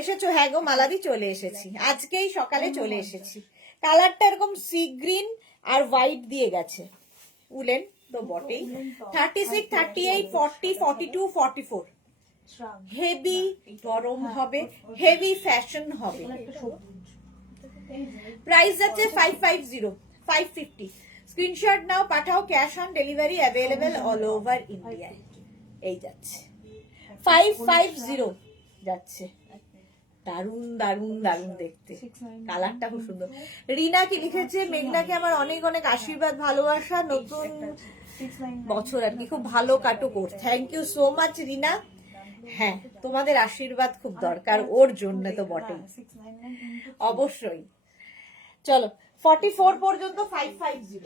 এসেছো? হ্যাঁ গো মালাদি, চলে এসেছি, আজকেই সকালে চলে এসেছি। কালারটা এরকম সি গ্রিন আর হোয়াইট দিয়ে গেছে, উলেন তো বটেই। 36, 38, 40, 42, 44 হেভি গরম হবে, হেভি ফ্যাশন হবে। প্রাইস যাচ্ছে 550, 550। স্ক্রিনশট নাও, পাঠাও, cash on delivery available all over India. এই যাচ্ছে 550 যাচ্ছে। দারুন দারুন দারুন দেখতে, কালারটা খুব সুন্দর। রিনা কি লিখেছে, মেঘনাকে আমার অনেক অনেক আশীর্বাদ, ভালোবাসা, নতুন বছর আর কি খুব ভালো কাটুক ওর। থ্যাংক ইউ সো মাচ রিনা। হ্যাঁ, তোমাদের আশীর্বাদ খুব দরকার ওর জন্য তো বটেই, অবশ্যই। চলো 44 পর্যন্ত 550।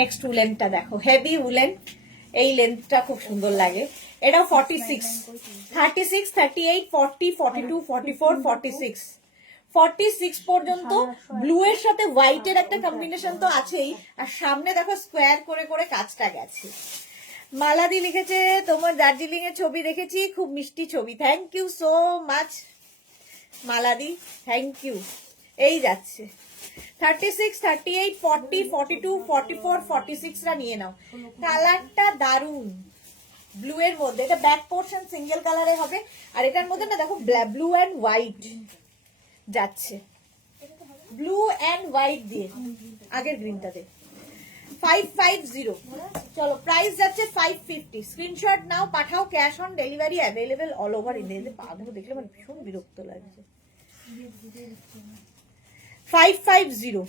নেক্সট উলেনটা দেখো, হেভি উলেন, এই লেন্থটা খুব সুন্দর লাগে। এটাও 46, 36, 38, 40, 42, 44, 46 46 পর্যন্ত। ব্লু এর সাথে হোয়াইটের একটা কম্বিনেশন তো আছেই, আর সামনে দেখো স্কোয়ার করে করে কাজটা গেছে। মালাদি লিখেছে, তোমার দার্জিলিং এর ছবি দেখেছি, খুব মিষ্টি ছবি। থ্যাংক ইউ সো মাচ মালাদি, থ্যাংক ইউ। এই যাচ্ছে 36, 38, 40, 42, 44, 46 রা নিয়ে নাও। কালারটা দারুন, ব্লু এর মধ্যে, এটা ব্যাক পোর্শন সিঙ্গেল কালারে হবে, আর এটার মধ্যে না দেখো ব্লু এন্ড হোয়াইট যাচ্ছে, ব্লু এন্ড হোয়াইট দিয়ে, আগের গ্রিনটাতে 550। চলো প্রাইস যাচ্ছে 550। স্ক্রিনশট নাও, পাঠাও, cash on delivery available all over India. পাগুলো দেখলে আমার ভীষণ বিরক্ত লাগছে। 550,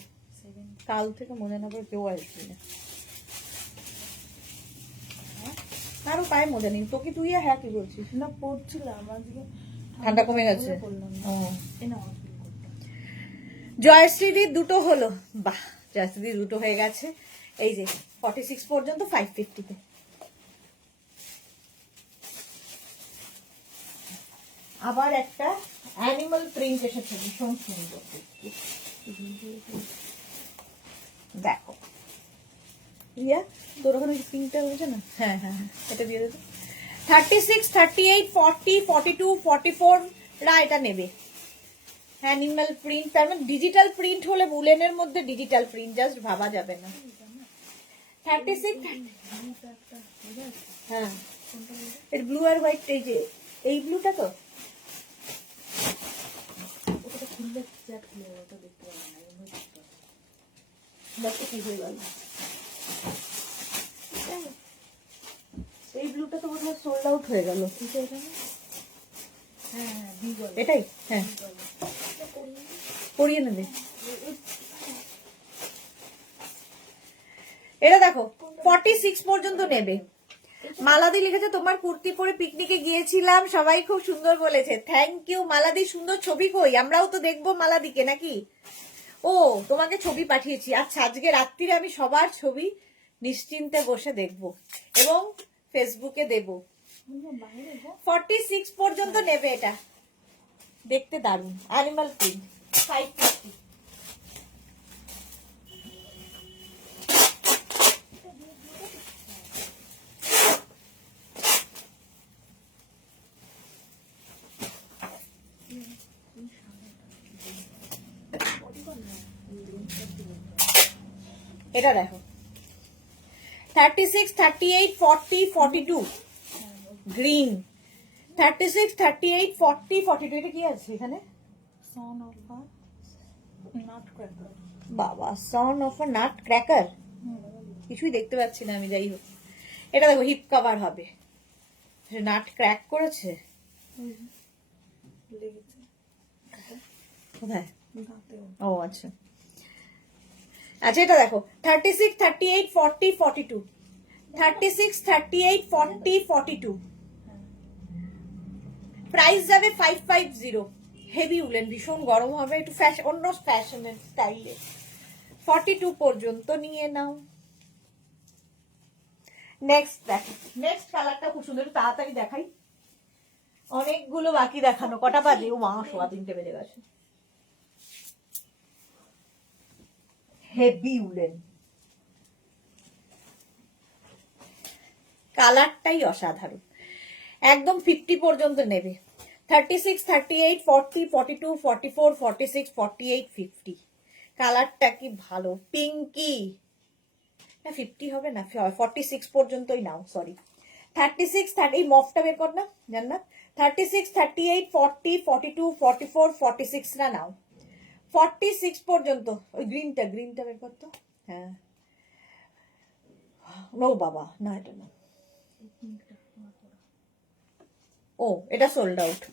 কাল থেকে মনে না করে কেউ আসবে না, কারো পায়ে মজা নেই। তোকে তুই হ্যাঁ কি বলছিস? না পড়ছিলাম আজকে, ঠান্ডা কমে গেছে। করলাম ও, না অফিস করতে। জয়শ্রীদির দুটো হলো, বাহ, জয়শ্রীদির দুটো হয়ে গেছে। এই যে 46 পর্যন্ত 550-তে। আবার একটা অ্যানিমাল প্রিন্ট এসেছে, ভীষণ সুন্দর। দেখো রিয়া, তোর ওখানে প্রিন্টটা হয়েছে না? হ্যাঁ হ্যাঁ হ্যাঁ, এটা দিয়ে দেবো। 36, 38, 40, 42, 44 রা এটা নেবে। অ্যানিমাল প্রিন্ট, তার মানে ডিজিটাল প্রিন্ট হলে উলেনের মধ্যে ডিজিটাল প্রিন্ট জাস্ট ভাবা যাবে না। 36, হ্যাঁ, এর ব্লু আর হোয়াইট, এই যে এই ব্লুটা তো ওটা খুললে চ্যাট খুলে ওটা দেখতে পাবে না, এমনি দেখতে পাবে। দেখো কি হয়ে গেল। এই ব্লুটা তো বোধহয় সোল্ড আউট হয়ে গেল। হ্যাঁ হ্যাঁ বিগল এটাই, হ্যাঁ, পরিয়ে নেবে। এটা দেখো 46 পর্যন্ত নেবে। মালাদি লিখেছে তোমার কুর্তি পরে পিকনিকে গিয়েছিলাম, সবাই খুব সুন্দর বলেছে। থ্যাংক ইউ মালাদি। সুন্দর ছবি কই? আমরাও তো দেখবো মালাদিকে নাকি? ও, তোমাকে ছবি পাঠিয়েছি। আচ্ছা, আজকে রাত্রিরে আমি সবার ছবি নিশ্চিন্তে বসে দেখব এবং ফেসবুকে দেব। 46 পর্যন্ত নেবে এটা, দেখতে দারুন। Animal print 550। এটা দেখো 36, 38, 40, 42 গ্রিন। 36, 38, 40, 42, এটা কি আছে এখানে? Son of nut cracker. বাবা, son of a nut cracker, কিছুই দেখতে পাচ্ছি না আমি। যাই হোক, এটা দেখো হিপ কভার হবে, নাট ক্র্যাক করেছে লেগেছে কোথায়? দাঁতেও। ও আচ্ছা আচ্ছা, এটা দেখো 36, 38, 40, 42, 36, 38, 40, 42, প্রাইস যাবে 550। হেভি উলেন, ভীষণ গরম হবে, একটু ফ্যাশন, অন্য ফ্যাশনের স্টাইলে। 42 পর্যন্ত নিয়ে নাও। নেক্সট দেখো, নেক্সট কালারটা খুব সুন্দর, একটু তাড়াতাড়ি দেখাই, অনেকগুলো বাকি দেখানো। কটা বাজে? ও মা, 3:15 বেজে গেছে। হেভি উলেন, কালারটাই অসাধারণ, একদম 50 পর্যন্ত নেবে। 36, 38, 40, 42, 44, 46, 48, 50। কালারটা কি ভালো, পিঙ্কি। না 50 হবে না, 46 পর্যন্তই নাও। সরি, 36, 30, এই মফটা বের কর না, জান না। 36, 38, 40, 42, 44, 46 না নাও। 46 পর্যন্ত, ওই গ্রিনটা, গ্রিনটা বের করতো। হ্যাঁ, নো বাবা, না এটা না। ও, এটা সোল্ড আউট।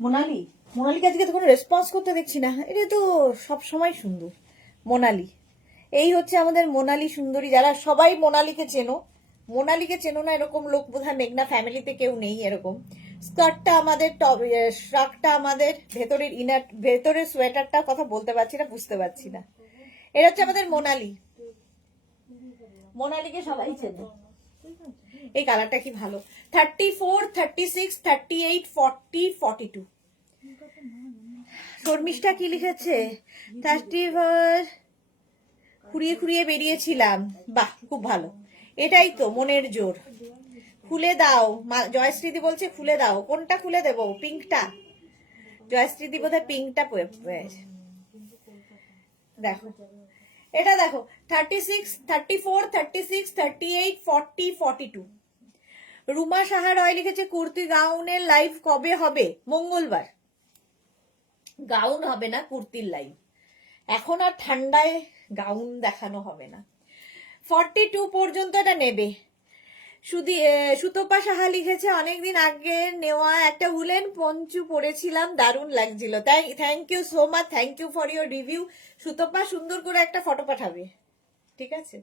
মোনালি, মোনালিকে আজকে তো কোনো রেসপন্স করতে দেখছি না। এটা তো সব সময় সুন্দর। মোনালি, এই হচ্ছে আমাদের মোনালি সুন্দরী। যারা সবাই মোনালিকে চেনো, মোনালিকে চেনো না এরকম লোক বোধহয় মেঘনা ফ্যামিলিতে কেউ নেই। এরকম স্কার্টটা আমাদের, শার্টটা আমাদের, ভেতরের ইনার, ভেতরের সোয়েটারটা কথা বলতে পারছি না, বুঝতে পারছি না। এটা হচ্ছে আমাদের মোনালি। মোনালিকে সবাই চেনে। এই কালারটা কি ভালো। 34, 36, 38, 40, 42। শর্মিষ্ঠা কি লিখেছে? 34 খুঁড়িয়ে খুঁড়িয়ে বেরিয়েছিলাম। বাহ, খুব ভালো। এটাই তো মনের জোর। খুলে দাও, জয়শ্রীদি বলছে খুলে দাও। কোনটা খুলে দেবো? পিঙ্কটা? জয়শ্রীদি বোধহয় পিঙ্কটা দেখো, এটা দেখো 36, 34, 36, 38, 40, 42। রুমা সাহা রয় লিখেছে কুর্তি গাউনের লাইভ কবে হবে? মঙ্গলবার। গাউন হবে না, কুর্তির লাইভ। এখন আর ঠান্ডায় গাউন দেখানো হবে না। 42 পর্যন্ত এটা নেবে। সুতপা সাহা লিখেছে অনেকদিন আগে নেওয়া একটা উলেন পঞ্চু পরেছিলাম, দারুণ লাগছিল। Thank you so much, thank you for your review. Sutapa সুন্দর করে একটা ফটো পাঠাবে, ঠিক আছে?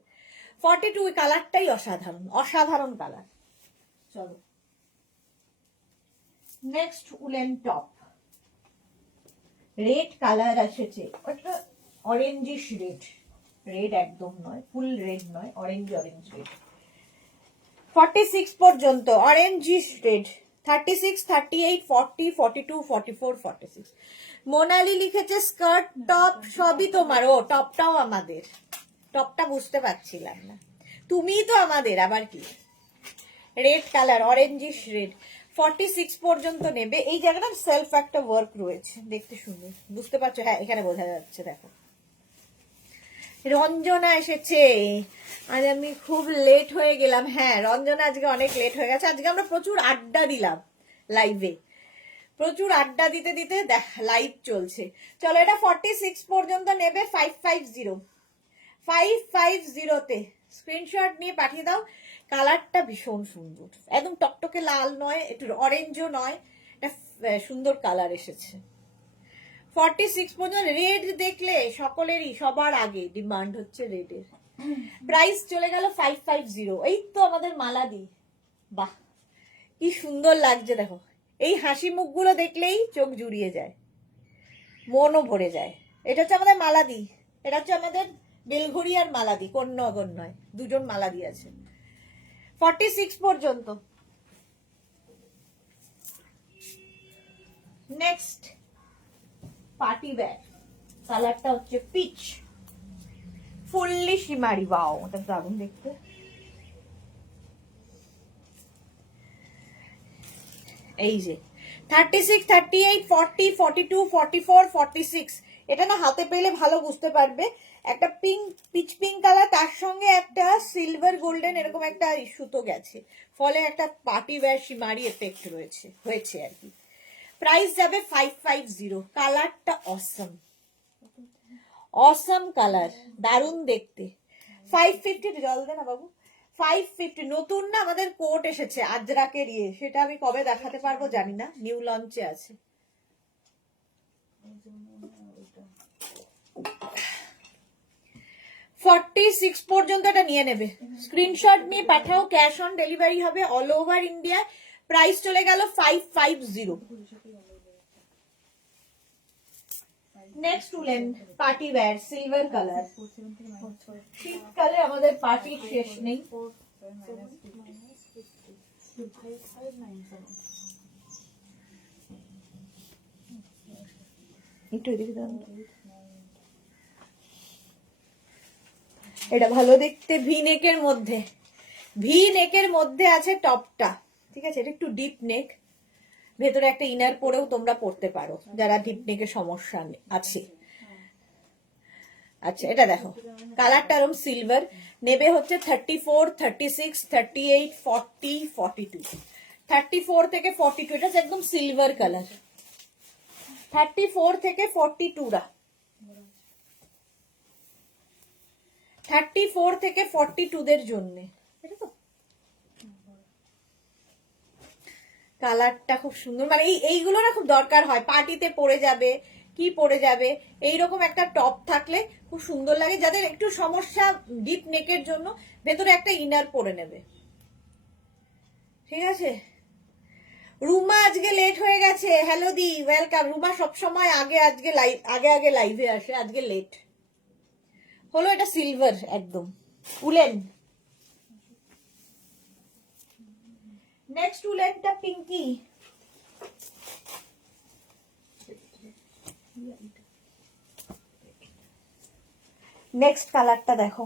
42 কালারটাই অসাধারণ, অসাধারণ কালার। চলো next woollen top. Red colour এসেছে, ওটা অরেঞ্জিশ রেড। রেড একদম নয়, ফুল রেড নয়, অরেঞ্জ অরেঞ্জ রেড। 46 পর্যন্ত অরেঞ্জিশ রেড। 36, 38, 40, 42, 44, 46। মোনালি লিখেছে স্কার্ট টপ সবই তোমার। ও, টপটাও আমাদের। টপটা বুঝতে পারছিলাম না, তুমিই তো আমাদের, আবার কি? Red colour, orangish red. 46 পর্যন্ত নেবে। এই জায়গাটা সেলফ একটা ওয়ার্ক রয়েছে, দেখতে সুন্দর। বুঝতে পারছো? হ্যাঁ, এখানে বোঝা যাচ্ছে। দেখো, রঞ্জনা এসেছে। আজ আমি খুব লেট হয়ে গেলাম। হ্যাঁ রঞ্জনা, আজকে অনেক লেট হয়ে গেছে। আজকে আমরা প্রচুর আড্ডা দিলাম লাইভে, প্রচুর আড্ডা দিতে দিতে লাইভ চলছে। চলো, এটা 46 পর্যন্ত নেবে। 550, 550 তে স্ক্রিনশট নিয়ে পাঠিয়ে দাও। কালারটা ভীষণ সুন্দর, একদম টকটকে লাল নয়, একটু অরেঞ্জও নয়, একটা সুন্দর কালার এসেছে। 46 পর্যন্ত রেড দেখলে সকলেরই সবার আগে ডিমান্ড হচ্ছে রেডের। প্রাইস চলে গেল 550। এই তো আমাদের মালাদি। বাহ, কি সুন্দর লাগছে দেখো। এই হাসি মুখগুলো দেখলেই চোখ জুড়িয়ে যায়, মনও ভরে যায়। এটা হচ্ছে আমাদের মালাদি, এটা হচ্ছে আমাদের বেলঘড়ি আর মালাদি, কন্যাগর নয়, দুজন মালাদি আছে। 46 পর্যন্ত। নেক্সট পার্টি ব্যাগ, কালারটা হচ্ছে পিচ, ফুললি শিমারি। বাও, এটা দারুণ দেখতে। এই যে 36, 38, 40, 42, 44, 46। এটা না হাতে পেলে ভালো বুঝতে পারবে। একটা পিঙ্ক, পিচ পিঙ্ক কালার, তার সঙ্গে একটা সিলভার গোল্ডেন এরকম একটা সুতো গেছে, ফলে একটা পার্টি ওয়্যার শিমারি এফেক্ট হয়েছে আর কি। প্রাইস যাবে 550। কালারটা অসম, অসম কালার, দারুণ দেখতে। 550 জল দে না বাবু। 550 নতুন না আমাদের কোট এসেছে আজরাকের ইয়ে, সেটা আমি কবে দেখাতে পারবো জানি না, নিউ লঞ্চে আছে। $46 পর্যন্ত এটা নিয়ে নেবে। স্ক্রিনশট নিয়ে পাঠাও, ক্যাশ অন ডেলিভারি হবে অল ওভার ইন্ডিয়া। প্রাইস চলে গেল 550। Next woollen party wear, silver colour. শীতকালে আমাদের পার্টির শেষ নেই। এটা ভালো দেখতে, ভি নেকের মধ্যে, ভি নেকের মধ্যে আছে টপটা, ঠিক আছে? এটা একটু ডিপ নেক, ভেতরে একটা ইনার পরেও তোমরা পড়তে পারো যারা ডিপ নেকের সমস্যা আছে। আচ্ছা, এটা দেখো, কালারটা এরকম সিলভার। নেবে হচ্ছে 34, 36, 38, 40, 42। 34 থেকে 42, এটা একদম সিলভার কালার। 34 থেকে 42 34 থেকে 42 দের জন্য। কালারটা খুব সুন্দর, মানে এইগুলো না খুব দরকার হয়, পার্টিতে পরে যাবে, কি পরে যাবে, এইরকম একটা টপ থাকলে খুব সুন্দর লাগে। যাদের একটু সমস্যা ডিপ নেকের জন্য, ভেতরে একটা ইনার পরে নেবে, ঠিক আছে? রুমা আজকে লেট হয়ে গেছে। হ্যালো দি, ওয়েলকাম। রুমা সবসময় আগে লাইভে আসে, আজকে লেট হলো। এটা সিলভার একদম উলেন, নেক্সট উলেনটা পিঙ্কি। নেক্সট কালারটা দেখো,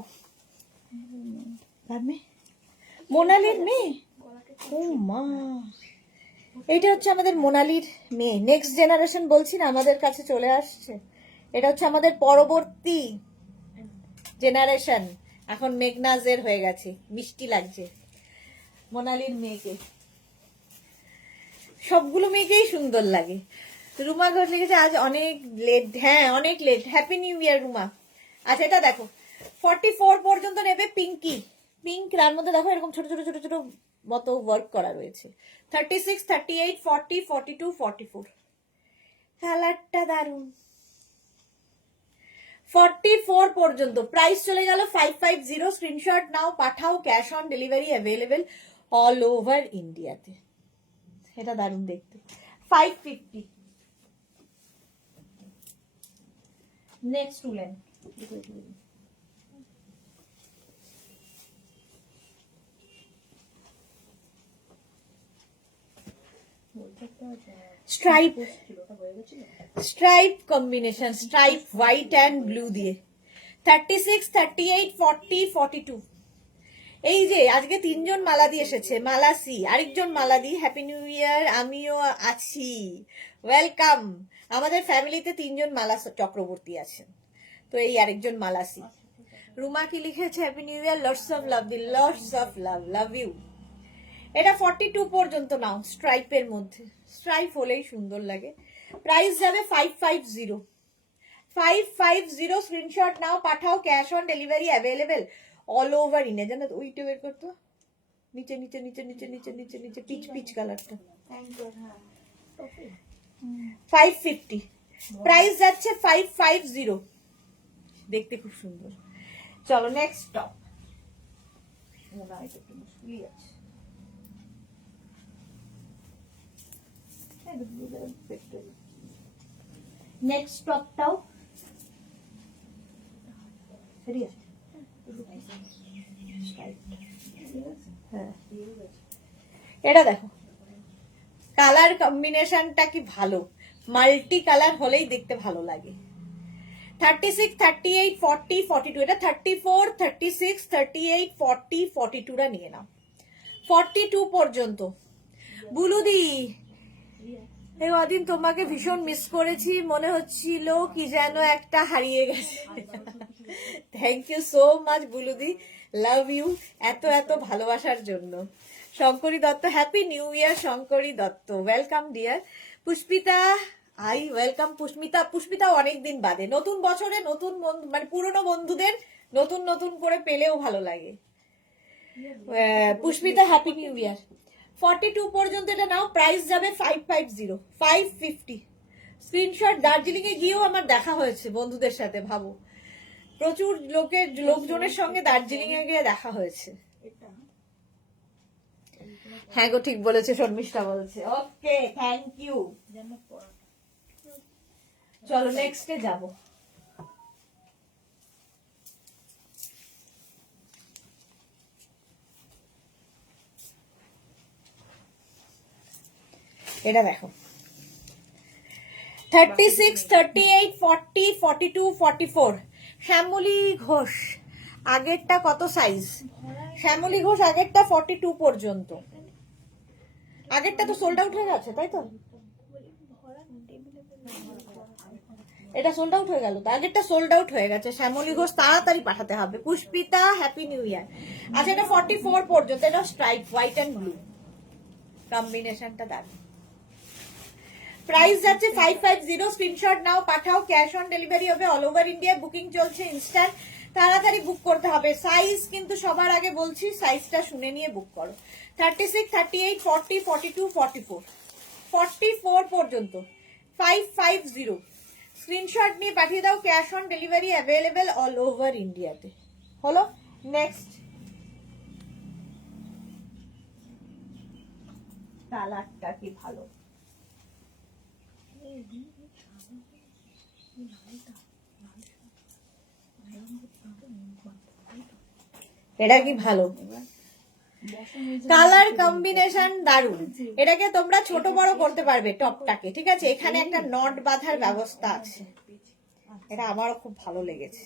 মোনালির মেয়ে। ও মা, এটা হচ্ছে আমাদের মোনালির মেয়ে। নেক্সট জেনারেশন বলছি না, আমাদের কাছে চলে আসছে। এটা হচ্ছে আমাদের পরবর্তী জেনারেশন। এখন মেঘনাজের হয়ে গেছে, মিষ্টি লাগছে মোনালির মেয়েকে। সবগুলো মেয়েকেই সুন্দর লাগে। রুমা ঘোষ লিখেছে আজ অনেক লেট। হ্যাঁ অনেক late, happy new year Ruma. আচ্ছা এটা দেখো, 44 পর্যন্ত নেবে পিঙ্কি। পিঙ্ক রার মধ্যে দেখো এরকম ছোট ছোট ছোট ছোট মতো ওয়ার্ক করা রয়েছে। 36, 38, 40, 42, 44। কালারটা দারুন। 44 পর্যন্ত প্রাইস চলে গেল 550। স্ক্রিনশট নাও, পাঠাও, cash on delivery available all over ইন্ডিয়াতে। এটা দারুন দেখতে। 550। Next woollen. Stripe, stripe combination, stripe white and blue দিয়ে। 36, 38, 40, 42। এই যে আজকে 3 জন মালা দিয়ে এসেছে। মালাসি, আরেকজন মালা দি, হ্যাপি নিউ ইয়ার, আমিও আছি, ওয়েলকাম। আমাদের ফ্যামিলিতে 3 জন মালা চক্রবর্তী আছেন, তো এই আরেকজন মালাসি। রুমা কি লিখেছে, happy new year, lots of love দি, lots of love, love you. এটা 42 পর্যন্ত নাও, স্ট্রাইপের মধ্যে। স্ট্রাইপ হলেই সুন্দর লাগে। প্রাইস যাবে 550। 550 স্ক্রিনশট নাও, পাঠাও, cash on delivery available all over India. জানো তো ওইটা বের করতো, নিচে নিচে নিচে নিচে নিচে নিচে নিচে পিচ পিচ কালারটা। 550 প্রাইস যাচ্ছে। 550 দেখতে খুব সুন্দর। চলো নেক্সট টপ। মনে হয় একটু মুশকিলই আছে। নেক্সট টপটাও এটা দেখো, কালার কম্বিনেশনটা কি ভালো, মাল্টি কালার হলেই দেখতে ভালো লাগে। 36, 38, 40, 42। এটা 34, 36, 38, 40, 42 টা নিয়ে নাও। 42 পর্যন্ত। বুলুদি, এই কদিন তোমাকে ভীষণ মিস করেছি, মনে হচ্ছিল কি যেন একটা হারিয়ে গেছে। থ্যাংক ইউ সো মাচ বুলুদি, লাভ ইউ এত এত ভালোবাসার জন্য। Shankari Dutta, happy new year Shankari Dutta, welcome dear. Pushpita, I welcome Pushmita. Pushpita অনেকদিন বাদে, নতুন বছরে নতুন মানে পুরনো বন্ধুদের নতুন নতুন করে পেলেও ভালো লাগে। পুষ্পিতা হ্যাপি নিউ ইয়ার। 42 পর্যন্ত এটা নাও, প্রাইস যাবে 550। 550 স্ক্রিনশট। দার্জিলিং এ গিয়েও আমার দেখা হয়েছে বন্ধুদের সাথে, ভাবো প্রচুর লোকজনের সঙ্গে দার্জিলিং এ গিয়ে দেখা হয়েছে। হ্যাঁ গো ঠিক বলেছে, শর্মিষ্ঠা বলছে। Okay thank you. চলো নেক্সটে যাবো। এটা দেখো, 36, 38, 40, 42, 44। শ্যামলী ঘোষ আগেরটা কত সাইজ? শ্যামলী ঘোষ আগেরটা 42 পর্যন্ত। আগেরটা তো সোল্ড আউট হয়ে গেছে, তাই তো? এটা সোল্ড আউট হয়ে গেল তো, আগেরটা সোল্ড আউট হয়ে গেছে। শ্যামলী ঘোষ তাড়াতাড়ি পাঠাতে হবে। পুষ্পিতা হ্যাপি নিউ ইয়ার। আচ্ছা এটা 44 পর্যন্ত। এটা স্ট্রাইপ হোয়াইট অ্যান্ড ব্লু কম্বিনেশনটা দারুণ। প্রাইস যাচ্ছে 550। স্ক্রিনশট নাও, পাঠাও, ক্যাশ অন ডেলিভারি হবে অল ওভার ইন্ডিয়া। বুকিং চলছে ইনস্ট্যান্ট, তাড়াতাড়ি বুক করতে হবে। সাইজ কিন্তু সবার আগে বলছি, সাইজটা শুনে নিয়ে বুক করো। 36, 38, 40, 42, 44। 44 পর্যন্ত 550 স্ক্রিনশট নিয়ে পাঠিয়ে দাও, cash on delivery available all over ইন্ডিয়াতে। হলো নেক্সট। কালারটা কি ভালো, এটা কি ভালো। কালার কম্বিনেশন দারুন। এটাকে তোমরা ছোট বড় করতে পারবে টপটাকে, ঠিক আছে। এখানে একটা নট বাঁধার ব্যবস্থা আছে, এটা আমারও খুব ভালো লেগেছে।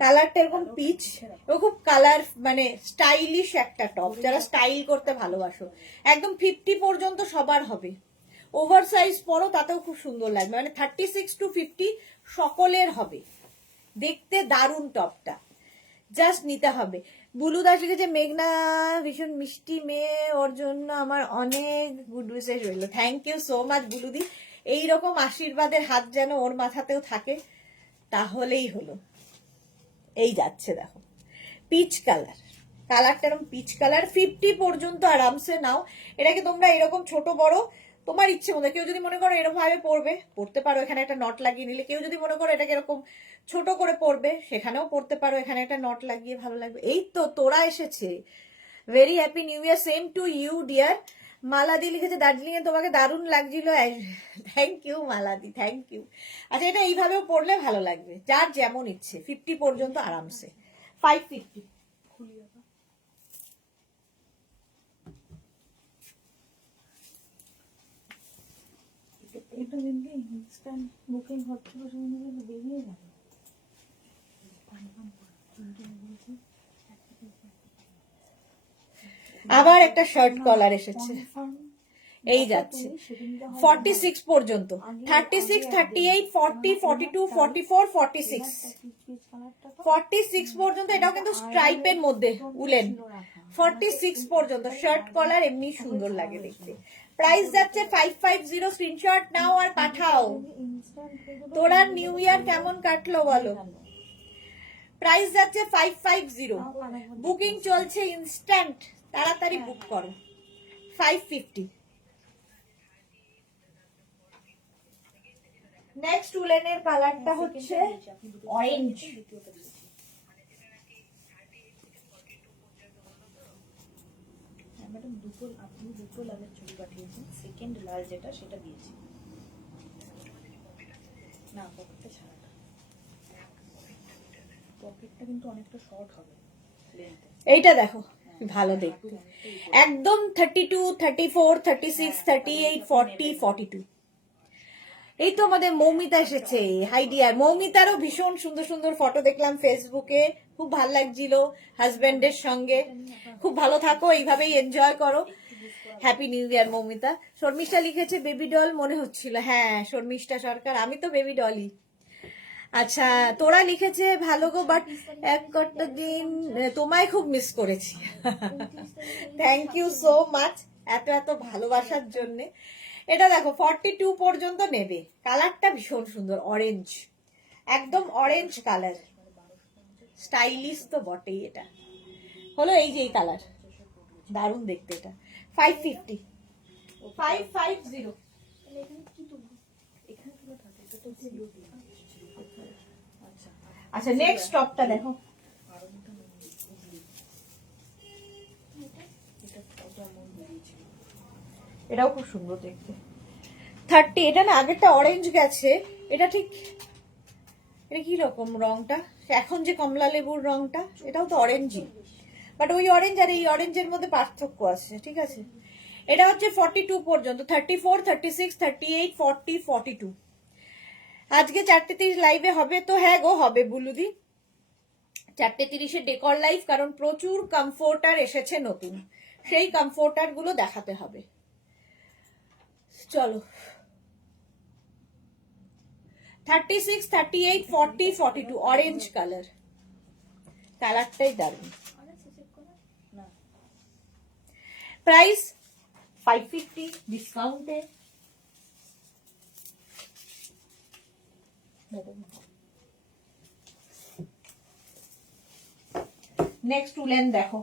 কালারটা এরকম পিচ, ও খুব কালার মানে স্টাইলিশ একটা টপ, যারা স্টাইল করতে ভালোবাসো একদম 50 পর্যন্ত সবার হবে। ওভার সাইজ পরো তাতেও খুব সুন্দর লাগবে, মানে 36 to 50 সকলের হবে। দেখতে দারুন টপটা, জাস্ট নিতে হবে। বুলু দাস লিখেছে মেঘনা ভীষণ মিষ্টি মেয়ে, ওর জন্য আমার অনেক গুড উইশেস রইল। থ্যাংক ইউ সো মাচ বুলুদি। এইরকম আশীর্বাদের হাত যেন ওর মাথাতেও থাকে, তাহলেই হলো। এই যাচ্ছে দেখো পিচ কালার, কালারটা এরকম পিচ কালার, 50 পর্যন্ত আরামসে নাও। এটাকে তোমরা এরকম ছোট বড় তোমার ইচ্ছে মতো, কেউ যদি মনে করো এরকম ভাবে পড়তে পারো, এখানে একটা নট লাগিয়ে নিলে। কেউ যদি মনে করো এটাকে এরকম ছোট করে পরবে, সেখানেও পড়তে পারো, এখানে একটা নট লাগিয়ে ভালো লাগবে। এই তো তোরা এসেছে, very happy new year, same to you dear. মালাদি লিখেছে দার্জিলিং এ তোমাকে দারুণ লাগছিল। থ্যাংক ইউ মালাদি, থ্যাংক ইউ। আচ্ছা এটা এইভাবেও পড়লে ভালো লাগবে, যার যেমন ইচ্ছে। 50 পর্যন্ত আরামসে, 550। এটা দিনকে ইনস্ট্যান্ট বুকিং হচ্ছিল, সেখানে বেরিয়ে যাবে। আবার একটা শার্ট কলার এসেছে, এই যাচ্ছে 46 পর্যন্ত, 36, 38, 40, 42, 44, 46, 46 পর্যন্ত। এটাও কিন্তু স্ট্রাইপের মধ্যে উলেন। 46 পর্যন্ত শার্ট কলার, এমনি সুন্দর লাগে দেখতে। প্রাইস যাচ্ছে 550। স্ক্রিনশট নাও আর পাঠাও। তোরা নিউ ইয়ার কেমন কাটলো বলো। প্রাইস যাচ্ছে 550, বুকিং চলছে ইনস্ট্যান্ট, তাড়াতাড়ি বুক করো। 550। নেক্সট উলেনের কালারটা হচ্ছে অরেঞ্জ। ম্যাডাম আপনি দুটো লালের ছবি পাঠিয়েছেন, সেকেন্ড লাল যেটা সেটা দিয়েছি না, পকেটটা ছাড়াটা। পকেটটা কিন্তু অনেকটা শর্ট হবে লেন্থে। এইটা দেখো ভালো দেখতে, একদম 32, 34, 36, 38, 40, 42। এই তো আমাদের মৌমিতা এসেছে। হাই ডিয়ার মৌমিতারও ভীষণ সুন্দর সুন্দর ফটো দেখলাম ফেসবুকে, খুব ভালো লাগছিল হাজবেন্ডের সঙ্গে। খুব ভালো থাকো, এইভাবেই এনজয় করো। Happy new year Moumita. Sharmistha লিখেছে বেবি ডল মনে হচ্ছিল। হ্যাঁ শর্মিষ্ঠা সরকার, আমি তো বেবি ডলই। আচ্ছা তোরা লিখেছে ভালো গো, বাট এক কটা দিন তোমায় খুব মিস করেছি। থ্যাংক ইউ সো মাচ এত এত ভালোবাসার জন্য। এটা দেখো 42 পর্যন্ত নেবে। কালারটা ভীষণ সুন্দর, অরেঞ্জ, একদম অরেঞ্জ কালার, স্টাইলিশ তো বটেই। এটা হলো এই যে এই কালার, দারুণ দেখতে। এটা 550, 550। আচ্ছা নেক্সট টপটা দেখো, এটাও খুব সুন্দর দেখতে। 30, এটা না আগেরটা অরেঞ্জ গেছে, এটা ঠিক এটা কি রকম রংটা, এখন যে কমলা লেবুর রংটা, এটাও তো অরেঞ্জই, বাট ওই অরেঞ্জ আর এই অরেঞ্জের মধ্যে পার্থক্য আছে, ঠিক আছে। এটা হচ্ছে 42 পর্যন্ত, 34, 36, 38, 40, 42। আজকে 4:30 লাইভে হবে তো? হ্যাঁ গো হবে বুলুদি, 4:30 ডেকর লাইভ, কারণ প্রচুর কমফোর্টার এসেছে নতুন, সেই কমফোর্টার গুলো দেখাতে হবে। চলো 36, 38, 40, 42 অরেঞ্জ কালার, কালারটাই দারুণ। প্রাইস 550 ডিসকাউন্টে। নেক্সট উলেন দেখো,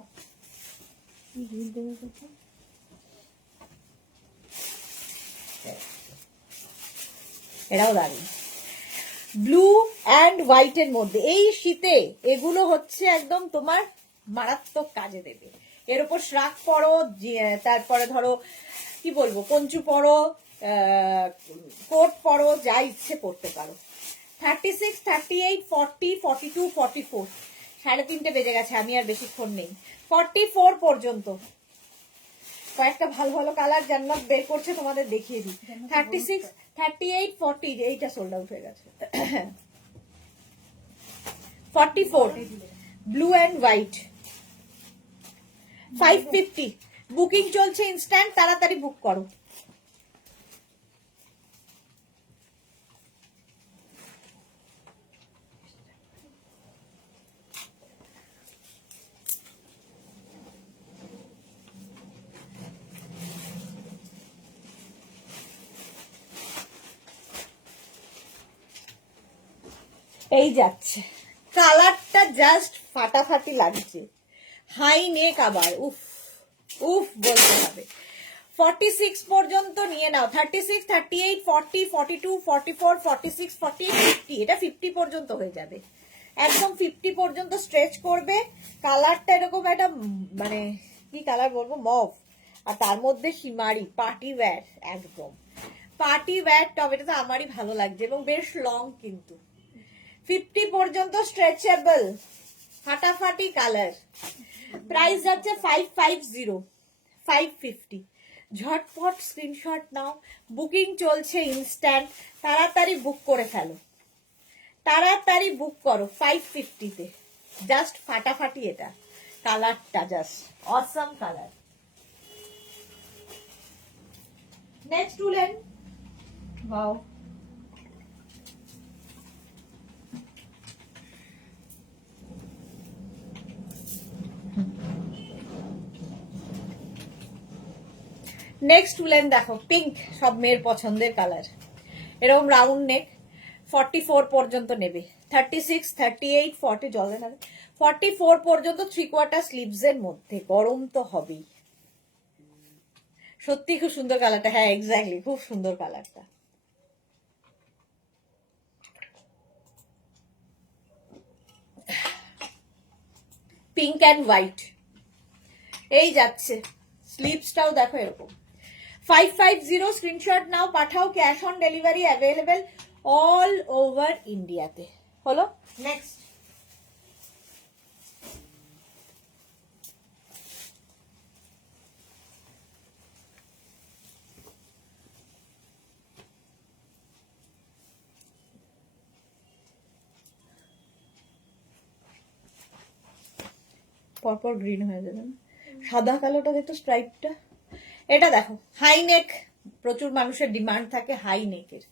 এটাও দারুণ, ব্লু অ্যান্ড হোয়াইট এর মধ্যে। এই শীতে এগুলো হচ্ছে একদম তোমার মারাত্মক কাজে দেবে। এর উপর শ্রাক পরো, তারপরে ধরো কি বলবো কঞ্চু পরো, কোট পরো, যা ইচ্ছে পরতে পারো। 36, 38, 40, 42, 44 3:30 বেজে গেছে, আমি আর বেশিক্ষণ নেই। 44 পর্যন্ত কয়েকটা ভালো ভালো কালার জান্নাত বের করছে, তোমাদের দেখিয়ে দিই। 36, 38, 40 এইটা সোল্ড আউট হয়ে গেছে। 44 ব্লু অ্যান্ড হোয়াইট 550 বুকিং চলছে ইনস্ট্যান্ট, তাড়াতাড়ি বুক করো। এই যাচ্ছে, কালারটা জাস্ট ফাটাফাটি লাগছে, হাই নেক আবার উফ উফ বলতে হবে। 46 পর্যন্ত নিয়ে নাও, 36, 38, 40, 42, 44, 46, 48, 50, এটা 50 পর্যন্ত হয়ে যাবে, একদম 50 পর্যন্ত স্ট্রেচ করবে। কালারটা এরকম একটা মানে কি কালার বলবো, মভ, আর তার মধ্যে হিমারি পার্টি ওয়্যার, একদম পার্টি ওয়্যার টপ, এটা তো আমারই ভালো লাগছে এবং বেশ লং, কিন্তু 50 পর্যন্ত স্ট্রেচেবল, ফাটাফাটি কালার। প্রাইস যাচ্ছে 550, 550। ঝটপট স্ক্রিনশট নাও, বুকিং চলছে ইনস্ট্যান্ট, তাড়াতাড়ি বুক করে ফেলো, তাড়াতাড়ি বুক করো। 550-তে জাস্ট ফাটাফাটি, এটা কালারটা just awesome colour. Next woollen, wow, next woollen দেখো, পিঙ্ক, সব মেয়ের পছন্দের কালার, এরকম রাউন্ড নেক, 44 পর্যন্ত নেবে, 36, 38, 40 জলে নেবে, 44 পর্যন্ত 3/4 স্লিভস এর মধ্যে, গরম তো হবেই। সত্যি খুব সুন্দর কালারটা, হ্যাঁ এক্স্যাক্টলি, খুব সুন্দর কালারটা। পিঙ্ক অ্যান্ড হোয়াইট, এই যাচ্ছে, স্লিভসটাও দেখো এরকম। 550 স্ক্রিনশট নাও, পাঠাও, cash on delivery available all over ইন্ডিয়াতে। হলো নেক্সট, পরপর গ্রিন হয়ে যাবে না? সাদা কালোটা দেখতো স্ট্রাইপটা, এটা দেখো হাই নেক, প্রচুর মানুষের ডিমান্ড থাকে হাই নেকের।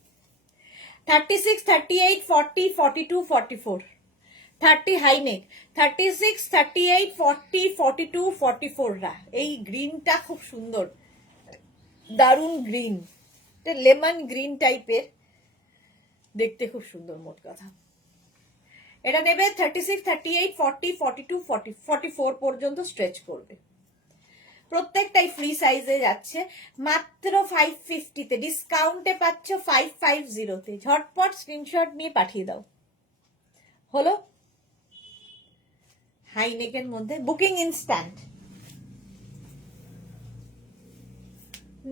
36, 38, 40, 42, 44, 30 হাই নেক, 36, 38, 40, 42, 44 রা। এই গ্রিনটা খুব সুন্দর, দারুন গ্রিন, লেমন গ্রিন টাইপের, দেখতে খুব সুন্দর, মোট কথা। এটা নেবে 36, 38, 40, 42, 40, 44 পর্যন্ত স্ট্রেচ করবে, প্রত্যেকটাই ফ্রি সাইজে যাচ্ছে, মাত্র 550-তে, ডিসকাউন্টে পাচ্ছ 550-তে। ঝটপট স্ক্রিনশট নিয়ে পাঠিয়ে দাও। হলো হাই নেকের মধ্যে, booking instant.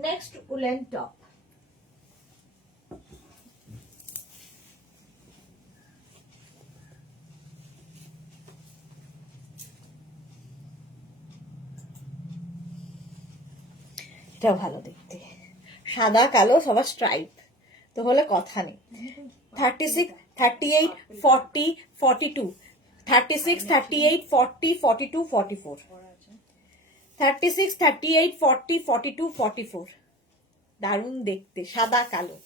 Next woollen top, এটা ভালো দেখতে, সাদা কালো সবার স্ট্রাইপ, তো হলে কথা নেই। 36, 38, 40, 42, 36, 38, 40, 42, 44, 36, 38, 40, 42, 44, দারুণ দেখতে, সাদা কালো,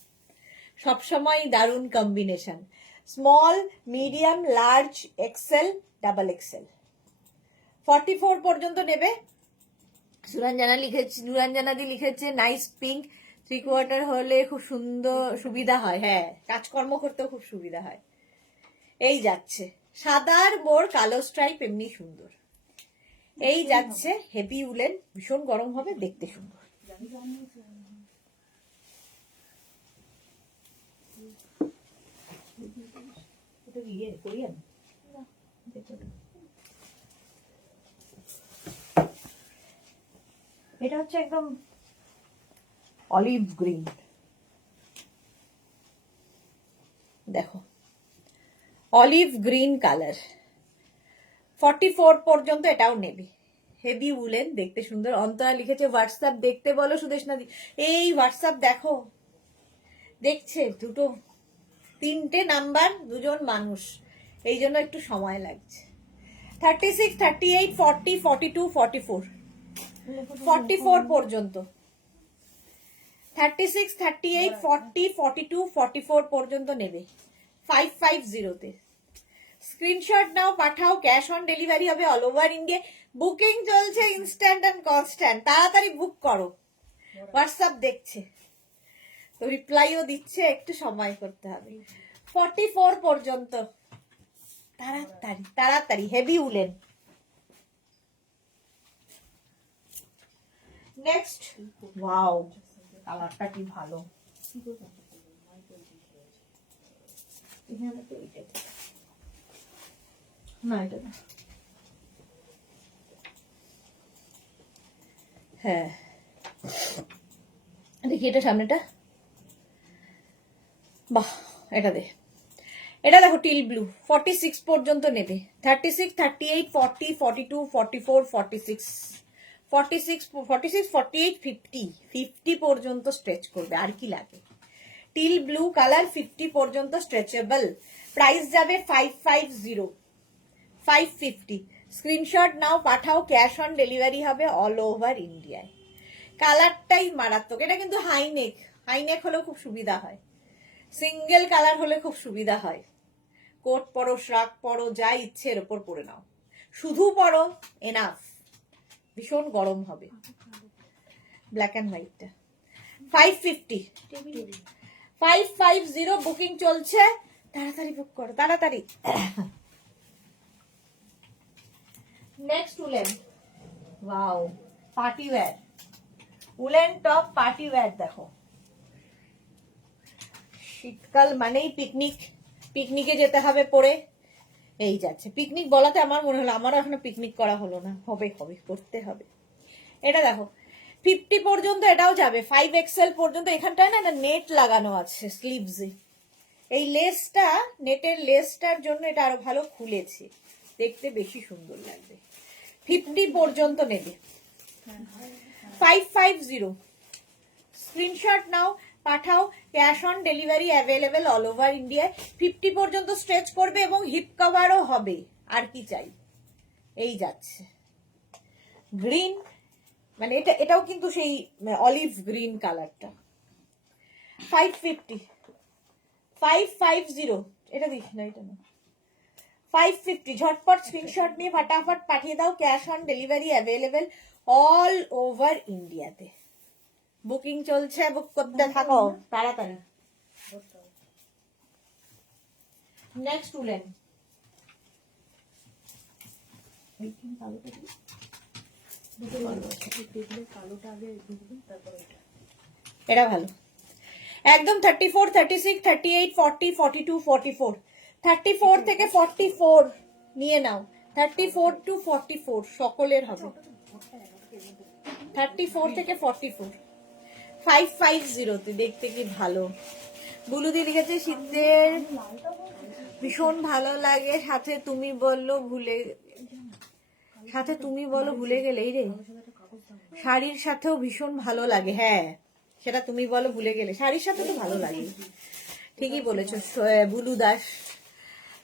সবসময় দারুণ combination. Small, medium, large, XL, double XL, 44 পর্যন্ত নেবে। সুরঞ্জনাদি লিখেছে নাইস পিঙ্ক, 3/4 হলে খুব সুন্দর, সুবিধা হয়, হ্যাঁ কাজকর্ম করতেও খুব সুবিধা হয়। এই যাচ্ছে, সাদার মোর কালো স্ট্রাইপ এমনি সুন্দর। এই যাচ্ছে হেভি উলেন, ভীষণ গরম হবে, দেখতে সুন্দর। এটা হচ্ছে একদম অলিভ গ্রিন, দেখো অলিভ গ্রিন কালার, 44 পর্যন্ত এটাও নেবে। হেভি উলেন, দেখতে সুন্দর। অন্তরা লিখেছে হোয়াটসঅ্যাপ দেখতে বলো সুদেশনা দি। এই হোয়াটসঅ্যাপ দেখো, দেখছে দুটো 3টে নাম্বার, 2জন মানুষ, এই জন্য একটু সময় লাগছে। 36, 38, 40, 42, 44, 44 পর্যন্ত। 36, 38, 40, 42, 44 পর্যন্ত নেবে 550-তে। স্ক্রিনশট নাও, পাঠাও, ক্যাশ অন ডেলিভারি হবে অল ওভার ইন্ডিয়া। বুকিং চলছে ইনস্ট্যান্ট এন্ড কনস্ট্যান্ট, তাড়াতাড়ি বুক করো। হোয়াটসঅ্যাপ দেখছে তো রিপ্লাইও দিচ্ছে, একটু সময় করতে হবে। 44 পর্যন্ত, তাড়াতাড়ি তাড়াতাড়ি। Heavy woollen. নেক্সট, ওয়াও, কালারটা কি ভালো। এখানে তো এইটা না, এটা না। হ্যাঁ দেখি এটা সামনেটা, বাহ, এটা দে। এটা দেখো টিল ব্লু, 46 পর্যন্ত নেবে। 36, 38, 40, 42, 44, 46, 46, 46, 48, 50, 50 পর্যন্ত স্ট্রেচ করবে, আর কি লাগে। টিল ব্লু কালার, 50 পর্যন্ত স্ট্রেচেবল। প্রাইস যাবে 550, 550। স্ক্রিনশট নাও, পাঠাও, ক্যাশ অন ডেলিভারি হবে অল ওভার ইন্ডিয়ায়। কালারটাই মারাত্মক। এটা কিন্তু হাইনেক, হাইনেক হলেও খুব সুবিধা হয়, সিঙ্গেল কালার হলে খুব সুবিধা হয়। কোট পরো, শ্রাক পরো, যা ইচ্ছে এর ওপর পরে নাও, শুধু পরো, এনাফ। ভীষণ গরম হবে। ব্ল্যাক অ্যান্ড হোয়াইটটা 550, 550 বুকিং চলছে, তাড়াতাড়ি বুক করো, তাড়াতাড়ি। Next woollen, wow, party wire, woollen top party wear. দেখো শীতকাল মানেই পিকনিক, পিকনিকে যেতে হবে পরে। এই যাচ্ছে পিকনিক বলাতে আমার মনে হলো আমারও এখনো পিকনিক করা হলো না, হবে হবে, করতে হবে। এটা দেখো 50 পর্যন্ত এটাও যাবে, 5XL পর্যন্ত। এখানটায় না নেট লাগানো আছে স্লিভসে, এই লেসটা, নেটের লেসটার জন্য এটা আরো ভালো খুলেছে, দেখতে বেশি সুন্দর লাগবে। 50 পর্যন্ত নেবে, 550। স্ক্রিনশট নাও, পাঠাও, cash on delivery available all over ইন্ডিয়ায়। 50 পর্যন্ত স্ট্রেচ করবে এবং হিপ কভারও হবে, আর কি চাই। এই যাচ্ছে গ্রিন, মানে এটাও কিন্তু সেই অলিভ গ্রিন কালারটা। 550, 550, এটা দিস না, এটা না। 550, ঝটপট স্ক্রিনশট নিয়ে ফটাফট পাঠিয়ে দাও, cash on delivery available all over ইন্ডিয়াতে। বুকিং চলছে, বুক করতে থাকো তাড়াতাড়ি। নেক্সট উলেন, এটা ভালো একদম। 34, 36, 38, 40, 42, 44, 34 থেকে 44 নিয়ে নাও। 34 to 44 সকলের হবে। 34 থেকে 44, 550 দেখতে কি ভালো। বুলুদি লিখেছে শীতের ভীষণ ভালো লাগে, সাথে তুমি বললো ভুলে, সাথে তুমি বলো ভুলে গেলেই রে। শাড়ির সাথেও ভীষণ ভালো লাগে, হ্যাঁ সেটা তুমি বলো ভুলে গেলে, শাড়ির সাথে তো ভালো লাগে, ঠিকই বলেছো বুলু দাস।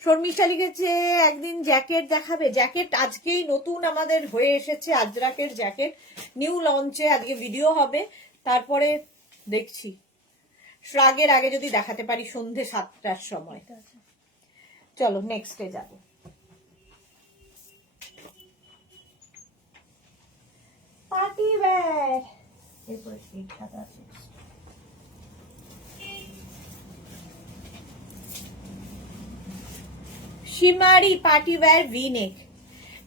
শর্মিষ্ঠা লিখেছে একদিন জ্যাকেট দেখাবে। জ্যাকেট আজকেই নতুন আমাদের হয়ে এসেছে, আজরাকের জ্যাকেট নিউ লঞ্চে, আজকে ভিডিও হবে, তারপরে দেখছি শ্রাগের আগে যদি দেখাতে পারি সন্ধে 7টার সময়। চলো নেক্সটে যাব। পার্টি ওয়্যার, এরপরে সাদা আছে। শিমারি পার্টি ওয়্যার ভি নেক,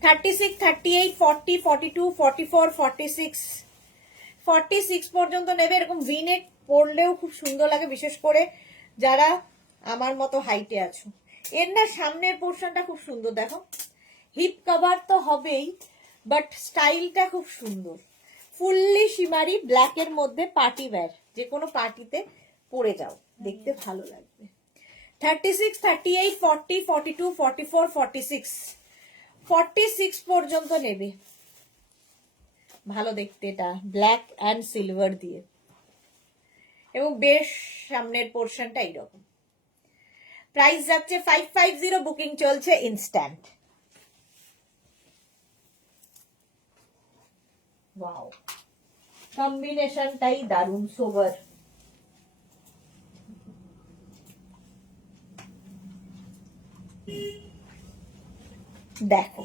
36, 38, 40, 42, 44, 46, 46 পর্যন্ত নেবে। এরকম ভি নেক পরলেও খুব সুন্দর লাগে, বিশেষ করে যারা আমার মতো হাইটে আছো। এর না সামনের পোর্শনটা খুব সুন্দর, দেখো হিপ কভার তো হবেই, বাট স্টাইলটা খুব সুন্দর। ফুললি শিমারি ব্ল্যাকের মধ্যে পার্টি ওয়্যার, যে কোনো পার্টিতে পরে যাও, দেখতে ভালো লাগবে। 36, 38, 40, 42, 44, 46, 46 পর্যন্ত নেবে। ভালো দেখতে, এটা ব্ল্যাক অ্যান্ড সিলভার দিয়ে, এবং বেশ সামনের পোর্শনটা এইরকম। প্রাইস যাচ্ছে 550, বুকিং চলছে ইনস্ট্যান্ট। ওয়াও, কম্বিনেশনটাই দারুণ, সোবার। দেখো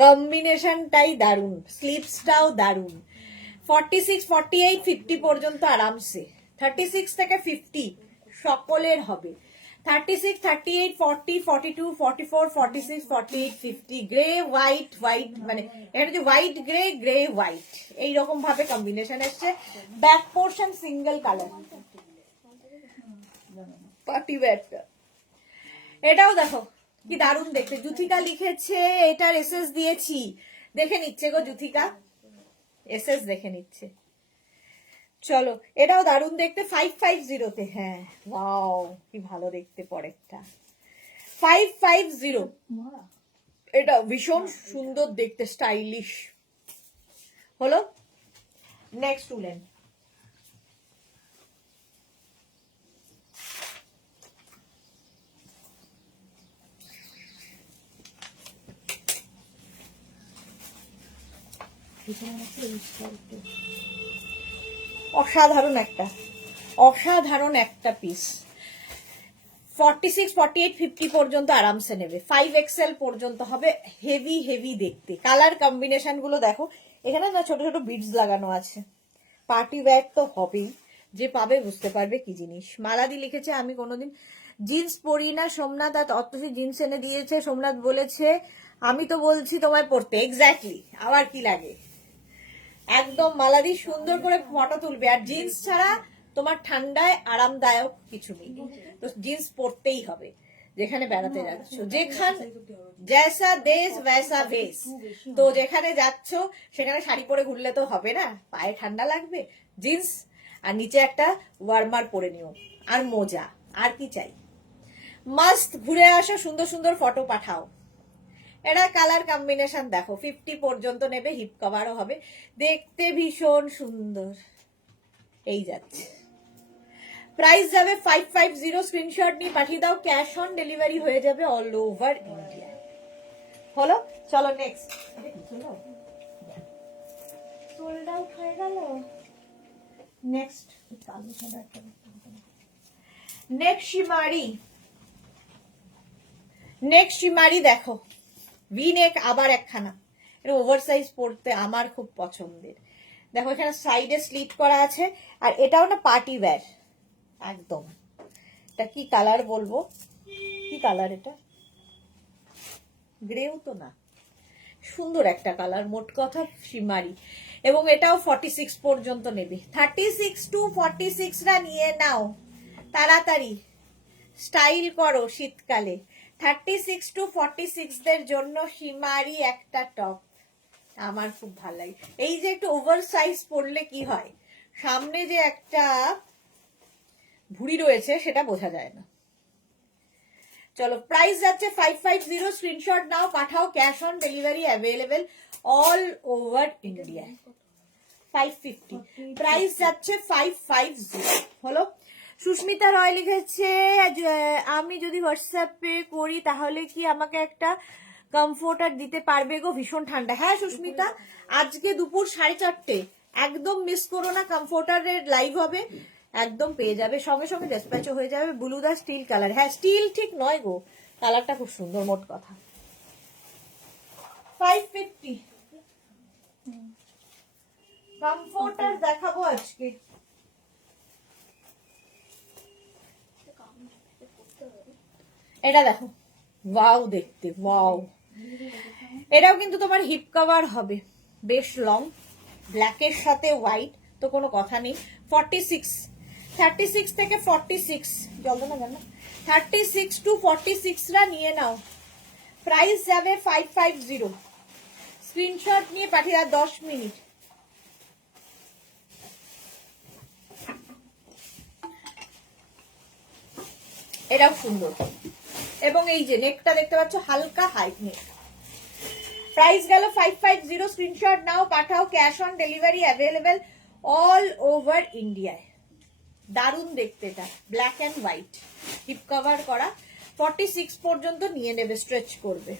কম্বিনেশনটাই দারুণ, স্লিপসটাও দারুণ। 46, 48, 50 পর্যন্ত আরামসে, 36 থেকে 50 সকলের হবে। 36, 38, 40, 42, 44, 46, 48, 50, গ্রে হোয়াইট, হোয়াইট মানে এটা হচ্ছে হোয়াইট গ্রে, গ্রে হোয়াইট, এইরকম ভাবে কম্বিনেশন এসছে। Back portion single colour, party ওয়্যারটা। এটাও দেখো কি দারুণ দেখতে, জুথিকা লিখেছে, এটার এসএস দিয়েছি, দেখে নিচ্ছে গো জুথিকা, এসএস দেখে নিচ্ছে। চলো, এটাও দারুণ দেখতে, 550 তে। হ্যাঁ, ওয়াও কি ভালো দেখতে পরেরটা, 550। এটা ভীষণ সুন্দর দেখতে, স্টাইলিশ হলো। নেক্সট উলেন, অসাধারণ একটা, অসাধারণ একটা পিস। 46, 48, 50 পর্যন্ত আরামসে নেবে, 5XL পর্যন্ত হবে। হেভি হেভি দেখতে, কালার কম্বিনেশন গুলো দেখো। এখানে না ছোট ছোট বিডস লাগানো আছে, পার্টি ওয়্যার তো হবেই, যে পাবে বুঝতে পারবে কি জিনিস। মালাদি লিখেছে, আমি কোনোদিন জিন্স পরি না সোমনাথ, আর অতসি জিন্স এনে দিয়েছে, সোমনাথ বলেছে আমি তো বলছি তোমায় পড়তে। এক্স্যাক্টলি, আবার কি লাগে, একদম মালাদি সুন্দর করে ফটো তুলবে। আর জিন্স ছাড়া তোমার ঠান্ডায় আরামদায়ক কিছু নেই, তো জিন্স পরতেই হবে যেখানে বেড়াতে যাচ্ছ, যেখান জেসা দেশ ভেসা ভেস। তো যেখানে যাচ্ছ সেখানে শাড়ি পরে ঘুরলে তো হবে না, পায়ে ঠান্ডা লাগবে, জিন্স আর নিচে একটা ওয়ার্মার পরে নিও, আর মোজা, আর কি চাই। মাস্ট ঘুরে আসো, সুন্দর সুন্দর ফটো পাঠাও। এটা কালার কম্বিনেশন দেখো, 50 পর্যন্ত নেবে, হিপ কভারও হবে, দেখতে ভীষণ সুন্দর। এই যাচ্ছে, প্রাইস যাবে 550, স্ক্রিনশট নিয়ে পাঠিয়ে দাও, ক্যাশ অন ডেলিভারি হয়ে যাবে অল ওভার ইন্ডিয়া। হলো, চলো নেক্সট। সোল্ড আউট হয়ে গেল। নেক্সট শিমারি, নেক্সট শিমারি দেখো, ভি নেক, আবার একখানা, এটা ওভার সাইজ পড়তে আমার খুব পছন্দের। দেখো এখানে সাইডে স্লিট করা আছে, আর এটাও না পার্টি ওয়্যার একদম। এটা কি কালার বলবো, কি কালার এটা, গ্রেও তো না, সুন্দর একটা কালার, মোট কথা শিমারি। এবং এটাও 46 পর্যন্ত নেবে, 36 to 46 রা নিয়ে নাও তাড়াতাড়ি, স্টাইল করো শীতকালে। 36 to 46 দের জন্য শিমারি একটা টপ আমার খুব ভালো লাগে। এই যে একটু ওভার সাইজ পরলে কি হয়, সামনে যে একটা ভুঁড়ি রয়েছে সেটা বোঝা যায় না। চলো, প্রাইস যাচ্ছে 550, স্ক্রিনশট নাও পাঠাও, cash on delivery available all over India. 550 price যাচ্ছে, 550 হলো। সুস্মিতা রয় লিখেছে, আমি যদি হোয়াটসঅ্যাপে করি তাহলে কি আমাকে একটা কমফোর্টার দিতে পারবে গো, ভীষণ ঠান্ডা। হ্যাঁ সুস্মিতা, আজকে দুপুর 4:30 একদম মিস করো না, কমফোর্টারের লাইভ হবে, একদম পেয়ে যাবে, সঙ্গে সঙ্গে ডেসপ্যাচও হয়ে যাবে। ব্লুদা স্টিল কালার, হ্যাঁ স্টিল ঠিক নয় গো, কালারটা খুব সুন্দর, মোট কথা। 550 কমফোর্টার দেখাবো আজকে। এটা দেখো, ওয়াও দেখতে, ওয়াও। এটাও কিন্তু তোমার হিপ কভার হবে, বেশ লং, ব্ল্যাকের সাথে হোয়াইট, তো কোনো কথা নেই। 36 থেকে 46, জলদি না জানো, 36 to 46 রা নিয়ে নাও, প্রাইস যাবে 550, স্ক্রিনশট নিয়ে পাঠিয়ে দাও 10 মিনিট। এটাও সুন্দর, এবং এই যে নেকটা দেখতে পাচ্ছ, হালকা হাই নেক, প্রাইস গেল 550। স্ক্রিনশট নাও, পাঠাও, cash on delivery available all over ইন্ডিয়ায়। দারুণ দেখতে এটা, black and white, hip cover করা, 46 পর্যন্ত নিয়ে নেবে, স্ট্রেচ করবে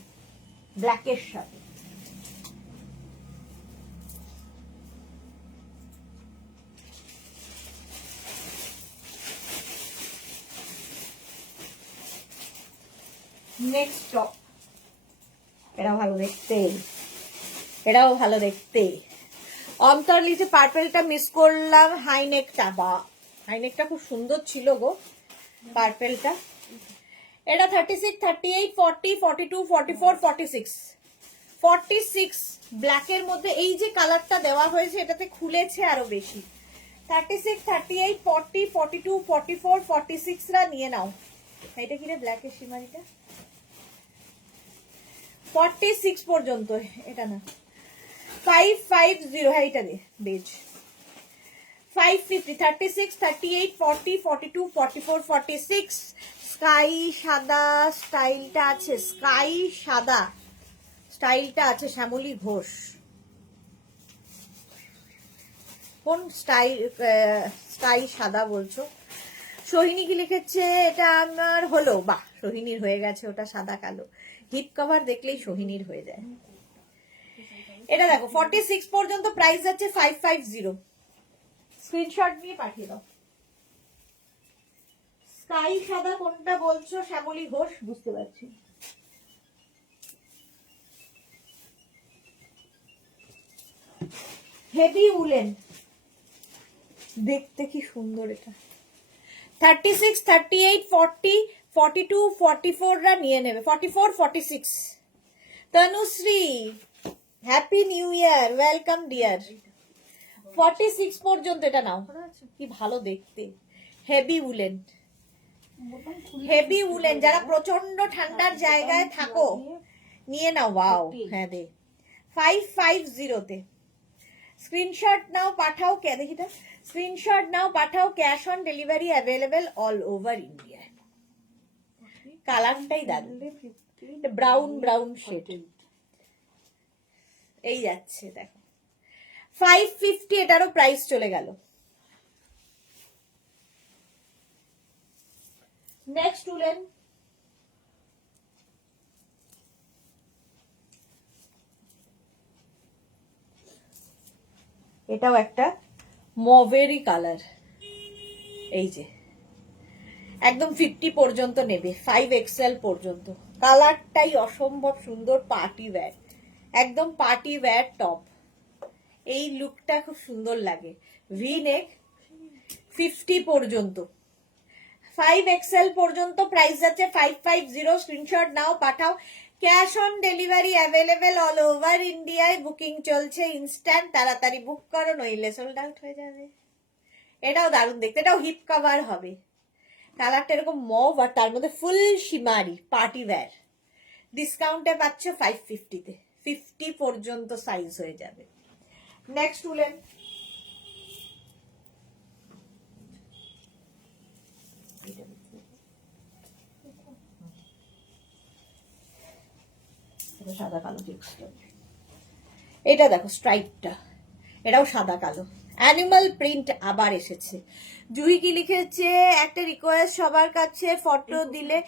ব্ল্যাকের সাথে। নেক্সট টপ, এটাও ভালো দেখতে, এটাও ভালো দেখতে। অন্তর লিচে পার্পেলটা মিস করলাম, হাইনেকটা, বা হাইনেকটা খুব সুন্দর ছিল গো পার্পেলটা। এটা 36, 38, 40, 42, 44, 46, 46 ব্ল্যাকের মধ্যে। এই যে কালারটা দেওয়া হয়েছে এটাতে খুলেছে আরো বেশি। 36, 38, 40, 42, 44, 46 রা নিয়ে নাও। এটা কি রে ব্ল্যাকের সীমারিটা? 46 পর্যন্ত, এটা না 550, হ্যাঁ এটা দে বেজ। 550, 36, 38, 40, 42, 44, 46 স্কাই সাদা স্টাইলটা আছে, স্কাই সাদা স্টাইলটা আছে। শ্যামলী ঘোষ কোন স্কাই সাদা বলছো? সোহিনী কি লিখেছে? এটা আমার হলো, বাহ সোহিনীর হয়ে গেছে, ওটা সাদা কালো। হিপ কভার দেখলেই সোহিনীর হয়ে যায়। এটা দেখো 46 পর্যন্ত প্রাইস যাচ্ছে 550। স্ক্রিনশট নিয়ে পাঠিয়ে দাও। স্কাই সাদা কোনটা বলছো শ্যামলী ঘোষ? বুঝতে পারছি। হেভি উলেন, দেখতে কি সুন্দর এটা। 36, 38, 40, 42, 44 রা নিয়ে নেবে। 44, 46 Tanushree, happy new year, welcome deer. 46 পর্যন্ত এটা নাও, কি ভালো দেখতে। হেভি উলেন, হেভি উলেন, যারা প্রচন্ড ঠান্ডার জায়গায় থাকো নিয়ে নাও। ওয়াও, হ্যাঁ দে 550 তে। স্ক্রিনশট নাও, পাঠাও, কে দেখিটা, স্ক্রিনশট নাও, পাঠাও, cash on delivery available all over India. কালারটাই দারুণ, ব্রাউন ব্রাউন শেড এই যাচ্ছে দেখো। 550, এটারও প্রাইস চলে গেল। নেক্সট উলেন, এটাও একটা মভেরি কালার। এই যে একদম 50 পর্যন্ত নেবে, 5XL পর্যন্ত। কালারটাই অসম্ভব সুন্দর, পার্টি ওয়্যার, একদম পার্টি ওয়্যার টপ। এই লুকটা খুব সুন্দর লাগে। ভি নেক, 50 পর্যন্ত, 5XL পর্যন্ত প্রাইস যাচ্ছে 550। স্ক্রিনশট নাও, পাঠাও, cash on delivery available all over ইন্ডিয়ায়। বুকিং চলছে ইনস্ট্যান্ট, তাড়াতাড়ি বুক করো নইলে সোল্ড আউট হয়ে যাবে। এটাও দারুণ দেখতে, এটাও হিপ কভার হবে। কালারটা এরকম মভ আর তার মধ্যে ফুল শিমারি, পার্টি ওয়্যার। ডিসকাউন্টে পাচ্ছ 550 তে, 50 পর্যন্ত সাইজ হয়ে যাবে। নেক্সট উলেন, সাদা কালো টেক্সচার। এটা দেখো স্ট্রাইপটা, এটাও সাদা কালো, অ্যানিমাল প্রিন্ট আবার এসেছে। জুহি কি লিখেছে? একটা রিকোয়েস্ট সবার কাছে, ফটো দিলে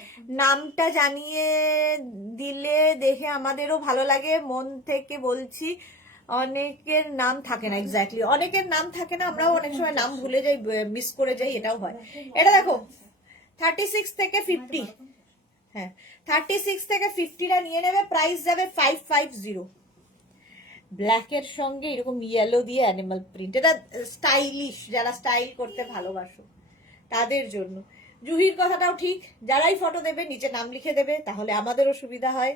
নামটা জানিয়ে দিলে দেখে আমাদেরও ভালো লাগে, মন থেকে বলছি। অনেকের নাম থাকে না, এক্স্যাক্টলি অনেকের নাম থাকে না, আমরাও অনেক সময় নাম ভুলে যাই, মিস করে যাই, এটাও হয়। এটা দেখো 36 থেকে 50, হ্যাঁ 36 থেকে 50 রা নিয়ে নেবে, প্রাইস যাবে 550। ব্ল্যাকের সঙ্গে এরকম ইয়েলো দিয়ে অ্যানিমাল প্রিন্ট, এটা স্টাইলিশ, যারা স্টাইল করতে ভালোবাসো তাদের জন্য। জুহির কথাটাও ঠিক, যারাই ফটো দেবে নিচে নাম লিখে দেবে, তাহলে আমাদেরও সুবিধা হয়।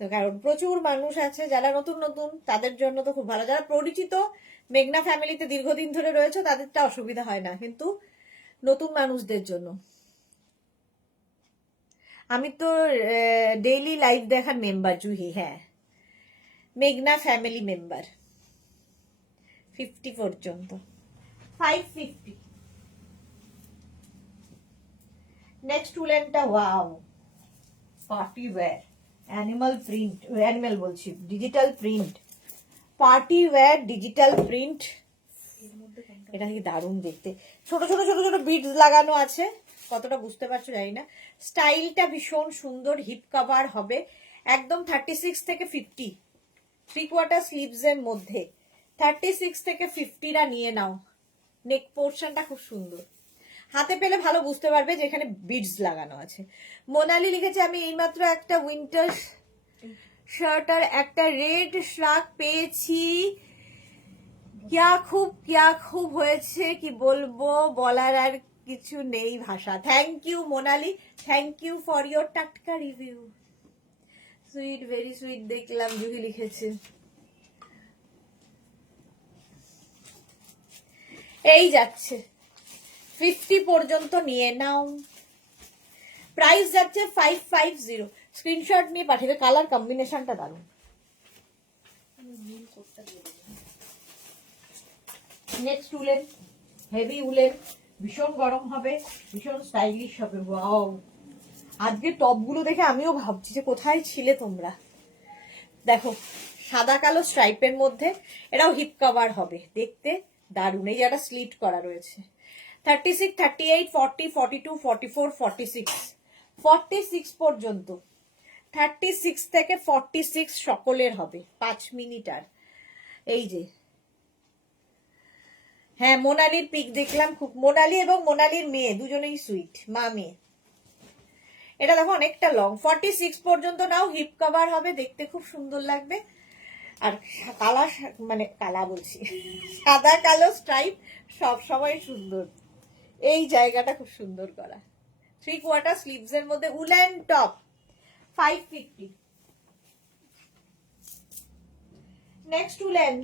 তো কারণ প্রচুর মানুষ আছে যারা নতুন নতুন, তাদের জন্য তো খুব ভালো। যারা পরিচিত মেঘনা ফ্যামিলিতে দীর্ঘদিন ধরে রয়েছে তাদেরটা অসুবিধা হয় না, কিন্তু নতুন মানুষদের জন্য। আমি তো ডেইলি লাইভ দেখার মেম্বার জুহি, হ্যাঁ মেঘনা ফ্যামিলি মেম্বার। 50 পর্যন্ত 550। নেক্সট উলেনটা, wow party wear, animal print, animal বলছি, digital print, party wear digital print. এটা কি দারুণ দেখতে, ছোট ছোট ছোট ছোট বিডস লাগানো আছে, কতটা বুঝতে পারছো জানি না। স্টাইলটা ভীষণ সুন্দর, হিপ কভার হবে একদম 36 থেকে 50, 3/4 স্লিভস এর মধ্যে 36 থেকে 50টা নিয়ে নাও। নেক পোর্শনটা খুব সুন্দর, হাতে পেলে ভালো বুঝতে পারবে যে এখানে বিডস লাগানো আছে। মোনালি লিখেছে আমি এইমাত্র একটা উইন্টার শার্ট আর একটা রেড শ্রাগ পেয়েছি, কিয়া খুব হয়েছে, কি বলবো, বলার আর কিছু নেই ভাষা। Thank you Monali, thank you for your টাটকা রিভিউ। Sweet, very sweet. দেখলাম জুহি লিখেছে। এই যাচ্ছে 50 পর্যন্ত নিয়ে নাও। প্রাইস যাচ্ছে 550। স্ক্রিনশট নিয়ে পাঠিয়ে, কালার কম্বিনেশনটা দারুণ। নেক্সট উলেন, হেভি উলেন, ভীষণ গরম হবে, ভীষণ স্টাইলিশ হবে। ওয়াও, আজকে টপগুলো দেখে আমিও ভাবছি যে কোথায় ছিলে তোমরা। দেখো সাদা কালো স্ট্রাইপের মধ্যে, এটাও হিপ কভার হবে, দেখতে দারুণ। এই যে একটা স্লিট করা রয়েছে। 36, 38, 40, 42, 44, 46, 46 পর্যন্ত। 36 থেকে 46 সকলের হবে, 5 মিনিট। আর এই যে, হ্যাঁ মোনালির পিক দেখলাম, খুব, মোনালি এবং মোনালির মেয়ে দুজনেই সুইট, মা মেয়ে। এটা দেখো অনেকটা লং, 46 পর্যন্ত নাও, হিপ কভার হবে, দেখতে খুব সুন্দর লাগবে। আর কালা, মানে কালা বলছি, সাদা কালো স্ট্রাইপ সব সময় সুন্দর। এই জায়গাটা খুব সুন্দর করা। 3/4 স্লিভস এর মধ্যে woollen top, 550। Next woollen,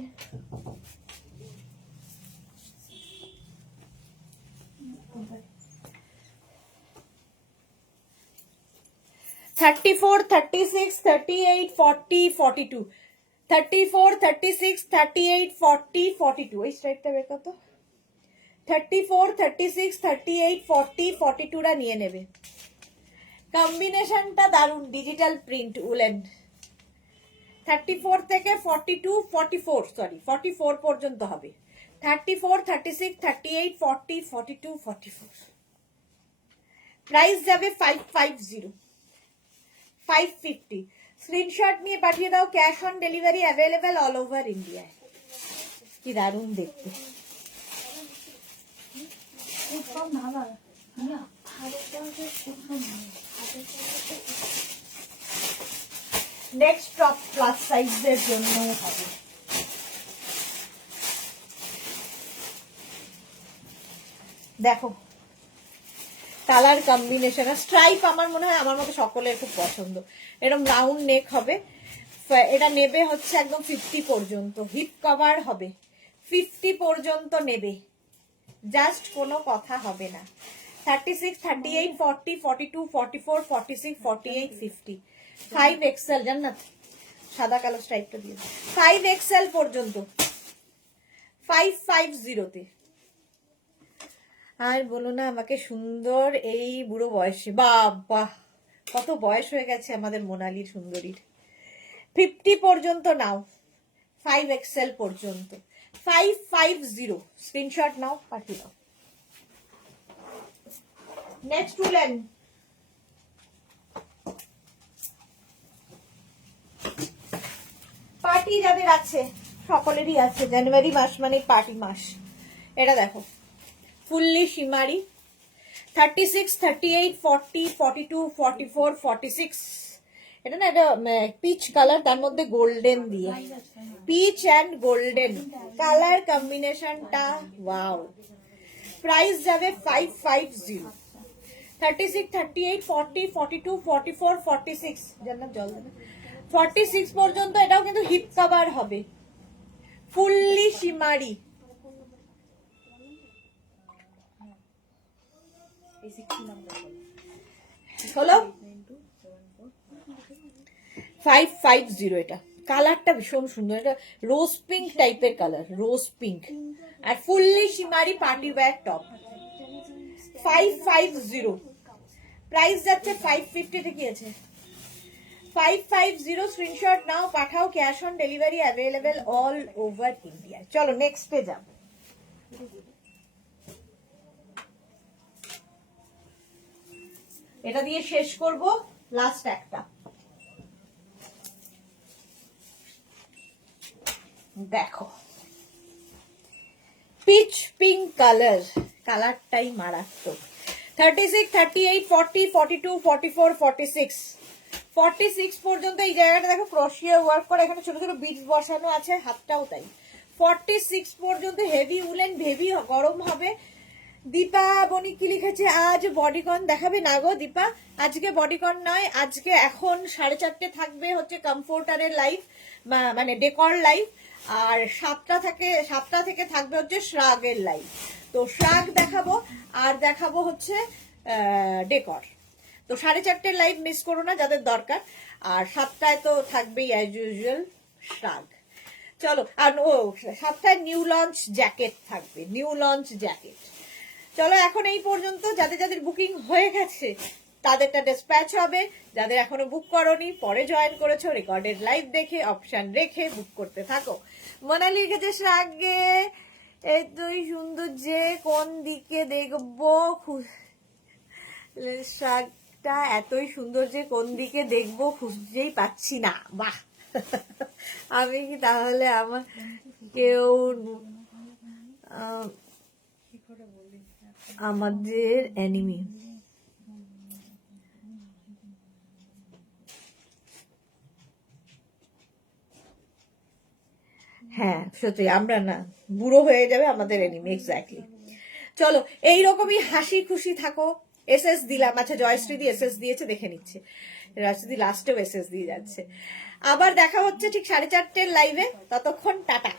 thirty four, 36, 38, 40, 42, 34, 36, 38, 40, 42। এই স্ট্রাইপটা বের কত, 34, 36, 38, 40, 42টা নিয়ে নেবে। কম্বিনেশনটা দারুণ, ডিজিটাল প্রিন্ট উলেন। 34 থেকে 42, 44, সরি 44 পর্যন্ত হবে। 34, 36, 38, 40, 42, 44। প্রাইস যাবে 550, 550। স্ক্রিনশট নিয়ে পাঠিয়ে দাও, cash on delivery available all over ইন্ডিয়ায়। কি দারুণ দেখতে। নেক্সট টপ প্লাস সাইজের জন্য হবে। দেখো কালার কম্বিনেশন আর স্ট্রাইপ আমার মনে হয় আমার মতো সকলের খুব পছন্দ। এরকম রাউন্ড নেক হবে, এটা নেবে হচ্ছে একদম 50 পর্যন্ত, হিপ কভার হবে 50 পর্যন্ত নেবে, জাস্ট কোনো কথা হবে না। 36, 38, 40, 42, 44, 46, 48, 50, 5XL। জান্নাত সাদা কালো স্ট্রাইপটা দিয়ে 5XL পর্যন্ত 550-তে। আর বলো না আমাকে সুন্দর এই বুড়ো বয়সে, বাহ কত বয়স হয়ে গেছে আমাদের মোনালির সুন্দরীর। 50 পর্যন্ত নাও, 5XL পর্যন্ত, 550। স্ক্রিনশট নাও, পাঠিয়ে দাও। নেক্সট উলেন, পার্টি যাদের আছে, সকলেরই আছে, জানুয়ারি মাস মানে পার্টি মাস। এটা দেখো ফুললি শিমারি, 36, 38, 40, 42, 44, 46। এটা না, এটা পিচ কালার, তার মধ্যে গোল্ডেন দিয়ে, পিচ অ্যান্ড গোল্ডেন কালার কম্বিনেশনটা ওয়াও। প্রাইস যাবে 550। 36, 38, 40, 42, 44, 46, জান্নাত জল দেবে, 46 পর্যন্ত। এটাও কিন্তু হিপ কভার হবে, ফুললি শিমারি। হলো 550। এটা কালারটা ভীষণ সুন্দর, এটা রোজ পিঙ্ক টাইপের কালার, রোজ পিঙ্ক, আর fully shimmery party wear top, 550। Price যাচ্ছে 550। কি আছে 550 স্ক্রিনশট নাও, পাঠাও, cash on delivery available all over India. চলো নেক্সটে যাব। এটা দিয়ে শেষ করব, লাস্ট একটা। দেখো পিচ পিঙ্ক কালারটাই মারাত্মক। 36, 38, 40, 42, 44, 46, 46 পর্যন্ত এই জায়গাটা দেখো ক্রোশিয়া ওয়ার্ক করা, এখানে ছোট ছোট বিটস বসানো আছে, হাতটাও তাই। 46 পর্যন্ত হেভি উলেন, হেভি গরম হবে। দীপা বণিক কি লিখেছে, আজ বডিকন দেখাবে না গো দীপা, আজকে বডিকন নয়, আজকে এখন 4:30 থাকবে হচ্ছে কমফোর্টারের লাইভ, মানে ডেকর লাইভ, আর 7টা থেকে থাকবে হচ্ছে শ্রাগের লাইভ। তো শ্রাগ দেখাবো আর দেখাবো হচ্ছে ডেকর। তো 4:30 লাইভ মিস করো না যাদের দরকার, আর 7টায় তো থাকবেই অ্যাজ ইউজুয়াল শ্রাগ। চলো, আর ও 7টায় নিউ লঞ্চ জ্যাকেট থাকবে, নিউ লঞ্চ জ্যাকেট। চলো এখন এই পর্যন্ত, যাদের যাদের বুকিং হয়ে গেছে তাদেরটা ডিসপ্যাচ হবে, যাদের এখনো বুক করোনি পরে জয়েন করেছো রেকর্ডেড লাইভ দেখে অপশন রেখে বুক করতে থাকো। মোনালি লিখেছে শ্রাগে এতই সুন্দর যে কোন দিকে দেখবো, শ্রাগটা এতই সুন্দর যে কোন দিকে দেখবো খুঁজেই পাচ্ছি না। বাহ, আমি কি তাহলে আমার কেউ আমাদের এনিমি? হ্যাঁ সত্যি, আমরা না, বুড়ো হয়ে যাবে আমাদের এনিমি, এক্স্যাক্টলি। চলো এইরকমই হাসি খুশি থাকো। এসএস দিলাম, আচ্ছা জয়শ্রীদি এসএস দিয়েছে, দেখে নিচ্ছে। রাজশ্রীদি লাস্টেও এসএস দিয়ে যাচ্ছে। আবার দেখা হচ্ছে ঠিক 4:30 লাইভে, ততক্ষণ টাটা।